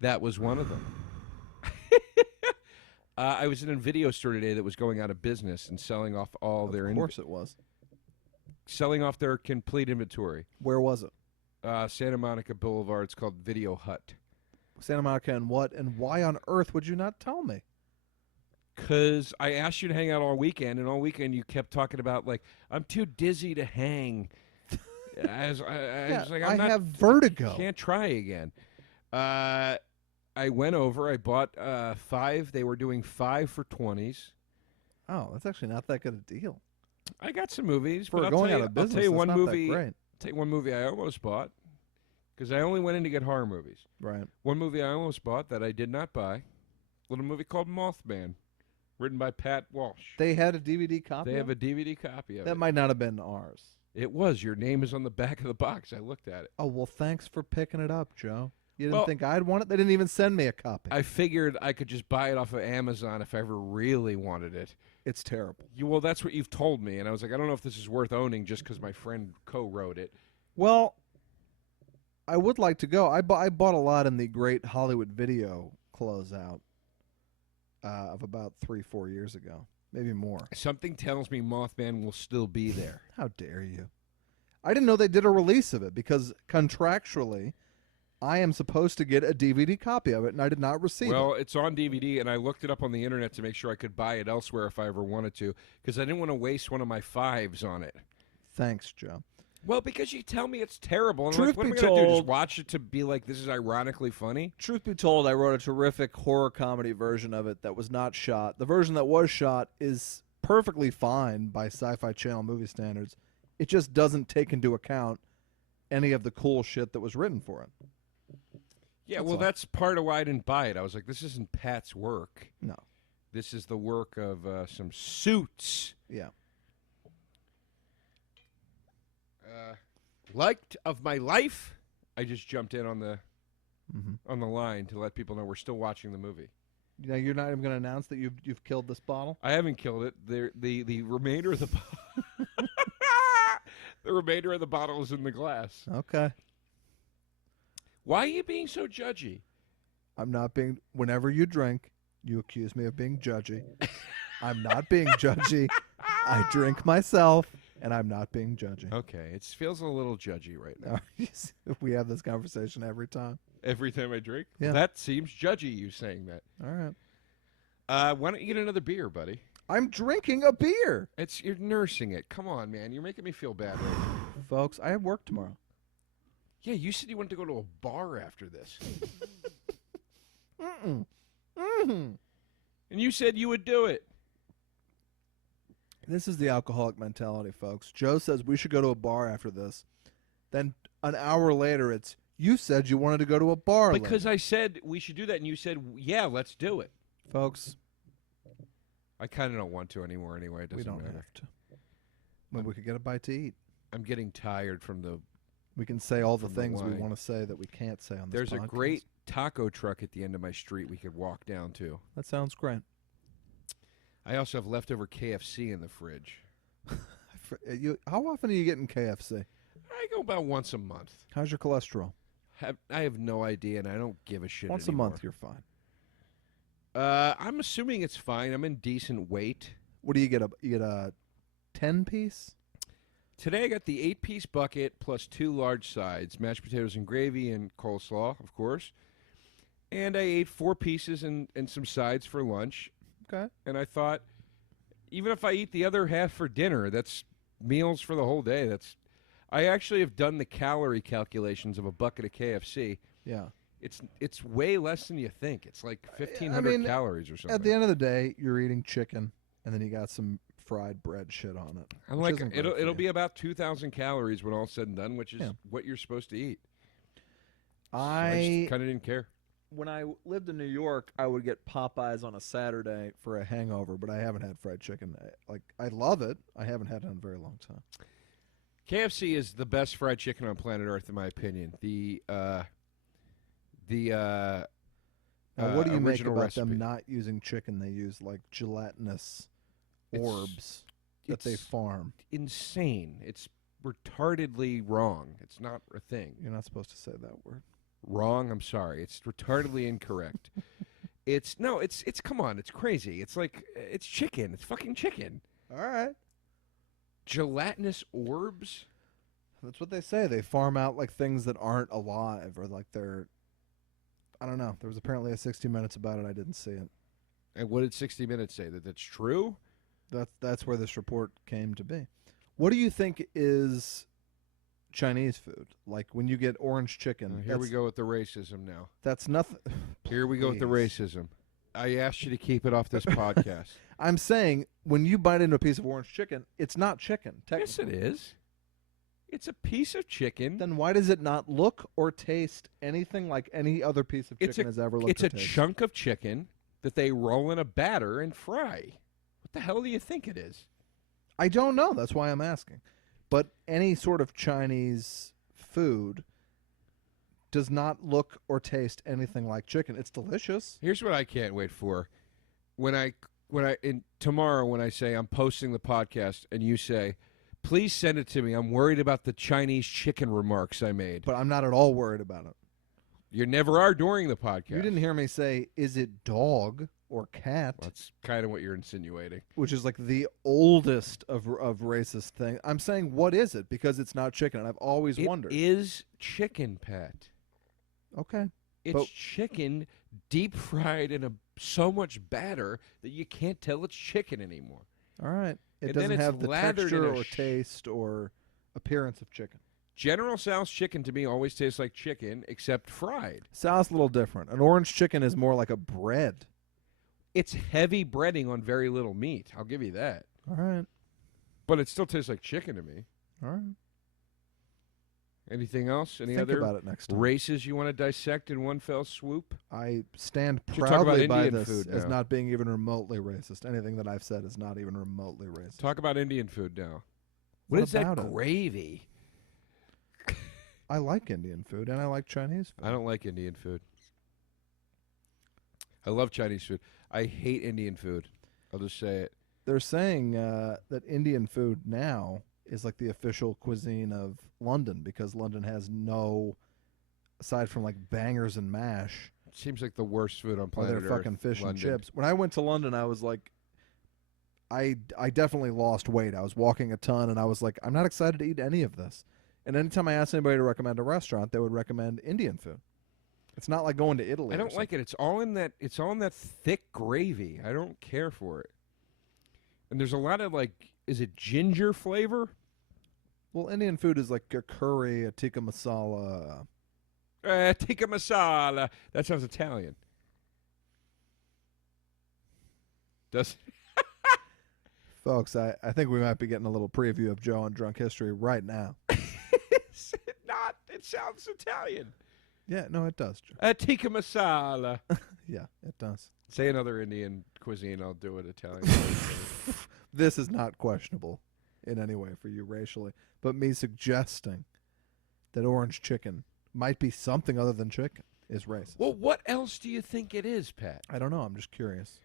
That was one of them. I was in a video store today that was going out of business and selling off all their Of course it was. selling off their complete inventory. Where was it? Santa Monica Boulevard. It's called Video Hut. Santa Monica and what? And why on earth would you not tell me? Because I asked you to hang out all weekend, and all weekend you kept talking about, like, I'm too dizzy to hang. I was like, I have vertigo. Can't try again. I went over. I bought 5. They were doing 5 for 20s. Oh, that's actually not that good a deal. I got some movies. For but going I'll out of business, I'll tell you that's one not movie. that great. Tell you one movie I almost bought because I only went in to get horror movies. Right. One movie I almost bought that I did not buy. Little movie called Mothman, written by Pat Walsh. They had a DVD copy? They have of a DVD copy it? of That it. might not have been ours. It was. Your name is on the back of the box. I looked at it. Oh, well, thanks for picking it up, Joe. You didn't Well, think I'd want it? They didn't even send me a copy. I figured I could just buy it off of Amazon if I ever really wanted it. It's terrible. Well, that's what you've told me, and I was like, I don't know if this is worth owning just because my friend co-wrote it. Well, I would like to go. I bought a lot in the great Hollywood Video closeout of about 3-4 years ago. maybe more. Something tells me Mothman will still be there. How dare you? I didn't know they did a release of it because contractually, I am supposed to get a DVD copy of it, and I did not receive it. Well, it's on DVD, and I looked it up on the internet to make sure I could buy it elsewhere if I ever wanted to, because I didn't want to waste one of my 5s on it. Thanks, Joe. Well, because you tell me it's terrible, and Truth what am I be going to do? Just told- watch it to be like, this is ironically funny? Truth be told, I wrote a terrific horror comedy version of it that was not shot. The version that was shot is Perfectly fine by Sci-Fi Channel movie standards. It just doesn't take into account any of the cool shit that was written for it. Yeah, That's well, all. that's part of why I didn't buy it. I was like, this isn't Pat's work. No. This is the work of some suits. Yeah. Liked of my life. I just jumped in on the Mm-hmm. on the line to let people know we're still watching the movie. You know, you're not even going to announce that you've killed this bottle? I haven't killed it. The remainder of the the remainder of the bottle is in the glass. Okay. Why are you being so judgy? I'm not being... Whenever you drink, you accuse me of being judgy. I'm not being judgy. I drink myself, and I'm not being judgy. Okay, it feels a little judgy right now. We have this conversation every time. Every time I drink? Yeah. Well, that seems judgy, you saying that. All right. Why don't you get another beer, buddy? I'm drinking a beer. You're nursing it. Come on, man. You're making me feel bad right now. Folks, I have work tomorrow. Yeah, you said you wanted to go to a bar after this. Mm-mm. Mm-hmm. And you said you would do it. This is the alcoholic mentality, folks. Joe says we should go to a bar after this. Then an hour later, it's, you said you wanted to go to a bar Because later. I said we should do that, and you said, yeah, let's do it. Folks, I kind of don't want to anymore anyway. It doesn't we don't matter. have to. When we could get a bite to eat. I'm getting tired from the... We can say all the From the things we wine. want to say that we can't say on this There's podcast. a great taco truck at the end of my street we could walk down to. That sounds great. I also have leftover KFC in the fridge. How often are you getting KFC? I go about once a month. How's your cholesterol? I have no idea, and I don't give a shit Once anymore. a month, you're fine. I'm assuming it's fine. I'm in decent weight. What do you get? You get a 10-piece? Today I got the 8-piece bucket plus 2 large sides, mashed potatoes and gravy and coleslaw, of course. And I ate 4 pieces and some sides for lunch. Okay. And I thought, even if I eat the other half for dinner, that's meals for the whole day. I actually have done the calorie calculations of a bucket of KFC. Yeah. It's way less than you think. It's like 1,500 calories or something. At the end of the day, you're eating chicken, and then you got some fried bread shit on it. I'm which like, isn't great for it'll you. be about 2,000 calories when all's said and done, which is what you're supposed to eat. So I just kind of didn't care. when I lived in New York, I would get Popeyes on a Saturday. for a hangover, but I haven't had fried chicken. I love it. I haven't had it in a very long time. KFC is the best fried chicken on planet Earth, in my opinion. Now, what do you make original about recipe. them not using chicken? They use like gelatinous orbs that they it's farm. insane. It's retardedly wrong. It's not a thing. You're not supposed to say that word. Wrong. I'm sorry. It's retardedly incorrect. It's come on. It's crazy. It's like it's chicken. It's fucking chicken. All right. Gelatinous orbs. That's what they say. They farm out like things that aren't alive or like they're. I don't know. There was apparently a 60 Minutes about it. I didn't see it. And what did 60 Minutes say? That that's true? That's where this report came to be. What do you think is Chinese food? Like when you get orange chicken. Here we go with the racism now. That's nothing. Here we go with the Please. racism. I asked you to keep it off this podcast. I'm saying when you bite into a piece of orange chicken, it's not chicken. Yes, it is. It's a piece of chicken. Then why does it not look or taste anything like any other piece of chicken has ever looked It's or a tasted? chunk of chicken that they roll in a batter and fry. What the hell do you think it is? I don't know. That's why I'm asking. But any sort of Chinese food does not look or taste anything like chicken. It's delicious. Here's what I can't wait for. Tomorrow when I say I'm posting the podcast and you say, please send it to me. I'm worried about the Chinese chicken remarks I made. But I'm not at all worried about it. You never are during the podcast. You didn't hear me say, is it dog or cat, That's kind of what you're insinuating. which is like the oldest of racist things. I'm saying, what is it? Because it's not chicken, and I've always wondered. It is chicken, Pat. Okay. It's But- chicken deep fried in so much batter that you can't tell it's chicken anymore. All right. It And then doesn't it's have the lathered in texture a or taste or appearance of chicken. General Tso's chicken to me always tastes like chicken, except fried. South's a little different. An orange chicken is more like a bread. It's heavy breading on very little meat. I'll give you that. All right. But it still tastes like chicken to me. All right. Anything else? Any Think other about it next time. races you want to dissect in one fell swoop? I stand Should talk about proudly by Indian this food as now. not being even remotely racist. Anything that I've said is not even remotely racist. Talk about Indian food now. What What is that about it? gravy? I like Indian food and I like Chinese food. I don't like Indian food. I love Chinese food. I hate Indian food. I'll just say it. They're saying that Indian food now is like the official cuisine of London because London has no, aside from like bangers and mash, Seems like the worst food on or planet their Earth. fucking fish London. and chips. When I went to London, I was like, I definitely lost weight. I was walking a ton, and I was like, I'm not excited to eat any of this. And anytime I asked anybody to recommend a restaurant, they would recommend Indian food. It's not like going to Italy. I don't like it. It's all in that. It's all in that thick gravy. I don't care for it. And there's a lot of like, is it ginger flavor? Well, Indian food is like a curry, a tikka masala. Tikka masala. That sounds Italian. Does Folks, I think we might be getting a little preview of Joe on Drunk History right now. is it not? It sounds Italian. Yeah, no, it does, Joe. Tikka masala. Yeah, it does. Say another Indian cuisine. I'll do it Italian. This is not questionable in any way for you racially, but me suggesting that orange chicken might be something other than chicken is racist. Well, what else do you think it is, Pat? I don't know. I'm just curious.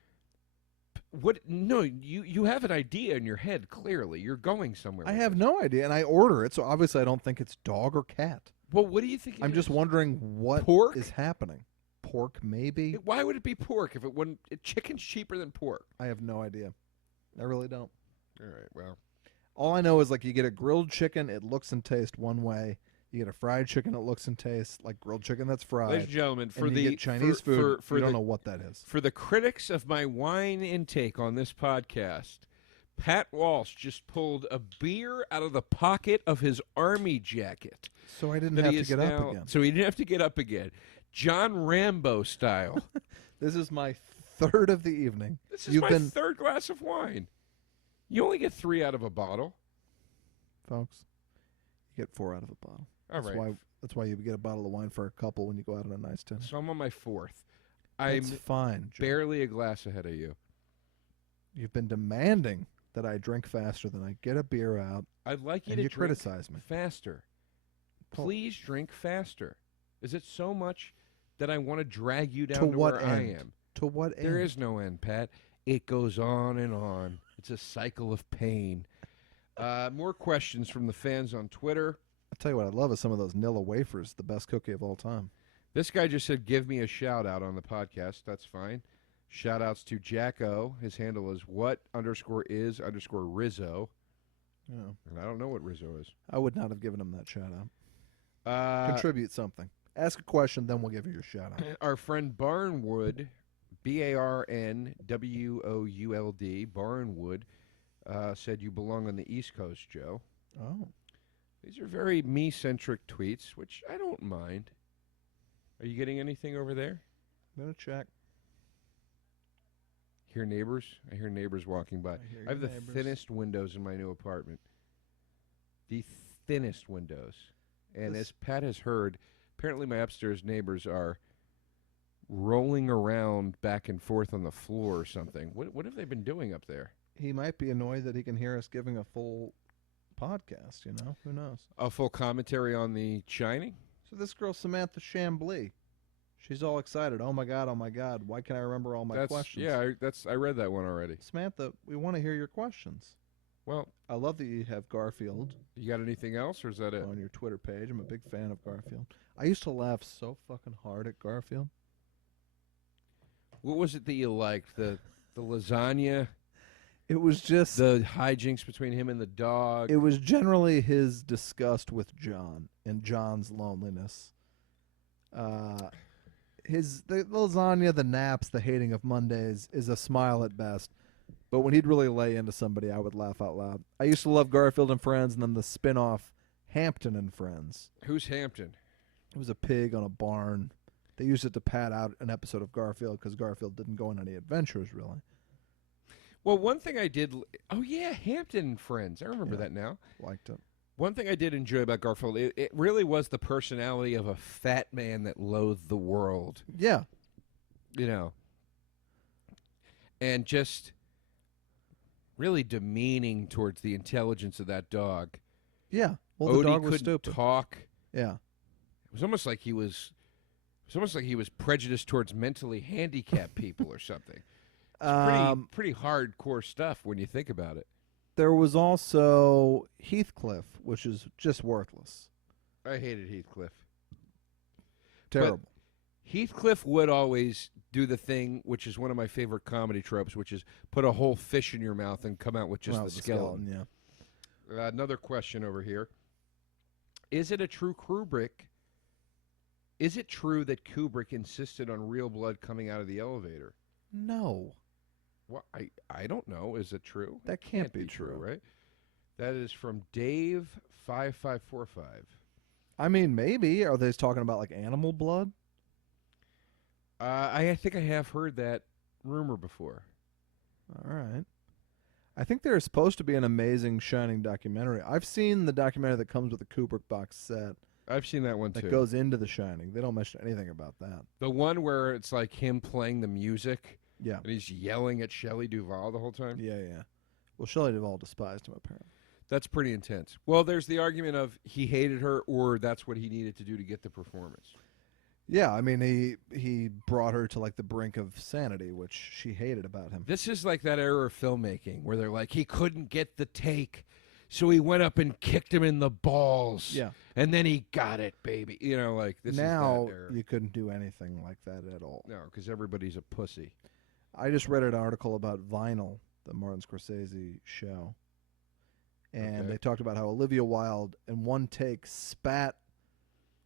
What? No, you have an idea in your head. Clearly, you're going somewhere. I with have this. no idea, and I order it, so obviously I don't think it's dog or cat. Well, what do you think? I'm just wondering what is Pork? happening. Pork, maybe? Why would it be pork if it wouldn't? Chicken's cheaper than pork. I have no idea. I really don't. All right. Well, All I know is like you get a grilled chicken, it looks and tastes one way. You get a fried chicken, it looks and tastes like grilled chicken that's fried. ladies and gentlemen, for and the you get Chinese food, for you don't the know what that is. for the critics of my wine intake on this podcast, Pat Walsh just pulled a beer out of the pocket of his army jacket. So I didn't that have he to is get up now- again. So he didn't have to get up again. John Rambo style. This is my third of the evening. This is You've my been, third glass of wine. You only get 3 out of a bottle. folks. You get 4 out of a bottle. All right. That's why you get a bottle of wine for a couple when you go out on a nice dinner. So I'm on my 4th. I'm That's fine. Joe. barely a glass ahead of you. You've been demanding that I drink faster than I get a beer out, I'd like you and to you drink criticize me. faster. Pull- Please drink faster. Is it so much that I want to drag you down To to what where I end? am? To what end? There is no end, Pat. It goes on and on. It's a cycle of pain. More questions from the fans on Twitter. I'll tell you what I love is some of those Nilla wafers, the best cookie of all time. This guy just said, give me a shout out on the podcast. That's fine. Shout outs to Jacko. His handle is what_is_Rizzo. Yeah. And I don't know what Rizzo is. I would not have given him that shout out. Contribute something. Ask a question, then we'll give you your shout out. Our friend Barnwood, BARNWOULD, Barnwood, said you belong on the East Coast, Joe. Oh. These are very me-centric tweets, which I don't mind. Are you getting anything over there? I'm going to check. Hear neighbors? I hear neighbors walking by. hear I have your the neighbors. thinnest windows in my new apartment. The thinnest windows. And This- as Pat has heard, apparently my upstairs neighbors are rolling around back and forth on the floor or something. What have they been doing up there? He might be annoyed that he can hear us giving a full podcast, you know? Who knows? A full commentary on The Shining? So this girl, Samantha Chambly, she's all excited. Oh, my God, why can't I remember all my questions? Yeah, I read that one already. Samantha, we want to hear your questions. Well, I love that you have Garfield you got anything else, or is that it? on your Twitter page. I'm a big fan of Garfield. I used to laugh so fucking hard at Garfield. What was it that you liked? The lasagna, It was just the hijinks between him and the dog. it was generally his disgust with John and John's loneliness. The lasagna, the naps, the hating of Mondays is a smile at best. But when he'd really lay into somebody, I would laugh out loud. I used to love Garfield and Friends, and then the spin-off Hampton and Friends. Who's Hampton? It was a pig on a barn. They used it to pad out an episode of Garfield because Garfield didn't go on any adventures, really. Well, one thing I did. Oh yeah, Hampton and Friends. I remember that now. Liked it. One thing I did enjoy about Garfield, it really was the personality of a fat man that loathed the world. Yeah. You know, and just really demeaning towards the intelligence of that dog. Yeah. Well, Odie the dog was couldn't stupid. talk. Yeah. It was almost like he was. It was almost like he was prejudiced towards mentally handicapped people or something. It's pretty hardcore stuff when you think about it. There was also Heathcliff, which is just worthless. I hated Heathcliff. Terrible. Heathcliff would always do the thing, which is one of my favorite comedy tropes, which is put a whole fish in your mouth and come out with just the skeleton. Yeah. Another question over here. Is it a true Kubrick? Is it true that Kubrick insisted on real blood coming out of the elevator? No. Well, I don't know. Is it true? That can't be true. Right? That is from Dave5545. I mean, maybe. Are they talking about like animal blood? I think I have heard that rumor before. All right. I think there's supposed to be an amazing Shining documentary. I've seen the documentary that comes with the Kubrick box set I've seen that one that too. goes into The Shining. They don't mention anything about that. The one where it's like him playing the music Yeah. and he's yelling at Shelley Duvall the whole time. Yeah. Well, Shelley Duvall despised him, apparently. That's pretty intense. Well, there's the argument of he hated her or that's what he needed to do to get the performance. Yeah, I mean, he brought her to like the brink of sanity, which she hated about him. This is like that era of filmmaking where they're like, he couldn't get the take, so he went up and kicked him in the balls. Yeah. And then he got it, baby. You know, like this Now is that era. you couldn't do anything like that at all. No, because everybody's a pussy. I just read an article about Vinyl, the Martin Scorsese show, and Okay. they talked about how Olivia Wilde, in one take, spat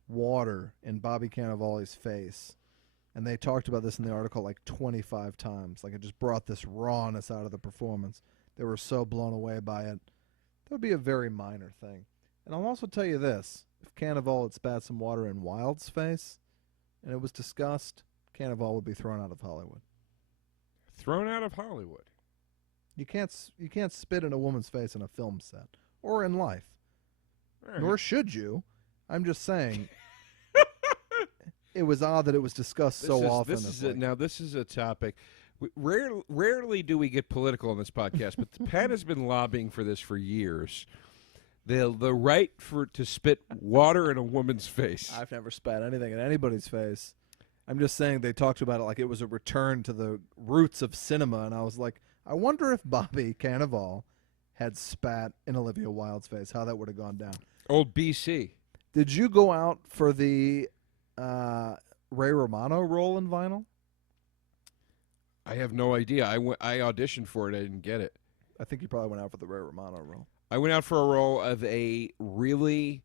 water in Bobby Cannavale's face. And they talked about this in the article like 25 times. Like, it just brought this rawness out of the performance. They were so blown away by it. That would be a very minor thing. And I'll also tell you this. If Cannavale had spat some water in Wilde's face and it was discussed, Cannavale would be thrown out of Hollywood. Thrown out of Hollywood. You can't spit in a woman's face in a film set or in life. All right. Nor should you. I'm just saying. It was odd that it was discussed often. Now, this is a topic. Rarely do we get political on this podcast, but Pat has been lobbying for this for years. The right to spit water in a woman's face. I've never spat anything in anybody's face. I'm just saying they talked about it like it was a return to the roots of cinema, and I was like, I wonder if Bobby Cannavale had spat in Olivia Wilde's face, how that would have gone down. Old BC. Did you go out for the Ray Romano role in Vinyl? I have no idea. I auditioned for it. I didn't get it. I think you probably went out for the Ray Romano role. I went out for a role of a really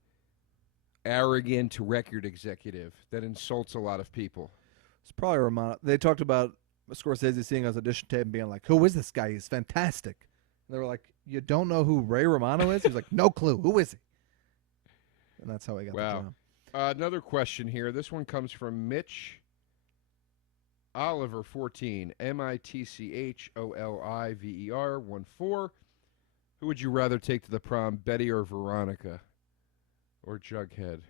arrogant record executive that insults a lot of people. It's probably Romano. They talked about Scorsese seeing his audition tape and being like, "Who is this guy? He's fantastic." And they were like, "You don't know who Ray Romano is?" He was like, "No clue. Who is he?" And that's how he got the job. Another question here. This one comes from Mitch Oliver 14, MITCHOLIVER 14. Who would you rather take to the prom, Betty or Veronica? Or Jughead?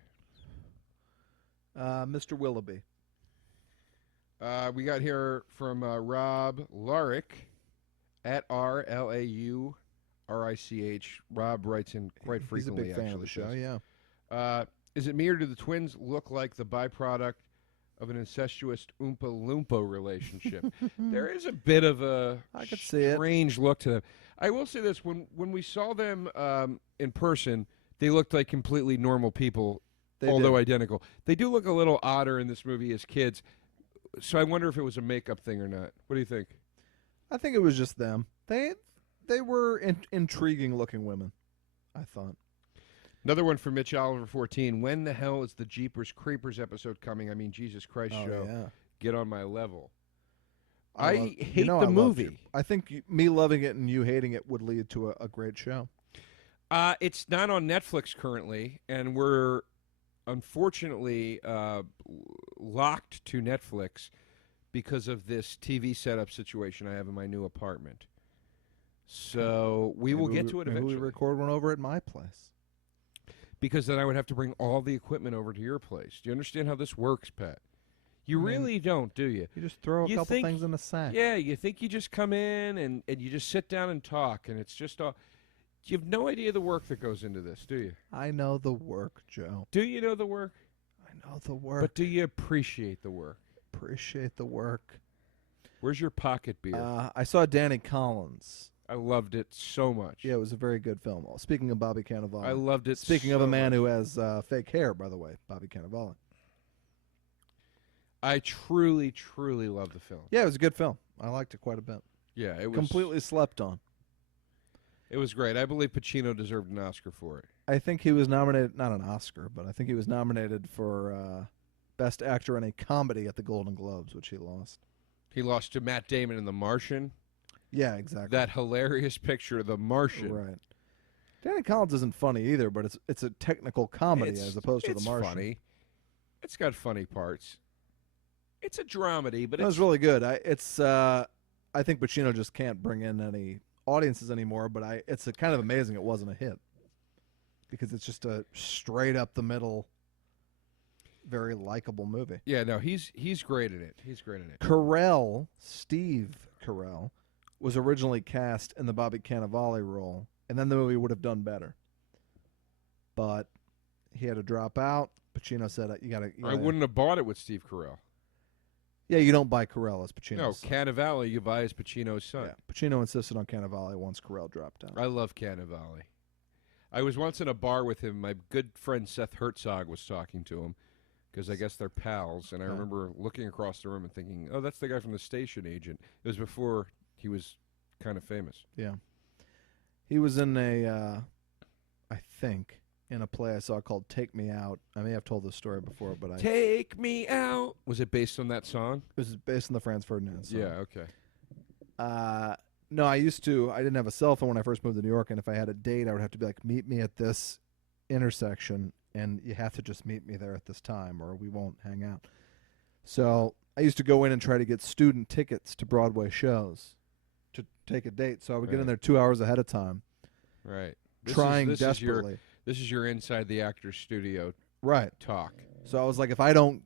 Mr. Willoughby. We got here from Rob Larick at RLAURICH. Rob writes in quite frequently. He's a big fan actually, of the show, says, yeah. Is it me or do the twins look like the byproduct of an incestuous Oompa Loompa relationship? There is a bit of a I could see it. strange look to them. I will say this. When we saw them in person, they looked like completely normal people, They although did. identical. They do look a little odder in this movie as kids. So I wonder if it was a makeup thing or not. What do you think? I think it was just them. They were intriguing looking women, I thought. Another one for Mitch Oliver 14. When the hell is the Jeepers Creepers episode coming? I mean, Jesus Christ show. Yeah. Get on my level. I hate the movie. I think me loving it and you hating it would lead to a great show. It's not on Netflix currently, and we're unfortunately locked to Netflix because of this TV setup situation I have in my new apartment. So we will get to it eventually. Maybe we record one over at my place. Because then I would have to bring all the equipment over to your place. Do you understand how this works, Pat? You really don't, do you? You just throw a couple things in a sack. Yeah, you think you just come in and you just sit down and talk, and it's just all... You have no idea the work that goes into this, do you? I know the work, Joe. Do you know the work? I know the work. But do you appreciate the work? Appreciate the work. Where's your pocket beer? I saw Danny Collins. I loved it so much. Yeah, it was a very good film. Speaking of Bobby Cannavale. I loved it Speaking so of a man much. who has fake hair, by the way, Bobby Cannavale. I truly, truly love the film. Yeah, it was a good film. I liked it quite a bit. Yeah, it was... Completely slept on. It was great. I believe Pacino deserved an Oscar for it. I think he was nominated, not an Oscar, but I think he was nominated for Best Actor in a Comedy at the Golden Globes, which he lost. He lost to Matt Damon in The Martian. Yeah, exactly. That hilarious picture of The Martian. Right. Danny Collins isn't funny either, but it's a technical comedy as opposed to The Martian. It's funny. It's got funny parts. It's a dramedy, but it's really good. I think Pacino just can't bring in any audiences anymore, but it's kind of amazing it wasn't a hit because it's just a straight up the middle, very likable movie. Yeah, no, he's great at it. He's great at it. Steve Carell, was originally cast in the Bobby Cannavale role, and then the movie would have done better. But he had to drop out. Pacino said, "You got to." I wouldn't have bought it with Steve Carell. Yeah, you don't buy Carell as Pacino's No, son. Cannavale you buy as Pacino's son. Yeah, Pacino insisted on Cannavale once Carell dropped out. I love Cannavale. I was once in a bar with him. My good friend Seth Herzog was talking to him because I guess they're pals. And I remember looking across the room and thinking, oh, that's the guy from The Station Agent. It was before he was kind of famous. Yeah. He was in I think, in a play I saw called Take Me Out. I may have told this story before, but Take Me Out. Was it based on that song? It was based on the Franz Ferdinand song. Yeah, okay. No, I didn't have a cell phone when I first moved to New York, and if I had a date, I would have to be like, meet me at this intersection, and you have to just meet me there at this time, or we won't hang out. So I used to go in and try to get student tickets to Broadway shows to take a date. So I would get in there 2 hours ahead of time. Right. Trying desperately. This is your inside the actor's studio talk. So I was like, if I don't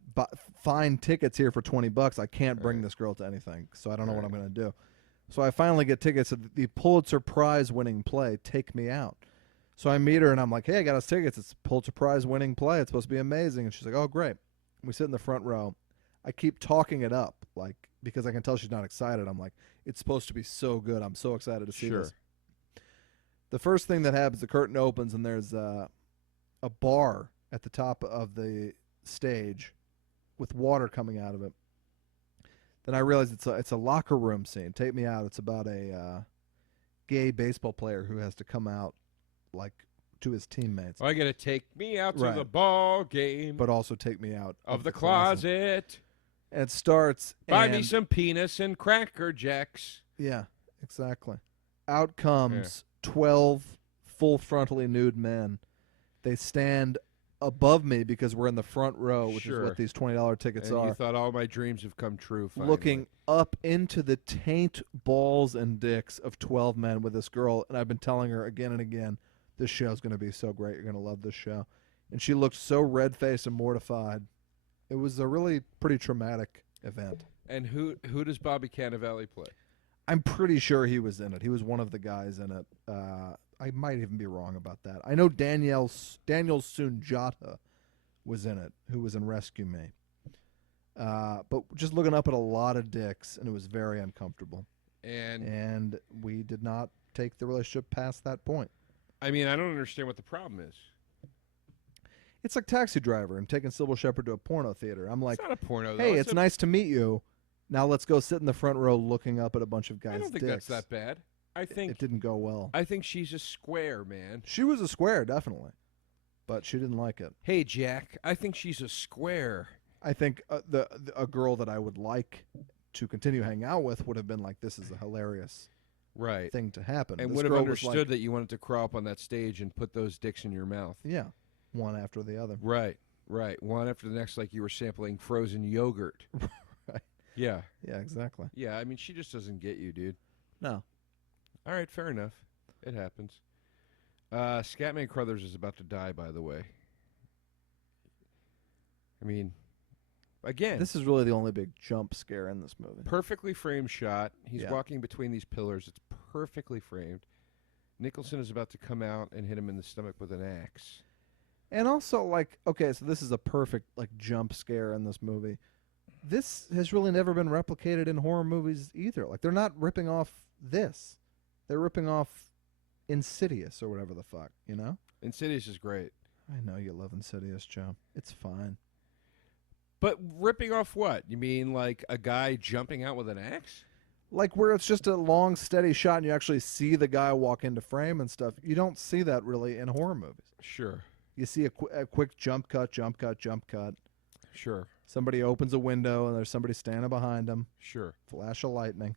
find tickets here for $20, I can't bring this girl to anything. So I don't know what I'm going to do. So I finally get tickets to the Pulitzer Prize winning play, Take Me Out. So I meet her and I'm like, hey, I got us tickets. It's a Pulitzer Prize winning play. It's supposed to be amazing. And she's like, oh, great. We sit in the front row. I keep talking it up, like, because I can tell she's not excited. I'm like, it's supposed to be so good. I'm so excited to see this. The first thing that happens, the curtain opens and there's a bar at the top of the stage with water coming out of it. Then I realize it's a locker room scene. Take Me Out. It's about a gay baseball player who has to come out like to his teammates. Well, I got to take me out to the ball game, but also take me out of the closet. And it starts. Buy me some penis and Cracker Jacks. Yeah, exactly. Out comes 12 full frontally nude men. They stand above me because we're in the front row, which is what these $20 tickets are. You thought all my dreams have come true. Finally. Looking up into the taint balls and dicks of 12 men with this girl, and I've been telling her again and again, this show's going to be so great. You're going to love this show. And she looked so red-faced and mortified. It was a really pretty traumatic event. And who does Bobby Cannavale play? I'm pretty sure he was in it. He was one of the guys in it. I might even be wrong about that. I know Daniel Sunjata was in it, who was in Rescue Me. But just looking up at a lot of dicks, and it was very uncomfortable. And we did not take the relationship past that point. I mean, I don't understand what the problem is. It's like Taxi Driver and taking Sybil Shepherd to a porno theater. I'm like, It's not a porno, though. hey, it's nice to meet you. Now let's go sit in the front row looking up at a bunch of guys' I don't think dicks. that's that bad. I think It didn't go well. I think she's a square, man. She was a square, definitely. But she didn't like it. Hey, Jack, I think she's a square. I think a girl that I would like to continue hanging out with would have been like, this is a hilarious Right. thing to happen. And This would have girl was understood like, that you wanted to crawl up on that stage and put those dicks in your mouth. yeah, one after the other. Right. One after the next, like you were sampling frozen yogurt. Right. Yeah. Yeah, exactly. Yeah, I mean, she just doesn't get you, dude. No. All right, fair enough. It happens. Scatman Crothers is about to die, by the way. I mean, again, This is really the only big jump scare in this movie. perfectly framed shot. He's Yeah. walking between these pillars. It's perfectly framed. Nicholson is about to come out and hit him in the stomach with an axe. And also, like, okay, so this is a perfect, like, jump scare in this movie. This has really never been replicated in horror movies either. Like, they're not ripping off this. They're ripping off Insidious or whatever the fuck, you know? Insidious is great. I know you love Insidious, Joe. It's fine. But ripping off what? You mean like a guy jumping out with an axe? Like, where it's just a long, steady shot and you actually see the guy walk into frame and stuff. You don't see that really in horror movies. Sure. You see a quick jump cut, jump cut, jump cut. Sure. Somebody opens a window and there's somebody standing behind them. Sure. Flash of lightning.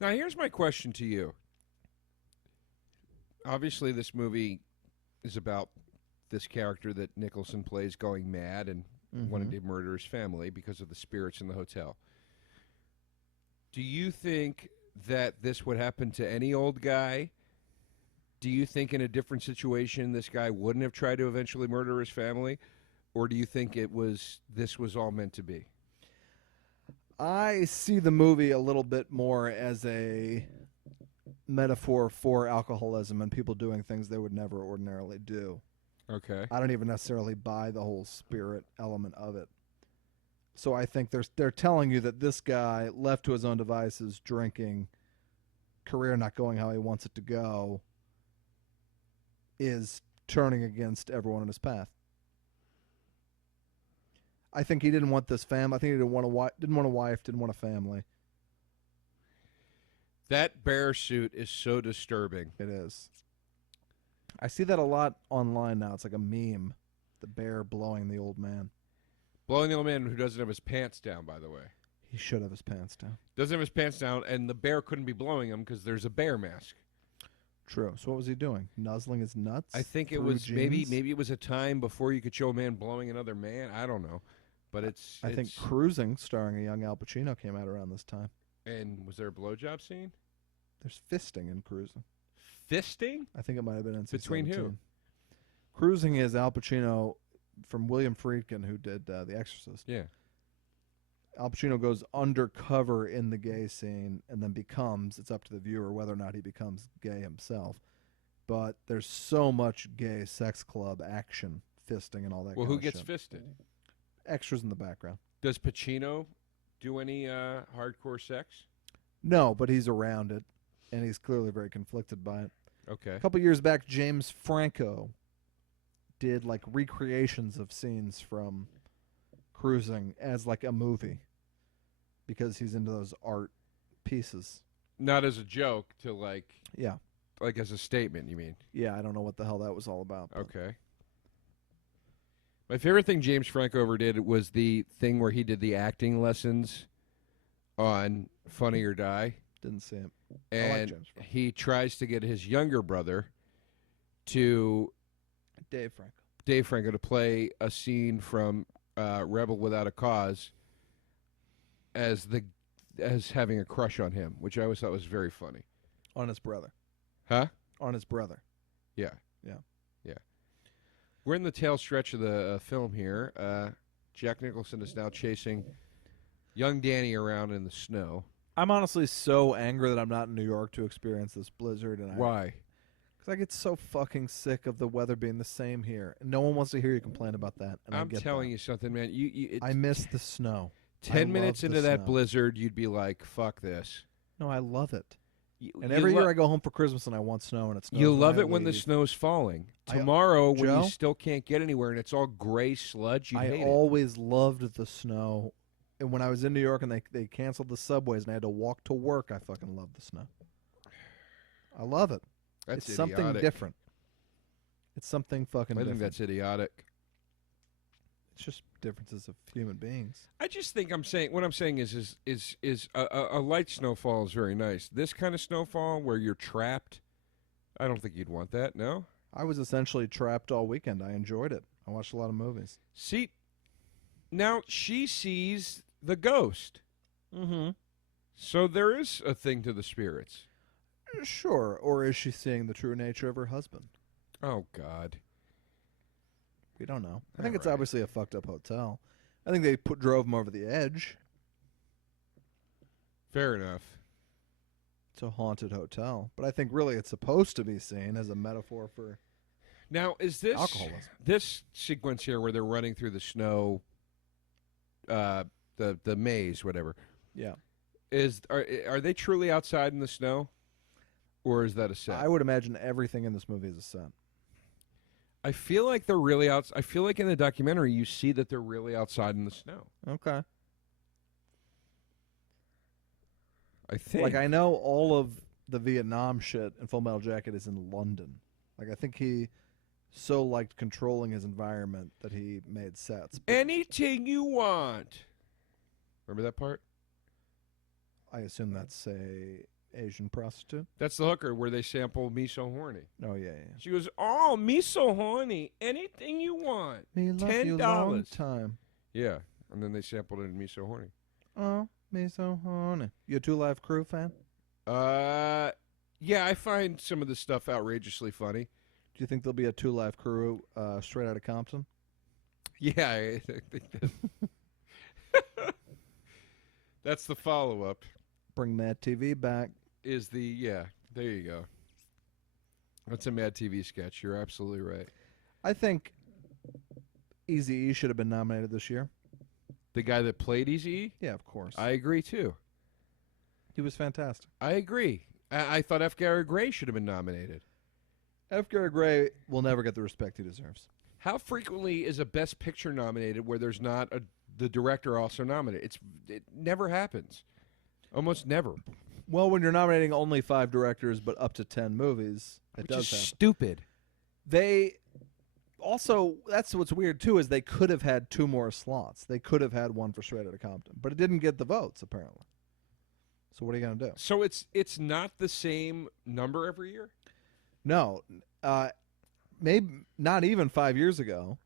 Now, here's my question to you. Obviously, this movie is about this character that Nicholson plays going mad and wanting to murder his family because of the spirits in the hotel. Do you think that this would happen to any old guy? Do you think in a different situation this guy wouldn't have tried to eventually murder his family? Or do you think this was all meant to be? I see the movie a little bit more as a metaphor for alcoholism and people doing things they would never ordinarily do. Okay. I don't even necessarily buy the whole spirit element of it. So I think they're telling you that this guy, left to his own devices, drinking, career not going how he wants it to go, is turning against everyone in his path. I think he didn't want this family. I think he didn't want a wife, didn't want a family. That bear suit is so disturbing. It is. I see that a lot online now. It's like a meme. The bear blowing the old man. Blowing the old man who doesn't have his pants down, by the way. He should have his pants down. Doesn't have his pants down, and the bear couldn't be blowing him because there's a bear mask. True. So what was he doing? Nuzzling his nuts? I think it through was jeans? maybe it was a time before you could show a man blowing another man. I don't know, but I think Cruising, starring a young Al Pacino, came out around this time. And was there a blowjob scene? There's fisting in Cruising. Fisting? I think it might have been NC-17. Between who? Cruising is Al Pacino from William Friedkin, who did The Exorcist. Yeah. Al Pacino goes undercover in the gay scene and then becomes, it's up to the viewer whether or not he becomes gay himself. But there's so much gay sex club action, fisting and all that Well, kind who of gets shit. fisted? Extras in the background. Does Pacino do any hardcore sex? No, but he's around it, and he's clearly very conflicted by it. Okay. A couple years back, James Franco did like recreations of scenes from Cruising as like a movie because he's into those art pieces. Not as a joke, to like Yeah. as a statement, you mean? Yeah, I don't know what the hell that was all about. but- Okay. My favorite thing James Franco ever did was the thing where he did the acting lessons on Funny or Die. Didn't see it. And James Franco. he tries to get his younger brother to Dave Franco. to play a scene from Rebel Without a Cause as having a crush on him, which I always thought was very funny. On his brother. Huh? On his brother. Yeah. Yeah. Yeah. We're in the tail stretch of the film here. Jack Nicholson is now chasing young Danny around in the snow. I'm honestly so angry that I'm not in New York to experience this blizzard. And Why? Because I get so fucking sick of the weather being the same here. And no one wants to hear you complain about that. And I'm telling you something, man. I miss the snow. 10 love minutes the into that snow. blizzard, you'd be like, fuck this. No, I love it. And every year I go home for Christmas and I want snow, and it snows. You love it when when the leave. snow's falling. Tomorrow, when Joe? you still can't get anywhere and it's all gray sludge, you I hate always loved the snow. And when I was in New York and they canceled the subways and I had to walk to work, I fucking loved the snow. I love it. That's it's something idiotic. different. It's something fucking I different. think that's idiotic. It's just differences of human beings. I just think what I'm saying is a light snowfall is very nice. This kind of snowfall where you're trapped, I don't think you'd want that. No. I was essentially trapped all weekend. I enjoyed it. I watched a lot of movies. See, now she sees the ghost. Mm-hmm. So there is a thing to the spirits. Sure. Or is she seeing the true nature of her husband? Oh God. We don't know. I think it's Alright. obviously a fucked up hotel. I think they drove him over the edge. Fair enough. It's a haunted hotel. But I think really it's supposed to be seen as a metaphor for Now, is this alcoholism. this sequence here where they're running through the snow, the maze, whatever? Yeah. Are they truly outside in the snow, or is that a set? I would imagine everything in this movie is a set. I feel like they're really out. I feel like in the documentary you see that they're really outside in the snow. Okay. I think. Like, I know all of the Vietnam shit in Full Metal Jacket is in London. Like, I think he so liked controlling his environment that he made sets. But Anything you want. Remember that part? I assume that's a Asian prostitute. That's the hooker where they sample "Me So Horny." Oh, yeah. She goes, "Oh, me so horny. Anything you want." Me love you long $10. time. Yeah, and then they sampled it in "Me So Horny." Oh, me so horny. You a Two Live Crew fan? Yeah, I find some of the stuff outrageously funny. Do you think there'll be a Two Live Crew straight out of Compton? Yeah, I think that's the follow-up. Bring Mad TV back. There you go. That's a Mad TV sketch. You're absolutely right. I think Eazy-E should have been nominated this year. The guy that played Eazy-E? Yeah, of course. I agree, too. He was fantastic. I agree. I thought F. Gary Gray should have been nominated. F. Gary Gray will never get the respect he deserves. How frequently is a Best Picture nominated where there's not the director also nominated? It never happens. Almost never. Well, when you're nominating only 5 directors but up to 10 movies, it Which does is happen. stupid. They also, that's what's weird too, is they could have had 2 more slots. They could have had one for Straight Outta Compton, but it didn't get the votes apparently. So what are you gonna do? So it's not the same number every year? No, maybe not even 5 years ago.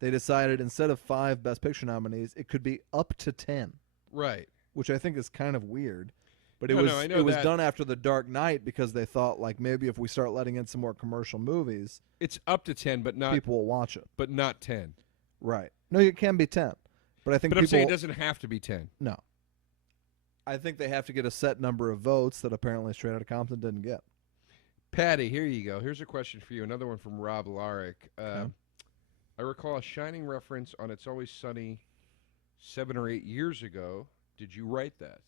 They decided instead of 5 Best Picture nominees, it could be up to 10, Right. which I think is kind of weird. But No, I know it was that. done after The Dark Knight because they thought like maybe if we start letting in some more commercial movies, It's up to 10, but not people will watch it. but not 10. Right? No, it can be 10, but I think But I'm people saying it doesn't have to be 10. no. I think they have to get a set number of votes that apparently Straight Outta Compton didn't get. Patty, here you go. Here's a question for you. Another one from Rob Larick. Okay. I recall a Shining reference on It's Always Sunny 7 or 8 years ago. Did you write that?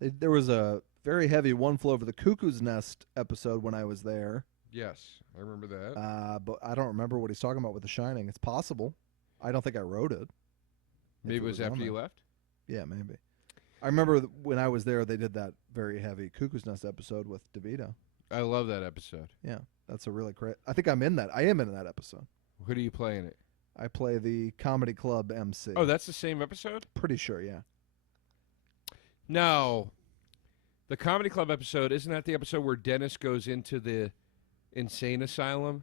There was a very heavy One Flew Over the Cuckoo's Nest episode when I was there, Yes, I remember that. but I don't remember what he's talking about with The Shining. It's possible. I don't think I wrote it. Maybe If it was on after you there. left? Yeah, maybe. I remember when I was there, they did that very heavy Cuckoo's Nest episode with DeVito. I love that episode. Yeah, that's a really great. I think I'm in that. I am in that episode. Who do you play in it? I play the comedy club MC. Oh, that's the same episode? Pretty sure, yeah. No. The Comedy Club episode, isn't that the episode where Dennis goes into the insane asylum?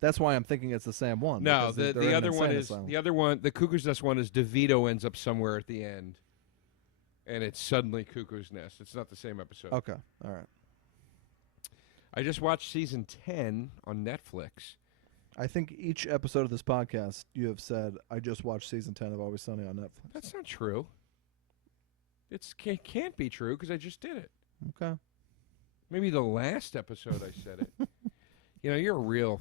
That's why I'm thinking it's the same one. No, because they're in the an other one insane is asylum. the other one. The Cuckoo's Nest one is DeVito ends up somewhere at the end, and it's suddenly Cuckoo's Nest. It's not the same episode. Okay, all right. I just watched season 10 on Netflix. I think each episode of this podcast, you have said, I just watched season 10 of Always Sunny on Netflix. That's not true. It can't be true because I just did it. Okay. Maybe the last episode I said it. You know, you're a real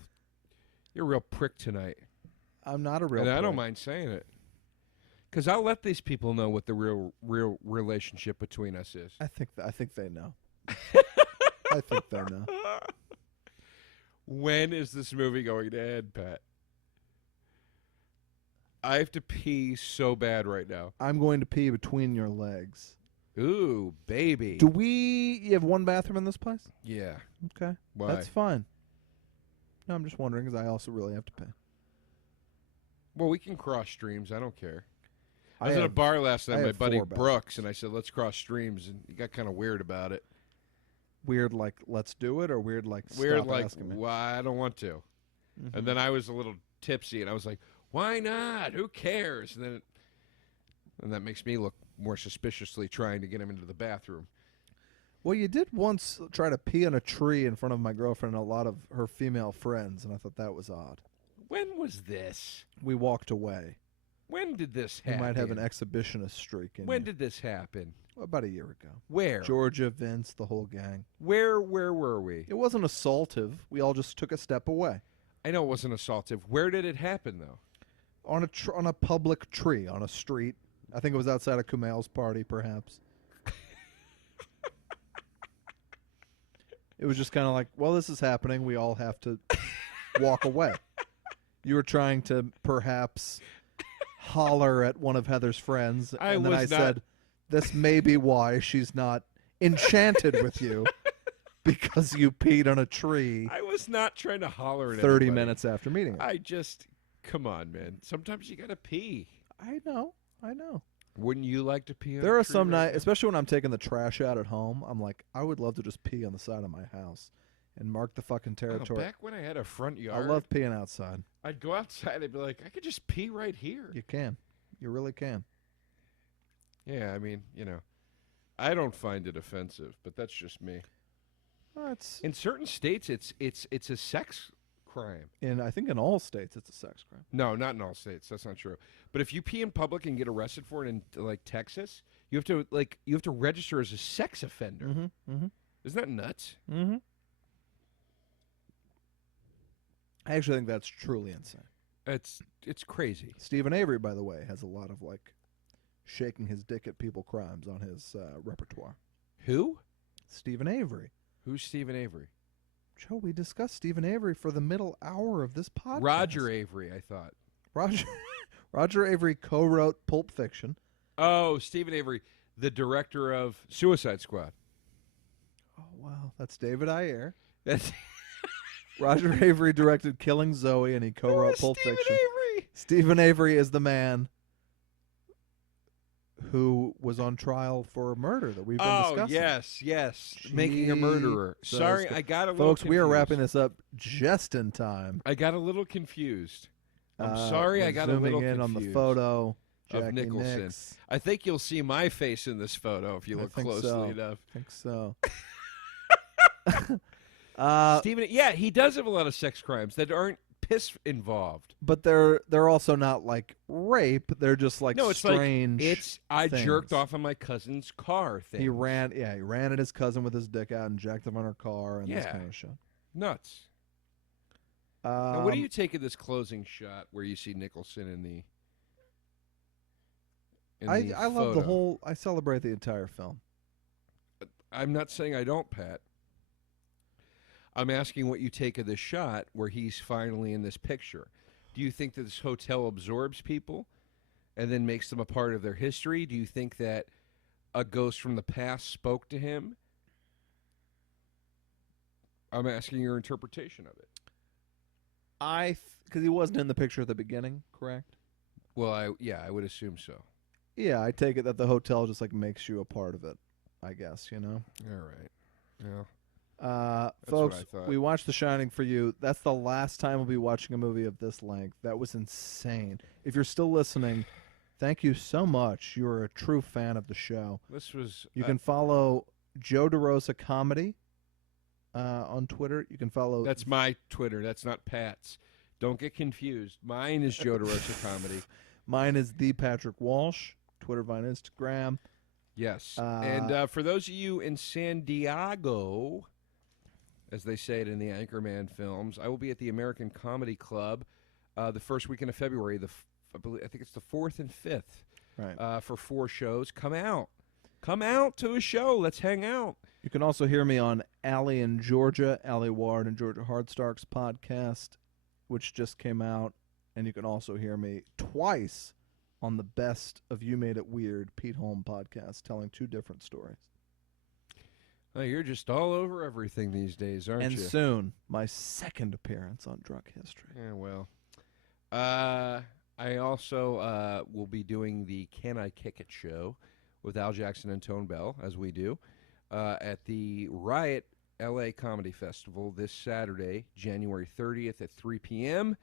prick tonight. I'm not a real And I don't prick. mind saying it. Because I'll let these people know what the real relationship between us is. I think they know. I think they know. When is this movie going to end, Pat? I have to pee so bad right now. I'm going to pee between your legs. Ooh, baby. You have one bathroom in this place? Yeah. Okay. Why? That's fine. No, I'm just wondering because I also really have to pee. Well, we can cross streams. I don't care. I I was at a have- bar last I night, my have buddy 4 Brooks, and I said, let's cross streams, and he got kind of weird about it. Weird like, let's do it, or weird like, Weird stop like, asking me? why I don't want to. Mhm. And then I was a little tipsy, and I was like, why not? Who cares? And that makes me look more suspiciously trying to get him into the bathroom. Well, you did once try to pee on a tree in front of my girlfriend and a lot of her female friends, and I thought that was odd. When was this? We walked away. When did this You happen? might have an exhibitionist streak in When you. did this happen? About a year ago. Where? Georgia, Vince, the whole gang. Where were we? It wasn't assaultive. We all just took a step away. I know it wasn't assaultive. Where did it happen, though? On a public tree, on a street. I think it was outside of Kumail's party, perhaps. It was just kind of like, well, this is happening. We all have to walk away. You were trying to perhaps holler at one of Heather's friends, and then I said, this may be why she's not enchanted with you, because you peed on a tree I was not trying to holler at 30 anybody. minutes after meeting her. Come on, man. Sometimes you gotta pee. I know. Wouldn't you like to pee on There a are tree some right nights, now? especially when I'm taking the trash out at home, I'm like, I would love to just pee on the side of my house and mark the fucking Oh, territory. back when I had a front I yard, love peeing outside. I'd go outside and be like, I could just pee right here. You can. You really can. Yeah, I mean, I don't find it offensive, but that's just me. Well, it's In certain states, it's a sex crime. I think in all states it's a sex crime. No, not in all states. That's not true. But if you pee in public and get arrested for it in like Texas, you have to register as a sex offender. Mm-hmm. Isn't that nuts? Mm-hmm. I actually think that's truly insane. It's crazy. Stephen Avery, by the way, has a lot of shaking his dick at people crimes on his repertoire. Who? Stephen Avery. Who's Stephen Avery? Joe, we discussed Stephen Avery for the middle hour of this podcast. Roger Avery, I thought. Roger Avery co-wrote Pulp Fiction. Oh, Stephen Avery, the director of Suicide Squad. Oh, wow. That's David Ayer. That's Roger Avery directed Killing Zoe, and he co-wrote Pulp Stephen Fiction. Avery. Stephen Avery is the man who was on trial for a murder that we've been discussing. yes. Making a murderer. Jesus. Sorry, I got a little Folks, confused. we are wrapping this up just in time. I got a little confused. I'm sorry, we're I got a zooming little in confused. on the photo. Of Jackie Nicholson. Nix. I think you'll see my face in this photo if you I look think closely so. enough. I think so. Stephen, yeah, he does have a lot of sex crimes that aren't piss involved. But they're also not like rape. They're just like No, it's strange. I things. jerked off on my cousin's car thing. He ran at his cousin with his dick out and jacked him on her car and this Yeah. kind of shit. Nuts. Now, what do you take of this closing shot where you see Nicholson in the? I love the photo? whole. I celebrate the entire film. I'm not saying I don't, Pat. I'm asking what you take of this shot where he's finally in this picture. Do you think that this hotel absorbs people and then makes them a part of their history? Do you think that a ghost from the past spoke to him? I'm asking your interpretation of it. Because he wasn't in the picture at the beginning, correct? Well, I would assume so. Yeah, I take it that the hotel just makes you a part of it. I guess All right. Yeah. That's folks, what I thought. we watched The Shining for you. That's the last time we'll be watching a movie of this length. That was insane. If you're still listening, thank you so much. You are a true fan of the show. This was. You can follow Joe DeRosa Comedy on Twitter. You can follow. That's my Twitter. That's not Pat's. Don't get confused. Mine is Joe DeRosa Comedy. Mine is the Patrick Walsh. Twitter, Vine, Instagram. Yes. And for those of you in San Diego, as they say it in the Anchorman films, I will be at the American Comedy Club the first weekend of February. I think it's the 4th and 5th. Right. for 4 shows. Come out. Come out to a show. Let's hang out. You can also hear me on Allie in Georgia, Allie Ward and Georgia Hardstark's podcast, which just came out. And you can also hear me twice on the Best of You Made It Weird Pete Holm podcast, telling 2 different stories. Oh, you're just all over everything these days, aren't And you? soon, my second appearance on Drunk History. Yeah, well. I also will be doing the Can I Kick It show with Al Jackson and Tone Bell, as we do, at the Riot LA Comedy Festival this Saturday, January 30th at 3 p.m.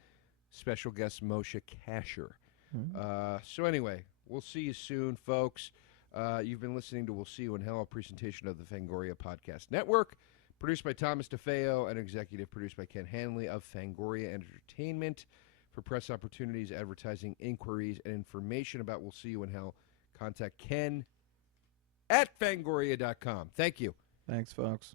Special guest Moshe Kasher. So anyway, we'll see you soon, folks. You've been listening to We'll See You in Hell, a presentation of the Fangoria Podcast Network, produced by Thomas DeFeo and executive produced by Ken Hanley of Fangoria Entertainment. For press opportunities, advertising, inquiries, and information about We'll See You in Hell, contact Ken at Fangoria.com. Thank you. Thanks, folks.